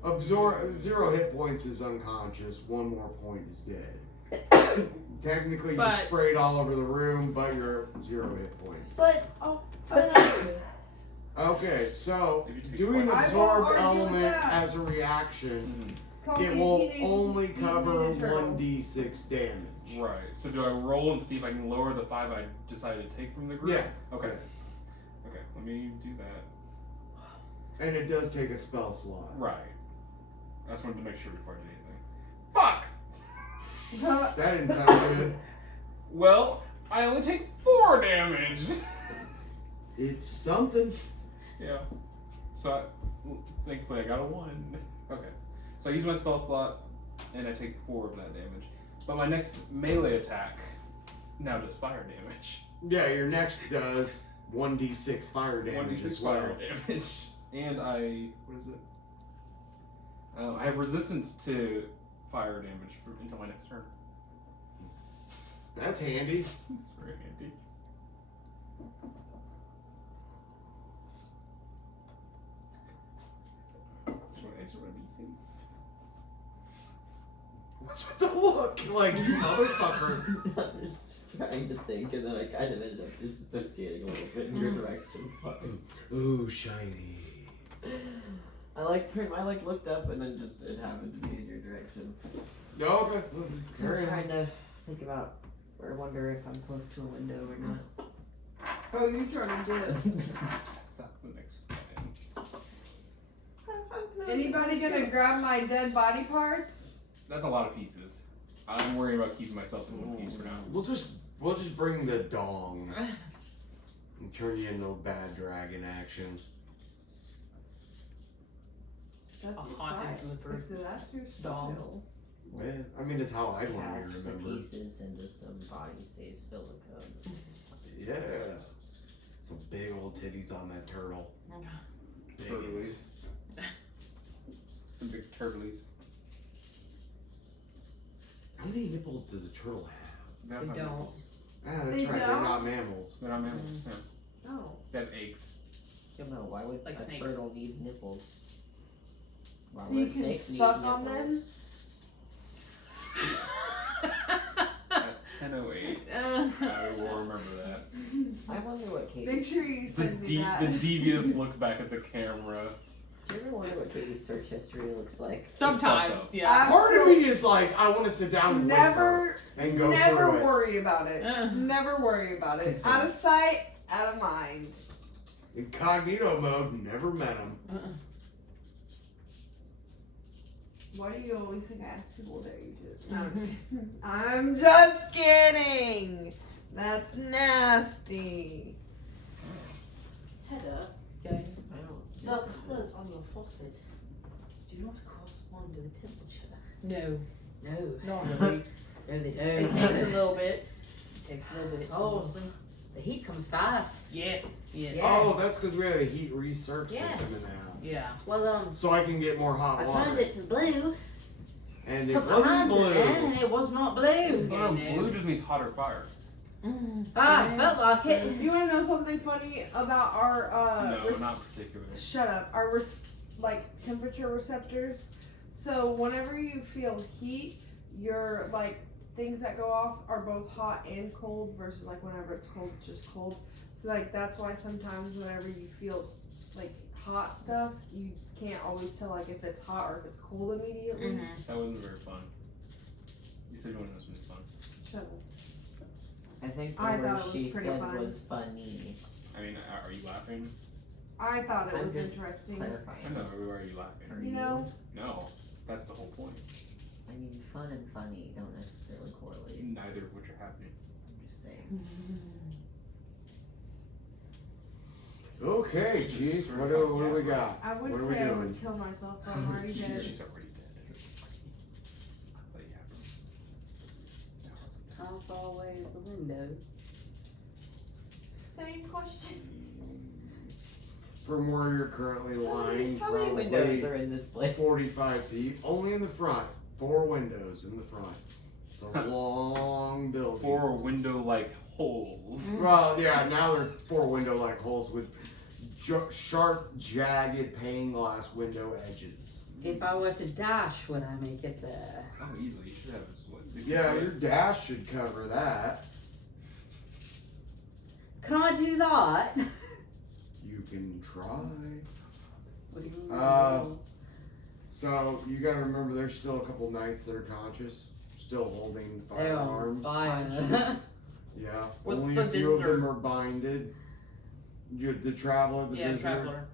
Absorb 0 hit points is unconscious. 1 more point is dead. Technically, you're But- sprayed all over the room, but you're 0 hit points. But Okay, so If you take doing one- I absorb won't argue with element that. as a reaction, Call it me will Teenage only Mutant cover Ninja Turtle. 1d6 damage. Right. So do I roll and see if I can lower the 5 I decided to take from the group? Yeah. Okay. Okay. Let me do that. And it does take a spell slot. Right. I just wanted to make sure before I did anything. Fuck. That didn't sound good. Well, I only take 4 damage. It's something. Yeah. So thankfully I got a 1. Okay. So I use my spell slot and I take 4 of that damage. But my next melee attack now does fire damage. Yeah, your next does 1d6 fire damage 1d6 as well. fire damage. And I what is it? I have resistance to fire damage until my next turn. That's handy. It's very handy. What's with the look? Like, you motherfucker. I'm just trying to think, and then I kind of ended up disassociating a little bit in your direction. Sorry. Ooh, shiny. I looked up, and then just it happened to be in your direction. Okay. So I'm trying to think about, or wonder if I'm close to a window or not. Oh, you trying to dip. That's the next thing. Anybody gonna grab my dead body parts? That's a lot of pieces. I'm worried about keeping myself in one piece for now. We'll just bring the dong and turn you into a bad dragon action. That's A your haunted style. Looper. So that's your Doll. style. Man, I mean, it's how I'd want to Cast be the remembered. pieces into some body save silicone. Yeah. Some big old titties on that turtle. Turtles. Some big turtles. How many nipples does a turtle have? They They don't. Ah, that's They right. They're don't? not mammals. They're not mammals. Yeah. Oh. They have eggs. You know, why would Like a snakes. turtle need nipples? Why So you would a can snake need suck on nipples? them? At 10:08. I will remember that. I wonder what Cady. Make sure you The, send me that. the devious look back at the camera. Do you ever wonder what Cady's search history looks like? Sometimes, yeah. Part of me is like, I want to sit down and wait Never, and go never through it. worry about it. Never worry about it. Out of sight, out of mind. Incognito mode, never met him. Why do you always think I ask people their ages? No, I'm just kidding. That's nasty. Heather, okay. I don't. The colours on your faucet do not correspond to the temperature. No. No. Not really. No, they It don't. takes a little bit. Takes a little bit. Oh, the heat comes fast. Yes. Yes. Yeah. Oh, that's because we have a heat research Yeah. system in the house. Yeah. Well, So I can get more hot I water. turned it to blue. And it Put my wasn't hands in there, blue. and it was not blue. Oh, blue just means hotter fire. Ah, I felt like it. You want to know something funny about our No, not particularly. shut up. Our like temperature receptors. So whenever you feel heat, your like things that go off are both hot and cold versus like whenever it's cold, it's just cold. So like that's why sometimes whenever you feel like hot stuff, you can't always tell like if it's hot or if it's cold immediately. That wasn't very fun. You said one was really fun. Shut up. I think the I word thought it was she pretty said fun. was funny. I mean, are you laughing? I thought it I'm was just interesting. clarifying. I know, why are you laughing? Are You know, No, that's the whole point. I mean, fun and funny don't necessarily correlate. Neither of which are happening. I'm just saying. Okay, Chief. What do we got? I would What are we say I doing? would kill myself, but I'm already dead. She's already dead. But yeah. How's always the window? Same question. From where you're currently lying, How many windows probably are in this place? 45 feet. Only in the front. 4 windows in the front. It's a long building. 4 window-like holes. Well, yeah, now they're 4 window-like holes with sharp, jagged pane glass window edges. If I were to dash, would I make it there? Oh, easily. You should have, what, 60 Yeah, foot? your dash should cover that. Can I do that? You can try. Ooh. So, you gotta remember there's still a couple knights that are conscious, still holding They're on firearms. fire. Yeah, What's only the a few of visitor? them are binded. The traveler, the Yeah, visitor.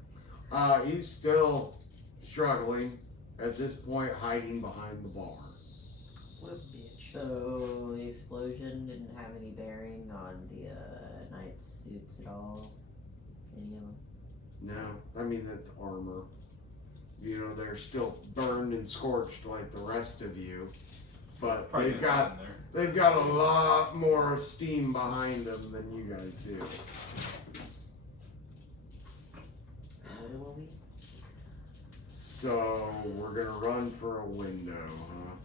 traveler. He's still struggling at this point, hiding behind the bar. What a bitch. So the explosion didn't have any bearing on the knight suits at all? Any of them? No, I mean that's armor. You know, they're still burned and scorched like the rest of you, but Probably they've gonna got happen there. they've got a lot more steam behind them than you guys do. What will we? So we're gonna run for a window, huh?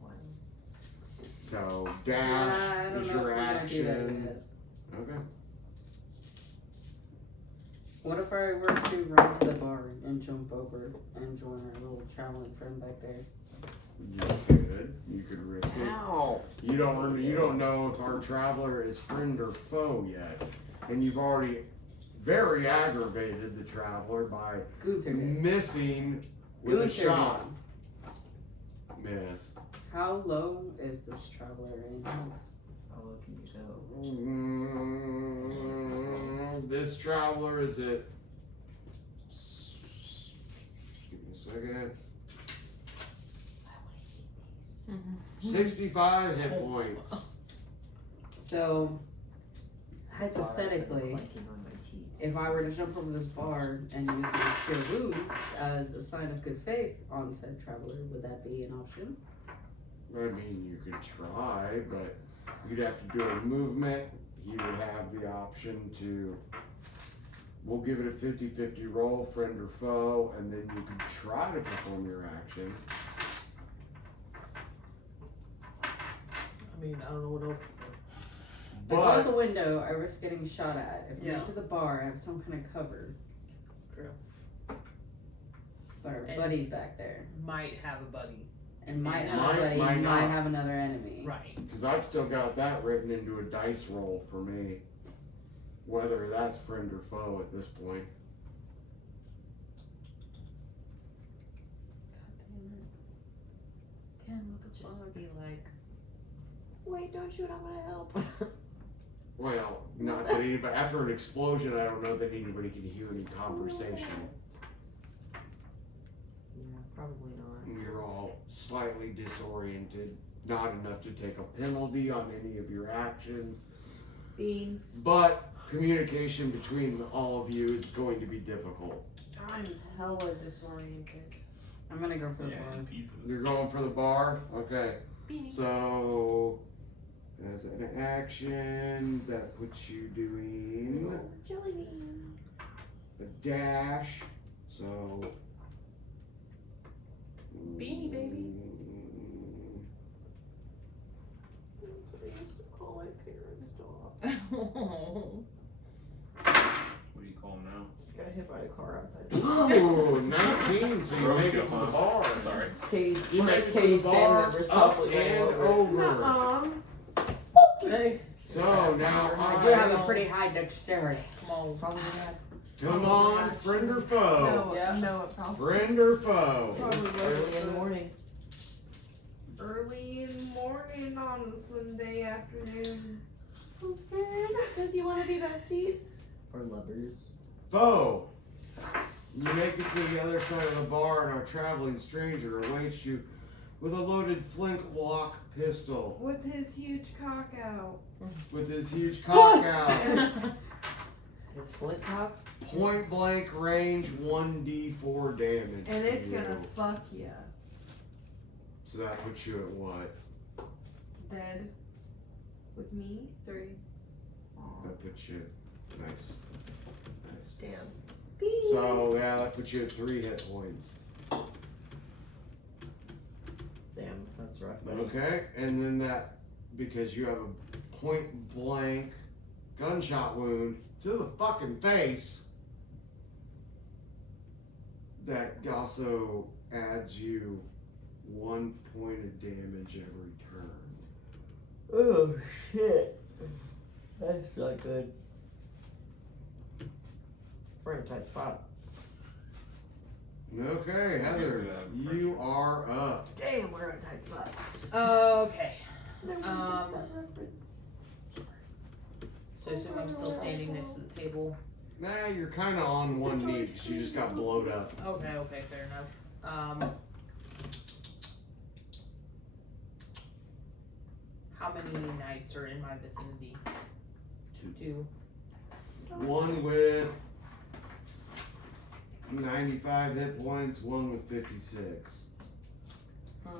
One. So I dash don't is know your if we're gonna do that action. yet. Okay. What if I were to run to the bar and jump over and join our little traveling friend back there? You could risk it. Ow! You don't know if our traveler is friend or foe yet, and you've already very aggravated the traveler by Gunther did. missing with a Gunther shot. did. Miss. How low is this traveler in health? How low can you go? This traveler is at. Give me a second. 65 hit points. So, hypothetically, Clanking on my teeth. if I were to jump over this bar and use my cure wounds as a sign of good faith on said traveler, would that be an option? I mean, you could try, but you'd have to do a movement. He would have the option to. We'll give it a 50-50 roll, friend or foe, and then you could try to perform your action. I mean, I don't know what else. If I go out the But window, I risk getting shot at. If I Yeah. get to the bar, I have some kind of cover. True. But our And- buddy's back there. Might have a buddy. And might have Might- a buddy, might might not. have another enemy. Right. because I've still got that written into a dice roll for me, whether that's friend or foe at this point. Just be like, wait, don't shoot, I'm gonna help. Well, not that anybody, after an explosion, I don't know that anybody can hear any conversation. Yeah, probably not. And you're all slightly disoriented, not enough to take a penalty on any of your actions, Beans. but communication between all of you is going to be difficult. I'm hella disoriented. I'm gonna go for the Yeah, bar. in pieces. You're going for the bar? Okay. So, as an action, that puts you doing Jelly bean. a dash. So. Beanie baby. That's what I used to call my parents' dog. What do you call him now? Got hit by a car outside. Ooh, 19, so you Broke make you, it to the huh? bar. Sorry. Katie's, You my made it to Katie's the family bar, members up probably and over. over. Hey, So now I do have a pretty high dexterity. Come on. Probably not. Come on, friend or foe? No, Yeah. no, it probably, Friend or foe? probably Early was in the morning. early in the morning on a Sunday afternoon. So scared. Does he want to be besties? Or lovers? Foe. You make it to the other side of the bar, and our traveling stranger awaits you with a loaded flintlock pistol With his huge cock out. with his huge cock out. His flint cock? Point blank range, 1d4 damage. And to it's you. gonna fuck ya. So that puts you at what? Dead. With me? 3. That puts you. Nice. Nice. Damn. So, yeah, that puts you at 3 hit points. Damn, that's rough. Buddy. Okay, and then that, because you have a point blank gunshot wound to the fucking face, that also adds you 1 point of damage every turn. Oh shit. That's not good. We're in a tight spot. Okay, Heather, you are up. Damn, we're in a tight spot. Okay. So I assume I'm still standing next to the table. Nah, you're kind of on one knee because you just got blowed up. Okay, fair enough. How many knights are in my vicinity? 2. One with 95 hit points, one with 56. Okay.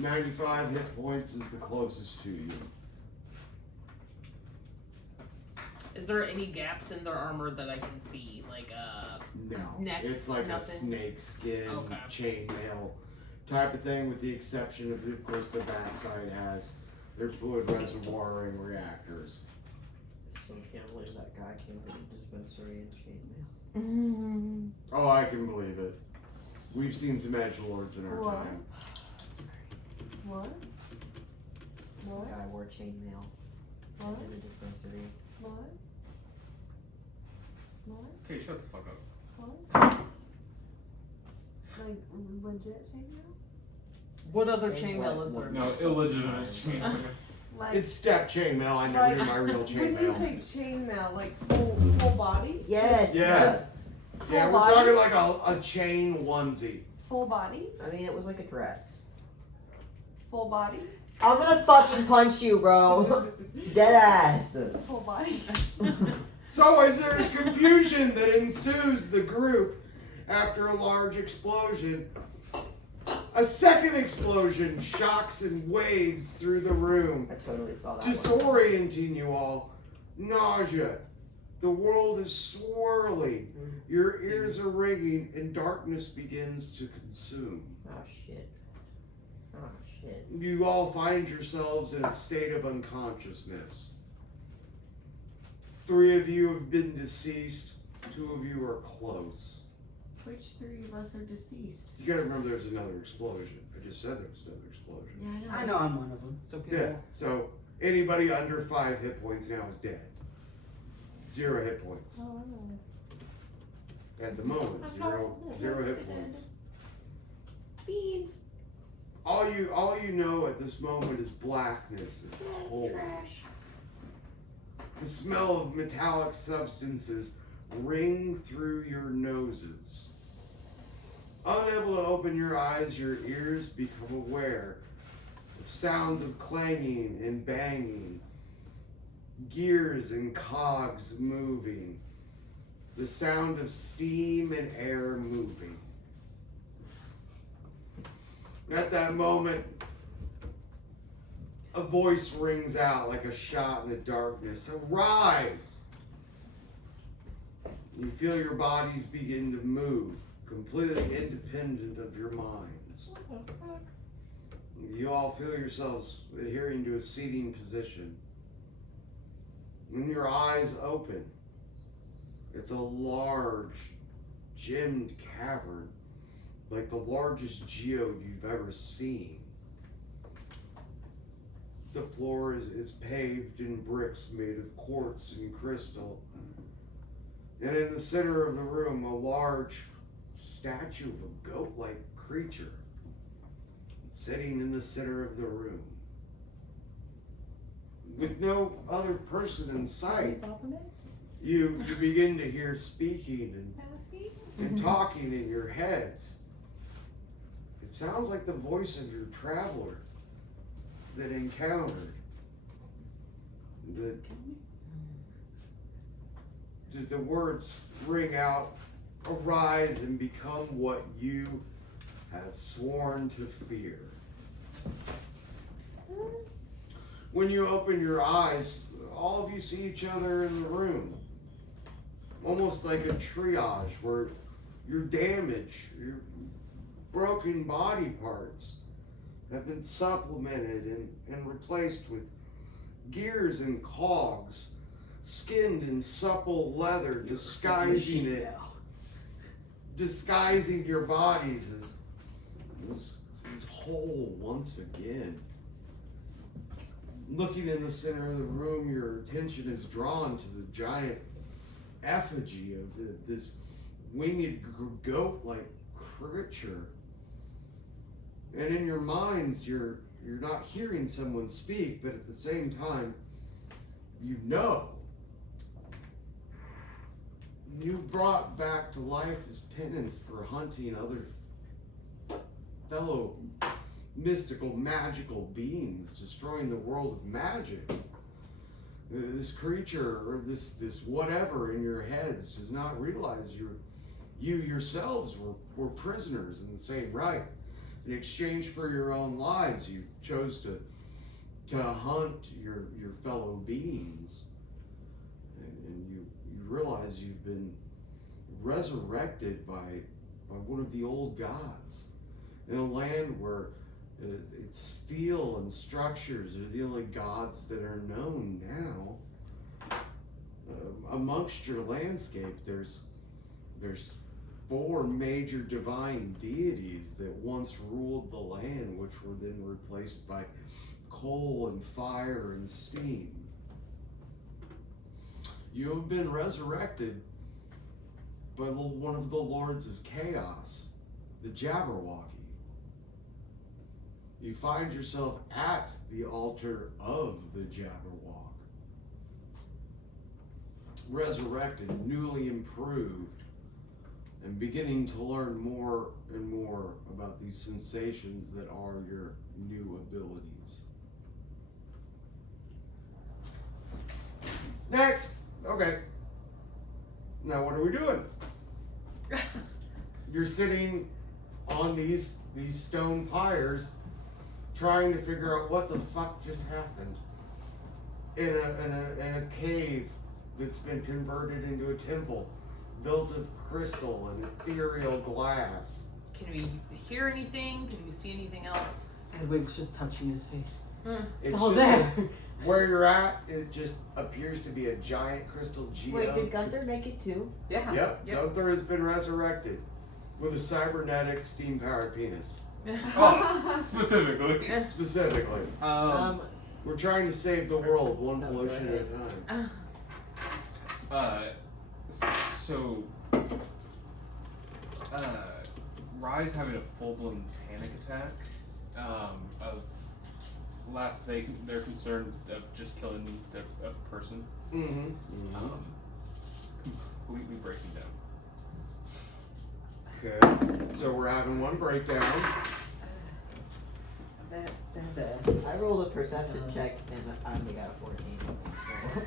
95 hit points is the closest to you. Is there any gaps in their armor that I can see? Like, No, Neck, it's like nothing? a snake skin, Okay. chainmail type of thing, with the exception of course, the backside has their fluid reservoiring reactors. Still can't believe that guy came to the dispensary in chainmail. Oh, I can believe it. We've seen some edgelords in our What? time. What? Some What? guy wore chainmail What? in the dispensary. What? What? Okay, shut the fuck up. What? Like legit chainmail? What other Same chainmail what- is there? No, illegitimate chainmail. Like It's step chainmail. I never Like, knew my real when you chainmail. say chainmail, like full body? Yes. Yeah. Full Yeah, we're body? talking like a chain onesie. Full body? I mean, it was like a dress. Full body? I'm gonna fucking punch you, bro. Dead ass. Full body. So as there is confusion that ensues the group after a large explosion, a second explosion shocks and waves through the room, I totally saw that one. disorienting you all. Nausea. The world is swirling. Your ears are ringing and darkness begins to consume. Oh shit. Oh shit. You all find yourselves in a state of unconsciousness. 3 of you have been deceased. 2 of you are close. Which 3 of us are deceased? You gotta remember there's another explosion. I just said there was another explosion. Yeah, I know I'm one of them. So people. Yeah, so anybody under 5 hit points now is dead. 0 hit points. Oh, I know. At the moment, zero hit points. Beans. All you know at this moment is blackness and cold. Trash. The smell of metallic substances ring through your noses. Unable to open your eyes, your ears become aware of sounds of clanging and banging, gears and cogs moving, the sound of steam and air moving. At that moment, a voice rings out like a shot in the darkness. Arise! You feel your bodies begin to move, completely independent of your minds. What the fuck? You all feel yourselves adhering to a seating position. When your eyes open, it's a large, gemmed cavern, like the largest geode you've ever seen. The floor is paved in bricks made of quartz and crystal. And in the center of the room, a large statue of a goat-like creature sitting in the center of the room. With no other person in sight, you begin to hear speaking and talking in your heads. It sounds like the voice of your traveler that encountered. The words ring out, arise and become what you have sworn to fear. When you open your eyes, all of you see each other in the room. Almost like a triage where your damage, your broken body parts have been supplemented and replaced with gears and cogs, skinned in supple leather, disguising your bodies as whole once again. Looking in the center of the room, your attention is drawn to the giant effigy of this winged goat-like creature. And in your minds, you're not hearing someone speak, but at the same time, you know. You brought back to life as penance for hunting other fellow mystical, magical beings, destroying the world of magic. This creature, or this whatever in your heads, does not realize you yourselves were prisoners in the same right. In exchange for your own lives, you chose to hunt your fellow beings. And you realize you've been resurrected by one of the old gods in a land where it's steel and structures are the only gods that are known now. Amongst your landscape, there's 4 major divine deities that once ruled the land, which were then replaced by coal and fire and steam. You have been resurrected by one of the lords of chaos, the Jabberwocky. You find yourself at the altar of the Jabberwock, resurrected, newly improved, and beginning to learn more and more about these sensations that are your new abilities. Next! Okay. Now what are we doing? You're sitting on these stone pyres trying to figure out what the fuck just happened in a cave that's been converted into a temple built of crystal and ethereal glass. Can we hear anything? Can we see anything else? Edwig's just touching his face. It's all just there. Where you're at, it just appears to be a giant crystal geo. Wait, did Gunther make it too? Yeah. Yep, Gunther has been resurrected with a cybernetic steam-powered penis. Oh, specifically. Specifically. We're trying to save the world one pollution at a time. So, Rye's having a full-blown panic attack. Of last they're concerned of just killing a person. Completely breaking down. Okay. So we're having one breakdown. I rolled a perception check and I only got a 14. So.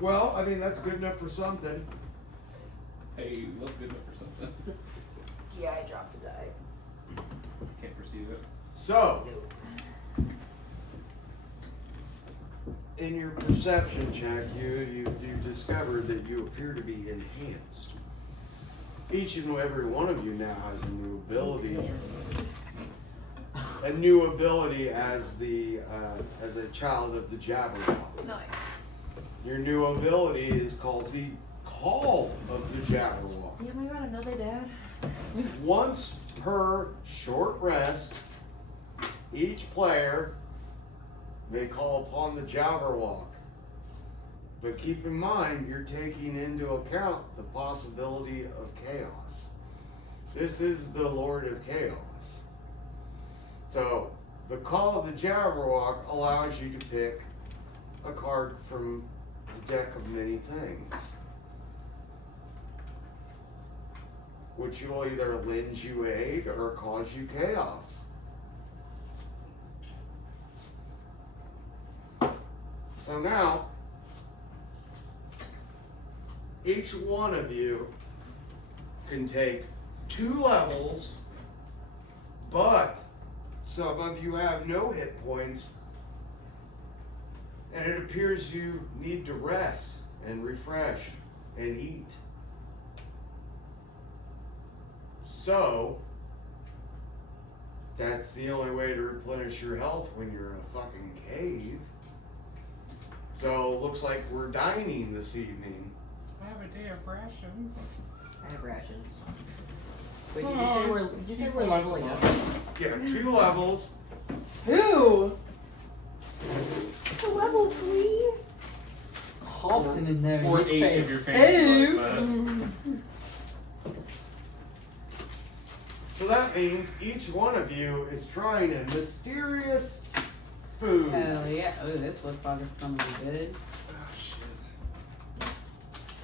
Well, I mean that's good enough for something. Hey, you look good enough for something. Yeah, I dropped a die. Can't perceive it. So, in your perception check, you discovered that you appear to be enhanced. Each and every one of you now has a new ability. A new ability as a child of the Jabberwock. Nice. Your new ability is called the Call of the Jabberwock. Yeah, we got another dad. Once per short rest, each player may call upon the Jabberwock. But keep in mind, you're taking into account the possibility of chaos. This is the Lord of Chaos. So, the Call of the Jabberwock allows you to pick a card from the deck of many things, which will either lend you aid or cause you chaos. So now, each one of you can take 2 levels, but some of you have no hit points, and it appears you need to rest and refresh and eat. So, that's the only way to replenish your health when you're in a fucking cave. So, looks like we're dining this evening. I have a day of rations. I have rations. Wait, did you say we're leveling up? Yeah, 2 levels. 2? To level 3? Halton in there. Or you'd 8 say if you're fancy like that. 2. So that means each one of you is trying a mysterious food. Hell yeah. Oh, this looks like it's gonna be good. Oh shit.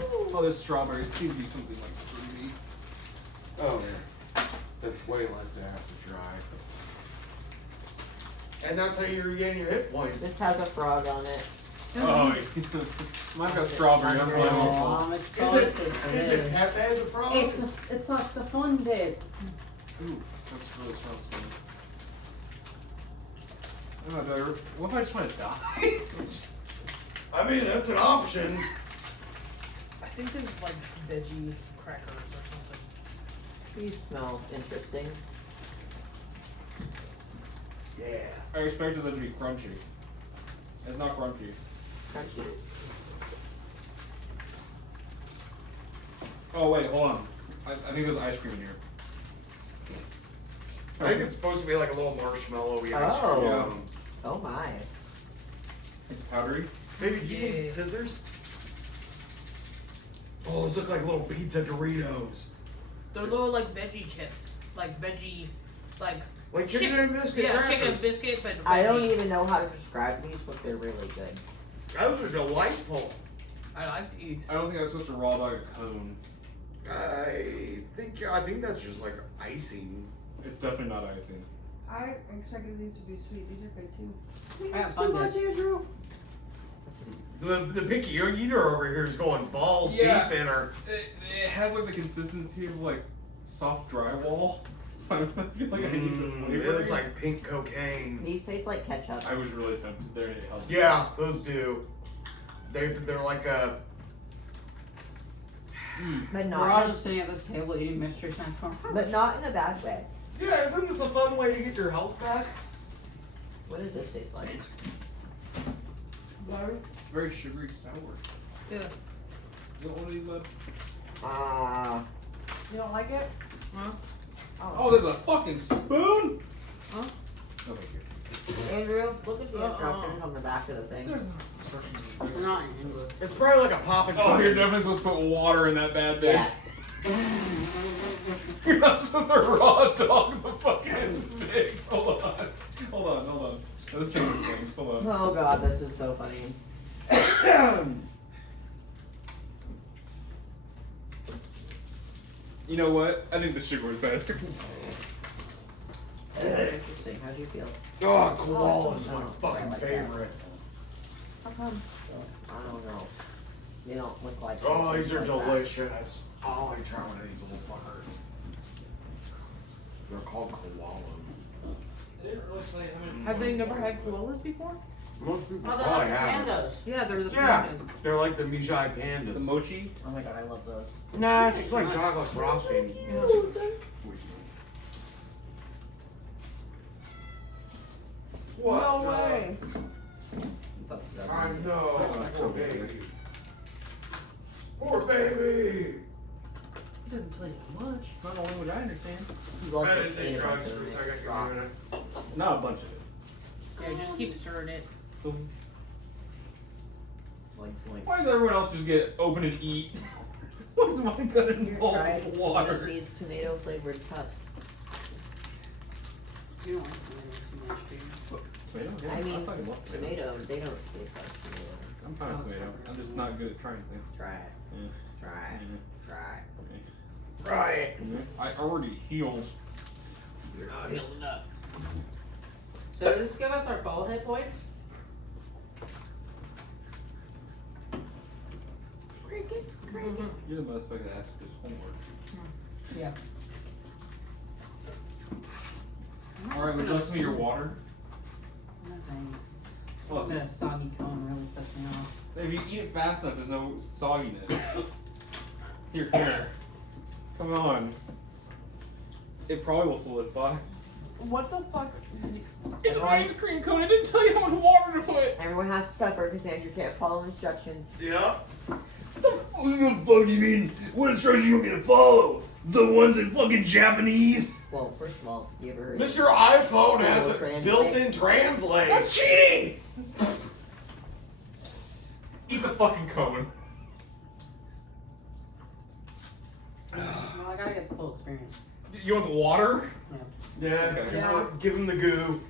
Oh, there's strawberries. Please be something like fruity. Oh yeah, that's way less to have to try. And that's how you regain your hit points. This has a frog on it. Oh, mine's got strawberry. I'm playing with Oh, I'm Is excited it for is this. it Pepe the Frog? It's like the fun bit. Ooh, that's really strong. I don't know, what if I just want to die? I mean, that's an option. I think there's like veggie crackers or something. These smell interesting. Yeah. I expected them to be crunchy. It's not crunchy. Crunchy. Oh wait, hold on. I think there's ice cream in here. I think it's supposed to be like a little marshmallowy ice Oh. cream. Yeah. Oh my. It's powdery. Baby, do you need Yeah. scissors? Oh, those look like little pizza Doritos. They're little like veggie chips, like veggie, like Like chicken and biscuit yeah, wrappers. chicken biscuit, but I don't veggie. even know how to describe these, but they're really good. Those are delightful. I like these. I don't think I was supposed to raw dog a cone. I think that's just like icing. It's definitely not icing. I expected these to be sweet. These are good too. I have fun with it. Andrew. The picky eater over here is going balls Yeah. deep in her. It has like the consistency of like soft drywall. So I feel like I need the It flavor. looks like pink cocaine. These taste like ketchup. I was really tempted there. It helped. Yeah, those do. They're like a. But We're not all in just sitting at this table eating mystery snacks. but not in a bad way. Yeah, isn't this a fun way to get your health back? What does this taste like? Butter. It's very sugary sour. Yeah. You don't want to eat that? You don't like it? Huh? Oh, there's a fucking spoon? Huh? No, thank you. Andrew, look at the Uh-uh. instructions on the back of the thing. There's no instructions. They're not in English. It's probably like a popping. Oh, you're definitely supposed to put water in that bad bitch. Yeah. You're not supposed to raw dog the fucking pigs. Hold on. Hold on. Let's change these things. Hold on. Oh god, this is so funny. You know what? I think the sugar was better. Interesting. How do you feel? Oh, koala's my Oh, fucking I like that. favorite. How come? I don't know. They don't look like. Oh, these are like that. delicious. Oh, I try one of these little fuckers. They're called koalas. Have they never had koalas before? Most people Oh, they're probably like have. pandas. Yeah, there's a Yeah, pandas. they're like the Mijai pandas. The mochi? Oh my god, I love those. Nah, it's just like chocolate frosting. What? No the- way. I know. Poor baby. Poor baby. It doesn't tell you much. Not the language I understand. You also I didn't take ate a bunch drugs of for a them. second. Give me a minute. Not a bunch of it. Yeah, just keep stirring it. Like, Why does everyone else just get open and eat? Why is mine gonna Here, involve try one of water? these tomato flavored puffs. You don't like tomato too much, do you? Tomato? Yeah, I mean, fucking love tomato, they don't taste like tomato. I'm fine with tomato. I'm just not good at trying things. Try it. Yeah. Try it. Yeah. Try it. Try it. I already healed. You're not healed enough. So does this give us our full hit points? You're the motherfucker that asked for this homework. Yeah. Alright, would you like some of your water? No thanks. Well, That soggy cone really sets me off. if you eat it fast enough, there's no sogginess. Here, come here. Come on. It probably will solidify. What the fuck? It's an ice cream cone. I didn't tell you how much water to put. Everyone has to suffer because Andrew can't follow instructions. Yeah. What the fuck do you mean? What instructions you want me to follow? The ones in fucking Japanese? Well, first of all, you ever heard Mr. iPhone has Google a Translate? built-in translate. That's cheating! Eat the fucking cone. Well, I gotta get the full experience. You want the water? Yeah, Okay. give him the goo.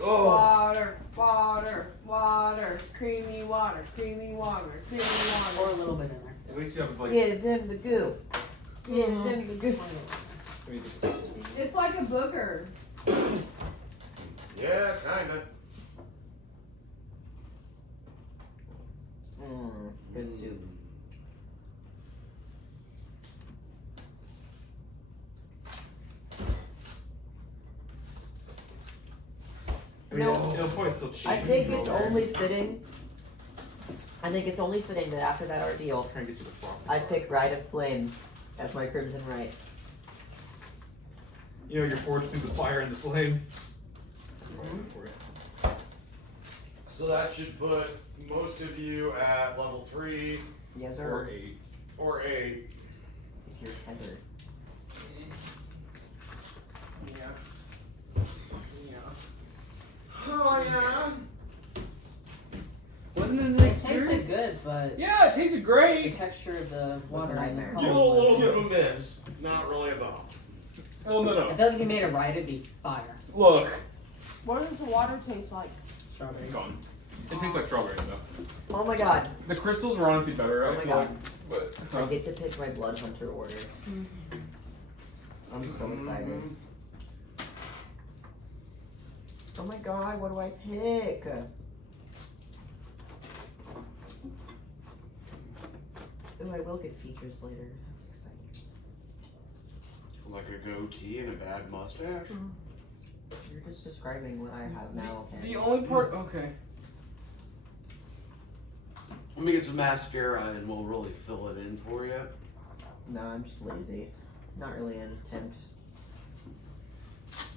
Oh. Water, water, water, creamy water, creamy water, creamy Or water. a little bit in there. At least you have like. Give them the goo. Give them the goo. Let me just- It's like a booger. Yeah, kinda. Good soup. I mean, No. it'll probably still cheat. I think it's only fitting. I think it's only fitting that after that ordeal, Trying to get you the frog. I pick Ride of Flame as my crimson right. You know, you're forced through the fire and the flame. For it. So that should put most of you at level 3 Yes, Or sir. 8. or 8. your tether. Yeah. Yeah. Oh yeah. Wasn't it an It experience? tasted good, but Yeah, it tasted the great. texture of the water and the nightmare. color Give it a little was- bit of a miss. Not really a bomb. Well, no, I no. feel like if you made it right, it'd be fire. Look. What does the water taste like? Strawberry. It's gone. It tastes like strawberry though. Oh my god. The crystals were honestly better. Oh I my feel god. like, but I get to pick my Blood Hunter order. I'm so excited. Oh my god, what do I pick? Ooh, I will get features later. That's exciting. Like a goatee and a bad mustache. You're just describing what I have now, okay? the only part. Okay. Let me get some mascara and we'll really fill it in for you. No, I'm just lazy. Not really an attempt.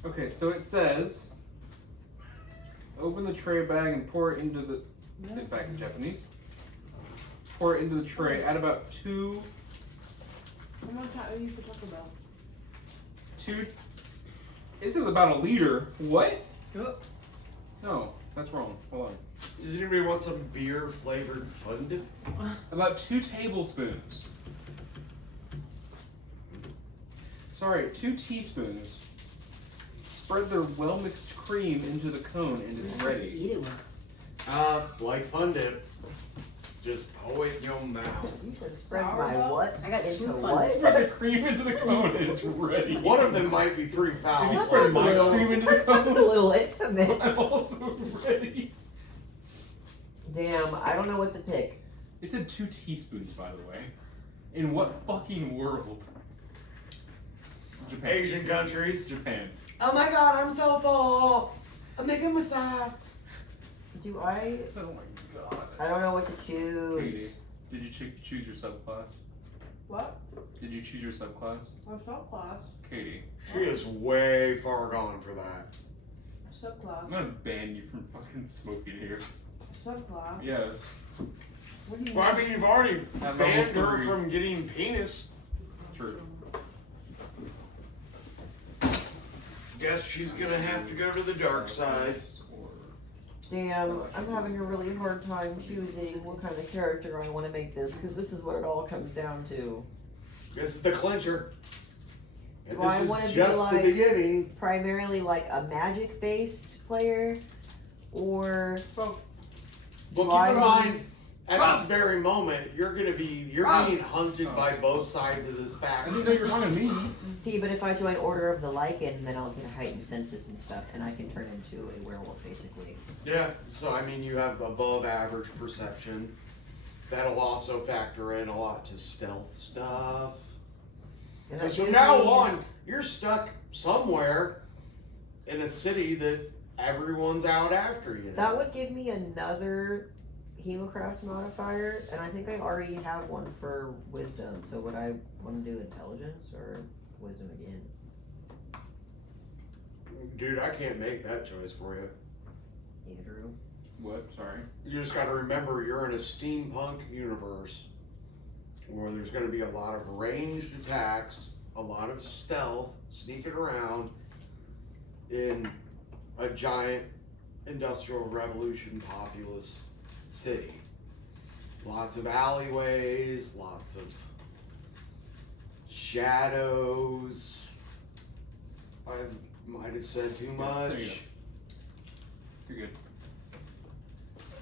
Okay, so it says, open the tray bag and pour it into the. It's back in Japanese. Pour it into the tray. Add about two. How much are you for Taco Bell? This is about a liter. What? Yep. No, that's wrong. Hold on. Does anybody want some beer flavored fun dip? About 2 tablespoons. Sorry, 2 teaspoons. Spread the well mixed cream into the cone and it's ready. Eat it with. Like fun dip. Just pour it in your mouth. You should spread my Sourdough? what? I got into two fun what? Spread the cream into the cone and it's ready. One of them might be pretty foul. If you but spread my mine- cream into the That sounds a cone, little intimate. I'm also ready. Damn, I don't know what to pick. It said 2 teaspoons, by the way. In what fucking world? Japan. Asian countries. Japan. Oh my god, I'm so full. I'm making massage. Do I? Oh my god. I don't know what to choose. Katie, did you choose your subclass? What? Did you choose your subclass? What's subclass? Katie, She is way far gone for that. I'm Subclass. gonna ban you from fucking smoking here. Subclass. Yes. What do you Well, I mean, you've already At banned level her 3. from getting penis. True. Guess she's gonna have to go to the dark side. Damn, I'm having a really hard time choosing what kind of character I want to make this, because this is what it all comes down to. This is the clincher. And Do I this wanna is be just the like- beginning. Primarily like a magic-based player, or Well, Well, Do I keep in want- mind, at this very moment, you're being hunted by both sides of this I faction. didn't know you were talking to me. see, but if I join Order of the Lycan, then I'll get heightened senses and stuff, and I can turn into a werewolf, basically. Yeah, so I mean, you have above average perception. That'll also factor in a lot to stealth stuff. And Because that from gives now me- on, you're stuck somewhere in a city that everyone's out after you. That would give me another Hemocraft modifier, and I think I already have one for Wisdom. So would I want to do Intelligence or Wisdom again? Dude, I can't make that choice for you. Andrew. What? Sorry. You just gotta remember you're in a steampunk universe where there's gonna be a lot of ranged attacks, a lot of stealth, sneaking around in a giant industrial revolution populous city. Lots of alleyways, lots of shadows. I might have said too There you much. You're good.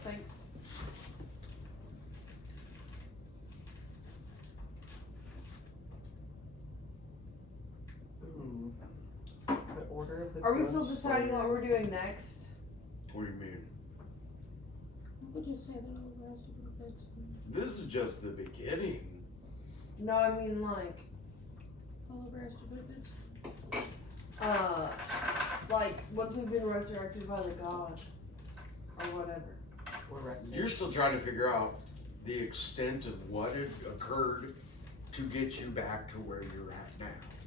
thanks. But Order of the Are we still Ghost deciding Slayer- what we're doing next? What do you mean? What would you say that over This is just the beginning. No, I mean like, like once we've been resurrected by the god, or whatever. or Rested? You're still trying to figure out the extent of what had occurred to get you back to where you're at now.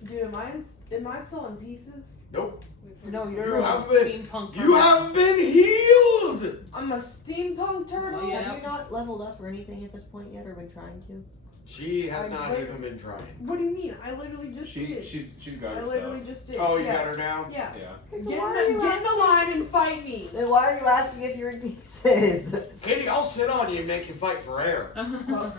Dude, am I still in pieces? Nope. No, You you're have been. steampunk. You haven't been healed. I'm a steampunk turtle. Oh, yeah. Have you not leveled up or anything at this point yet, or been trying to? She has I not lit- even been trying. What do you mean? I literally just did. She's got I her literally stuff. just did. Oh, you yeah. got her now? Yeah. Yeah. Get, So in why the, are you get in the line and fight me. Then why are you asking if you're in pieces? Katie, I'll sit on you and make you fight for air. Uh-huh.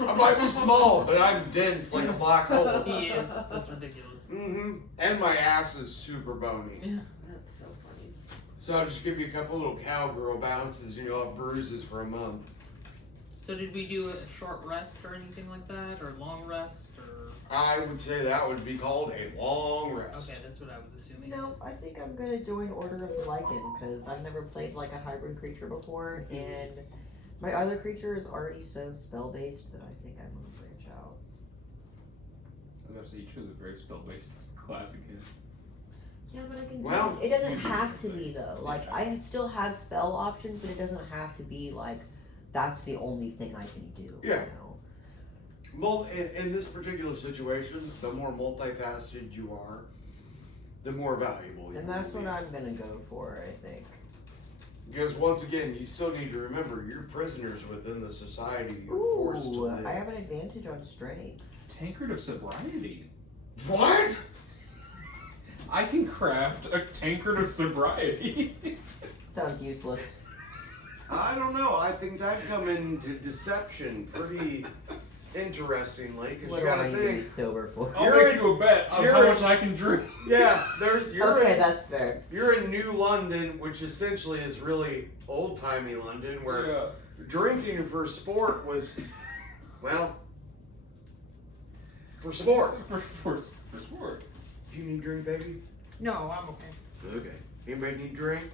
I might be small, but I'm dense like a black hole. He is. That's ridiculous. Mm-hmm. And my ass is super bony. Yeah. That's so funny. So I'll just give you a couple little cowgirl bounces and you'll have bruises for a month. So did we do a short rest or anything like that, or long rest, or? I would say that would be called a long rest. Okay, that's what I was assuming. No, I think I'm gonna join Order of the Lycan because I've never played like a hybrid creature before, and my other creature is already so spell based that I think I'm gonna branch out. I was about to say you chose a very spell-based class again. Yeah, but I can. Well- it doesn't have to be though. Like I still have spell options, but it doesn't have to be like that's the only thing I can do. Yeah. You know? In this particular situation, the more multifaceted you are, the more valuable you And will that's be. what I'm gonna go for. I think. Because once again, you still need to remember you're prisoners within the society you're forced to Ooh, live. I have an advantage on strength. Tankard of sobriety. What? I can craft a tankard of sobriety. Sounds useless. I don't know. I think that'd come into deception pretty interestingly. Because What you do I gotta need to be think. sober for? I'll You're make you a bet of you're how in- much I can drink. Yeah, Okay, that's fair. you're in New London, which essentially is really old timey London, where Yeah. drinking for sport was, well, for sport. For sport. Do you need drink, baby? No, I'm okay. Okay. Anybody need drink?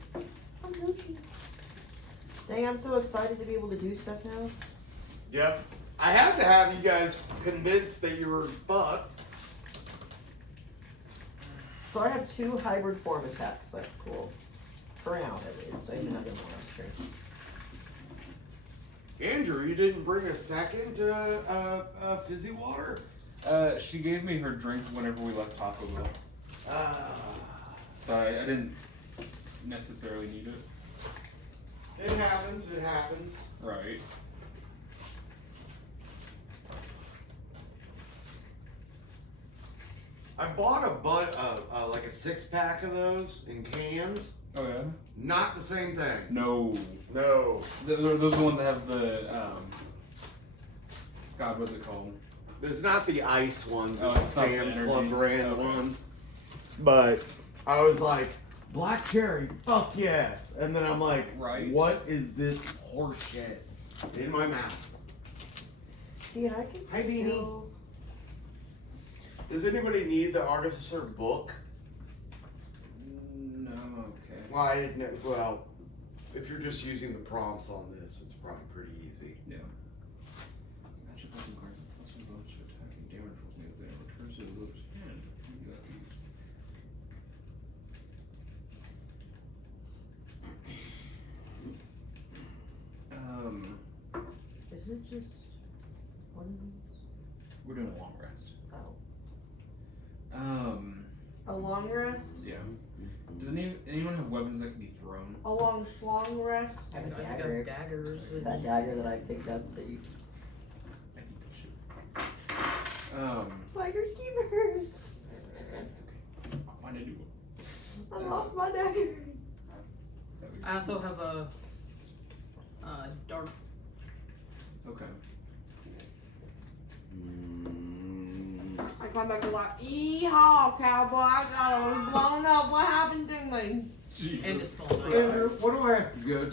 I'm joking. Dang, I'm so excited to be able to do stuff now. Yep. I had to have you guys convinced that you were fucked. So I have 2 hybrid form attacks. That's cool. For now, at least. I even have them more, I'm sure. Andrew, you didn't bring a second fizzy water? She gave me her drink whenever we left Taco Bell. So I didn't necessarily need it. It happens, it happens. Right. I bought like a 6-pack of those in cans. Oh yeah? Not the same thing. No. No. Those are the ones that have the, God, what's it called? It's not the ice ones, Oh, it's it's the not the Sam's energy. Club brand Okay. one. But I was like, black cherry, fuck yes. And then I'm like, Right. what is this horseshit in my mouth? See, and I can Hi, Beanie. still... Does anybody need the Artificer book? No, okay. Well, I didn't know. Well, if you're just using the prompts on this, it's probably pretty easy. Yeah. Magic weapon cards with plus one bonus to attack and damage rolls made there. Returns to the loser's hand. You got these. Is it just one of these? We're doing a long rest. Oh. A long rest? Yeah. Does anyone have weapons that can be thrown? A long schlong rest? I have a I got dagger. daggers. And That dagger that I picked up that you... I need that shit. Spider schemers! I'll find a new one. I lost my dagger. I also have a dart. Okay. I come back to life. Yeehaw, cowboy! I got it blown up. What happened to me? Jesus. And a small knife. Andrew, what do I have to go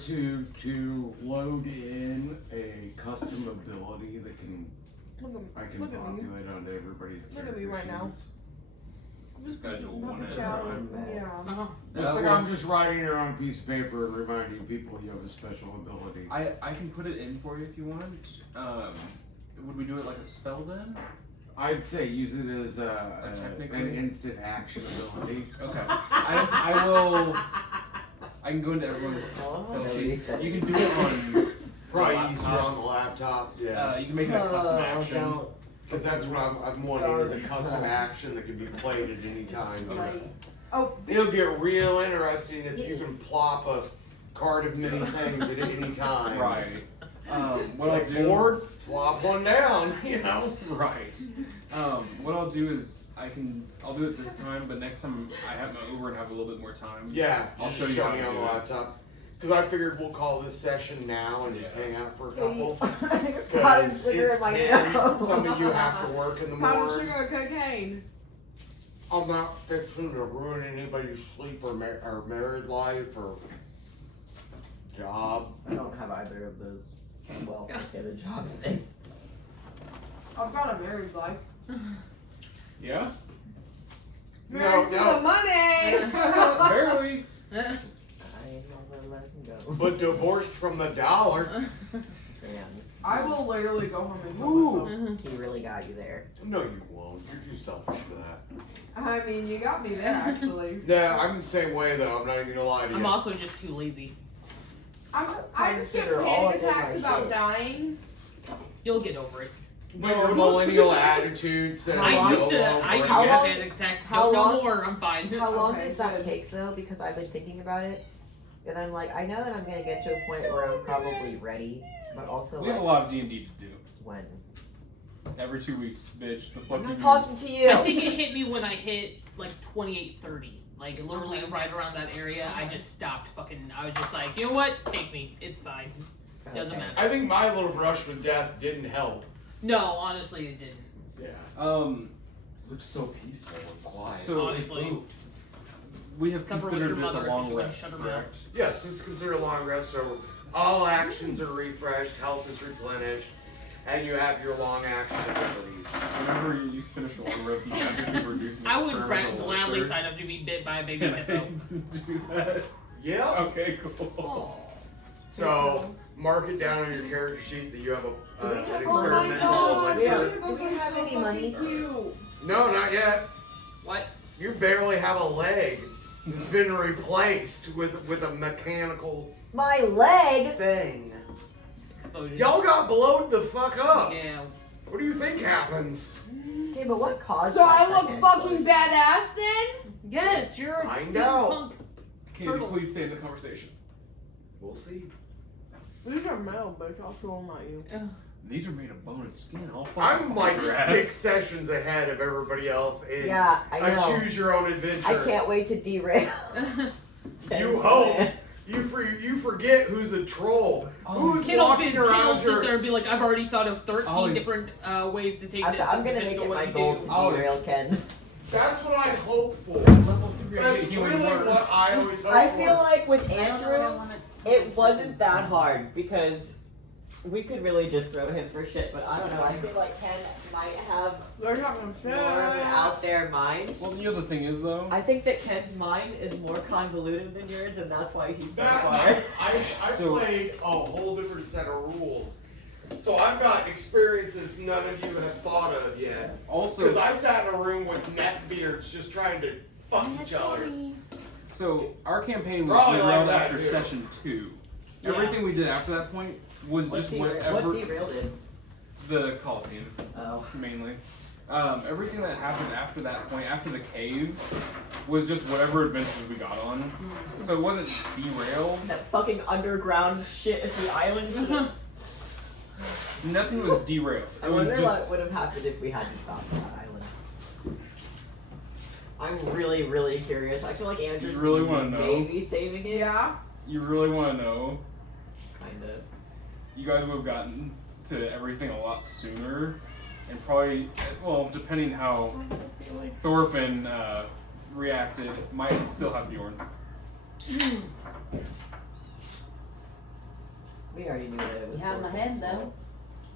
to load in a custom ability that can Look I at can me. Look at me. populate onto everybody's Look at me character right now. sheets? Just gotta do it one at a Chow. time. Yeah. Uh-huh. Looks like well- I'm just writing it on a piece of paper and reminding people you have a special ability. I can put it in for you if you want. Would we do it like a spell then? I'd say use it as Technically- an instant action ability. Okay. I will. I can go into everyone's spell sheet. You can do it on. Probably laptop. easier on the laptop. Yeah. You can make it a custom Oh, action. don't. Because that's what I'm wanting is a custom action that can be played at any time. Like, oh, It'll get real interesting if you can plop a card of many things at any time. Right. What Like I'll do, bored, flop one down, right? What I'll do is I'll do it this time, but next time I have my Uber and have a little bit more time. Yeah, I'll just show you show how me to on the do it. laptop. Because I figured we'll call this session now and just hang out for a couple. Powdered Because sugar it's in my 10, nose. some of you have to work in the Powdered morning. sugar or cocaine? I'm not fixing to ruin anybody's sleep or married life or job. I don't have either of those. Well, okay, the job thing. I've got a married life. Yeah. Married No. for the money! Barely. I never let him go. But divorced from the dollar. Man, I will literally go home and kill Ooh. myself. he really got you there. No, you won't. You're too selfish for that. I mean, you got me there, actually. Yeah, I'm the same way though. I'm not even gonna lie to you. I'm also just too lazy. I just get Consider all panic of attacks my about shit. dying. You'll get over it. But your millennial attitude says I long- used to all have over again. panic attacks. How No long- more. I'm fine. How long Okay, does that good. take though? Because I've been thinking about it, and I'm like, I know that I'm gonna get to a point where I'm probably ready, but also We have a like, lot of D&D to do. when? Every 2 weeks, bitch. The fuck I'm you not mean? talking to you. I think it hit me when I hit like 28, 30. Like literally right around that area. I just stopped fucking. I was just like, you know what? Take me. It's fine. Doesn't Okay. matter. I think my little brush with death didn't help. No, honestly, it didn't. Yeah. Looks so peaceful and quiet. So Honestly. we have Except for with considered your this a mother, if long she wouldn't rest, shut her correct? Yes, it's considered a long rest, so all actions are refreshed, health is replenished, and you have your long action abilities. Whenever you finish a long rest, you have to keep reducing I would experimental gladly elixir. sign up to be bit by a baby Can I hippo. do that? Yeah. Okay, cool. Oh. So mark it down on your character sheet that you have Do we an have- Oh my experimental god! elixir. Do we have any money? Cute. No, not yet. What? You barely have a leg. It's been replaced with a mechanical My leg. thing. Explosion. Y'all got blowed the fuck up. Yeah. What do you think happens? Okay, but what caused? So that I look second fucking explosion? badass then? Yes, you're a Find out. steampunk. Katie, Turtle. please save the conversation. We'll see. These are metal, bitch. I'll throw them at you. These are made of bone and skin. I'll fucking I'm like your ass. 6 sessions ahead of everybody else in Yeah, I a know. choose your own adventure. I can't wait to derail. You hope. You forget who's a troll. Who's Kid will walking around sit there your... and be like, I've already thought of 13 Ollie. different ways to take this. I'm gonna depending make on it what my you goal do. to Oh. derail Ken. That's what I hope for. Level 3, I That's get healing really word. what I always hope I for. feel like with Andrew, it wasn't that hard because we could really just throw him for shit, but I don't know. I feel like Ken might have They're not gonna more of an out there mind. Well, you know the thing is though. I think that Ken's mind is more convoluted than yours, and that's why he's so That far. night, I So- played a whole different set of rules. So I've got experiences none of you have thought of yet. Also, Because I sat in a room with neckbeards just trying to fuck each other. so our campaign was Probably like derailed that, after too. session 2. Yeah. Everything we did after that point was What, just what whatever derailed it? the Coliseum Oh. mainly. Everything that happened after that point, after the cave, was just whatever adventures we got on. So it wasn't derailed. That fucking underground shit at the island. Nothing was derailed. I It was wonder what just would have happened if we had to stop at that island. I'm really, really curious. I feel like Andrew's You really wanna know? maybe saving it. Yeah. you really want to know. Kind of. You guys would have gotten to everything a lot sooner, and probably, well, depending how Thorfinn reacted, might still have Bjorn. We already knew that it was. You have my head, though.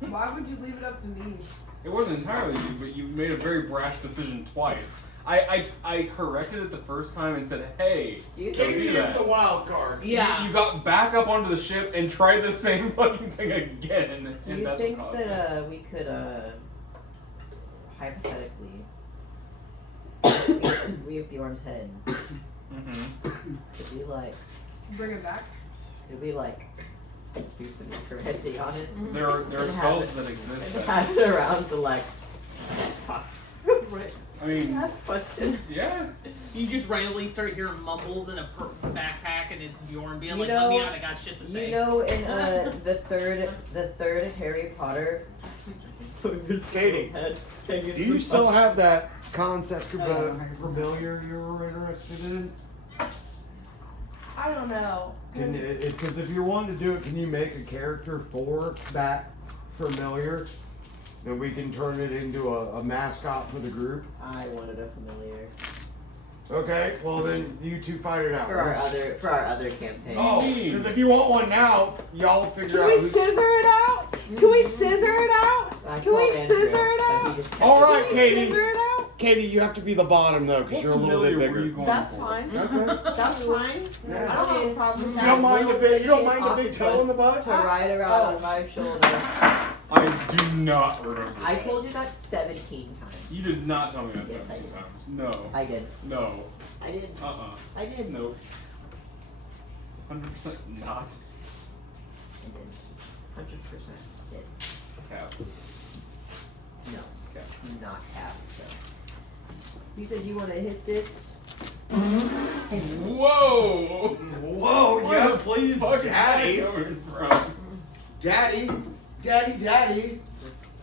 Why would you leave it up to me? It wasn't entirely you, but you made a very brash decision twice. I corrected it the first time and said, hey, Do you don't think? Katie do is that. the wild card. Yeah. You got back up onto the ship and tried the same fucking thing again. Do and you that's think what caused it. that we could hypothetically we have Bjorn's head? Mm-hmm. Could we like? Bring it back. Could we like do some necromancy on it? There are And spells have that exist. And That, pass it around to like. Right. I mean, Ask questions. yeah. You just randomly start hearing mumbles in a backpack back and it's Bjorn being You like, "Let me know- out, I got shit to say." You know, in the third Harry Potter. Katie, do you still have that concept of a familiar you were interested in? I don't know. Because if you're wanting to do it, can you make a character for that familiar? And we can turn it into a mascot for the group. I wanted a familiar Okay, well then you two fight it out. for our other campaign. Oh, because if you want one now, y'all figure Can out. we who's- scissor it out? Can we scissor it out? I Can we told Andrew, scissor it but out? he just kept All it. right, Can we Katie. scissor it out? Katie, you have to be the bottom though, because What you're a little bit familiar were you bigger. going That's for? fine. Okay. That's fine. Yeah. I don't have a problem with You that. don't mind a bit. You don't mind a Little big toe in the butt. To ride around Oh. on my shoulder. I do not remember. I that. told you that 17 times. You did not tell me that Yes, I 17 did. times. No. I did. No. I did. I did. Nope. 100% not. I did. 100% did. Cap. No. Cap. Not half. So. You said you want to hit this. Whoa! Whoa, Where yes, the please, fuck is Daddy. that coming from? Daddy. Daddy.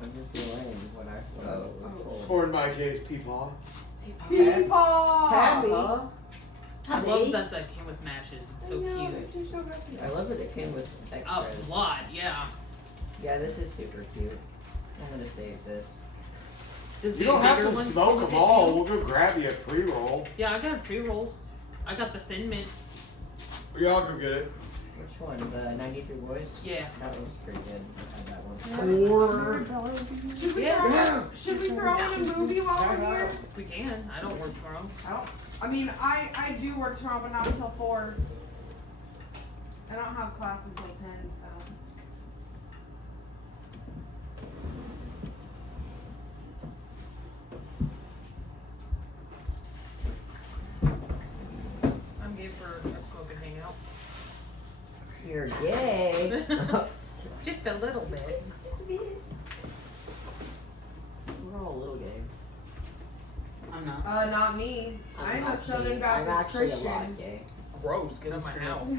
I'm just relaying what I was told. Or in my case, Peepaw. Peepaw! I love that that came with matches. It's so cute. I love that it came with A extras. lot, yeah. Yeah, this is super cute. I'm gonna save this. Does You the don't have bigger to ones smoke come with them it all. too? We'll go grab you a pre-roll. Yeah, I got pre-rolls. I got the thin mint. Yeah, I'll go get it. Which one? The 93 Boys? Yeah. That was pretty good. I had that one. Or Should we throw in a movie while we're here? We can. I don't work tomorrow. I mean, I do work tomorrow, but not until 4. I don't have class until 10, so. I'm game for a smoke and hangout. You're gay. Just a little bit. We're all a little gay. I'm not. Not me. I'm a actually- Southern I'm Baptist actually a Christian. lot gay. Gross. Get out of my house.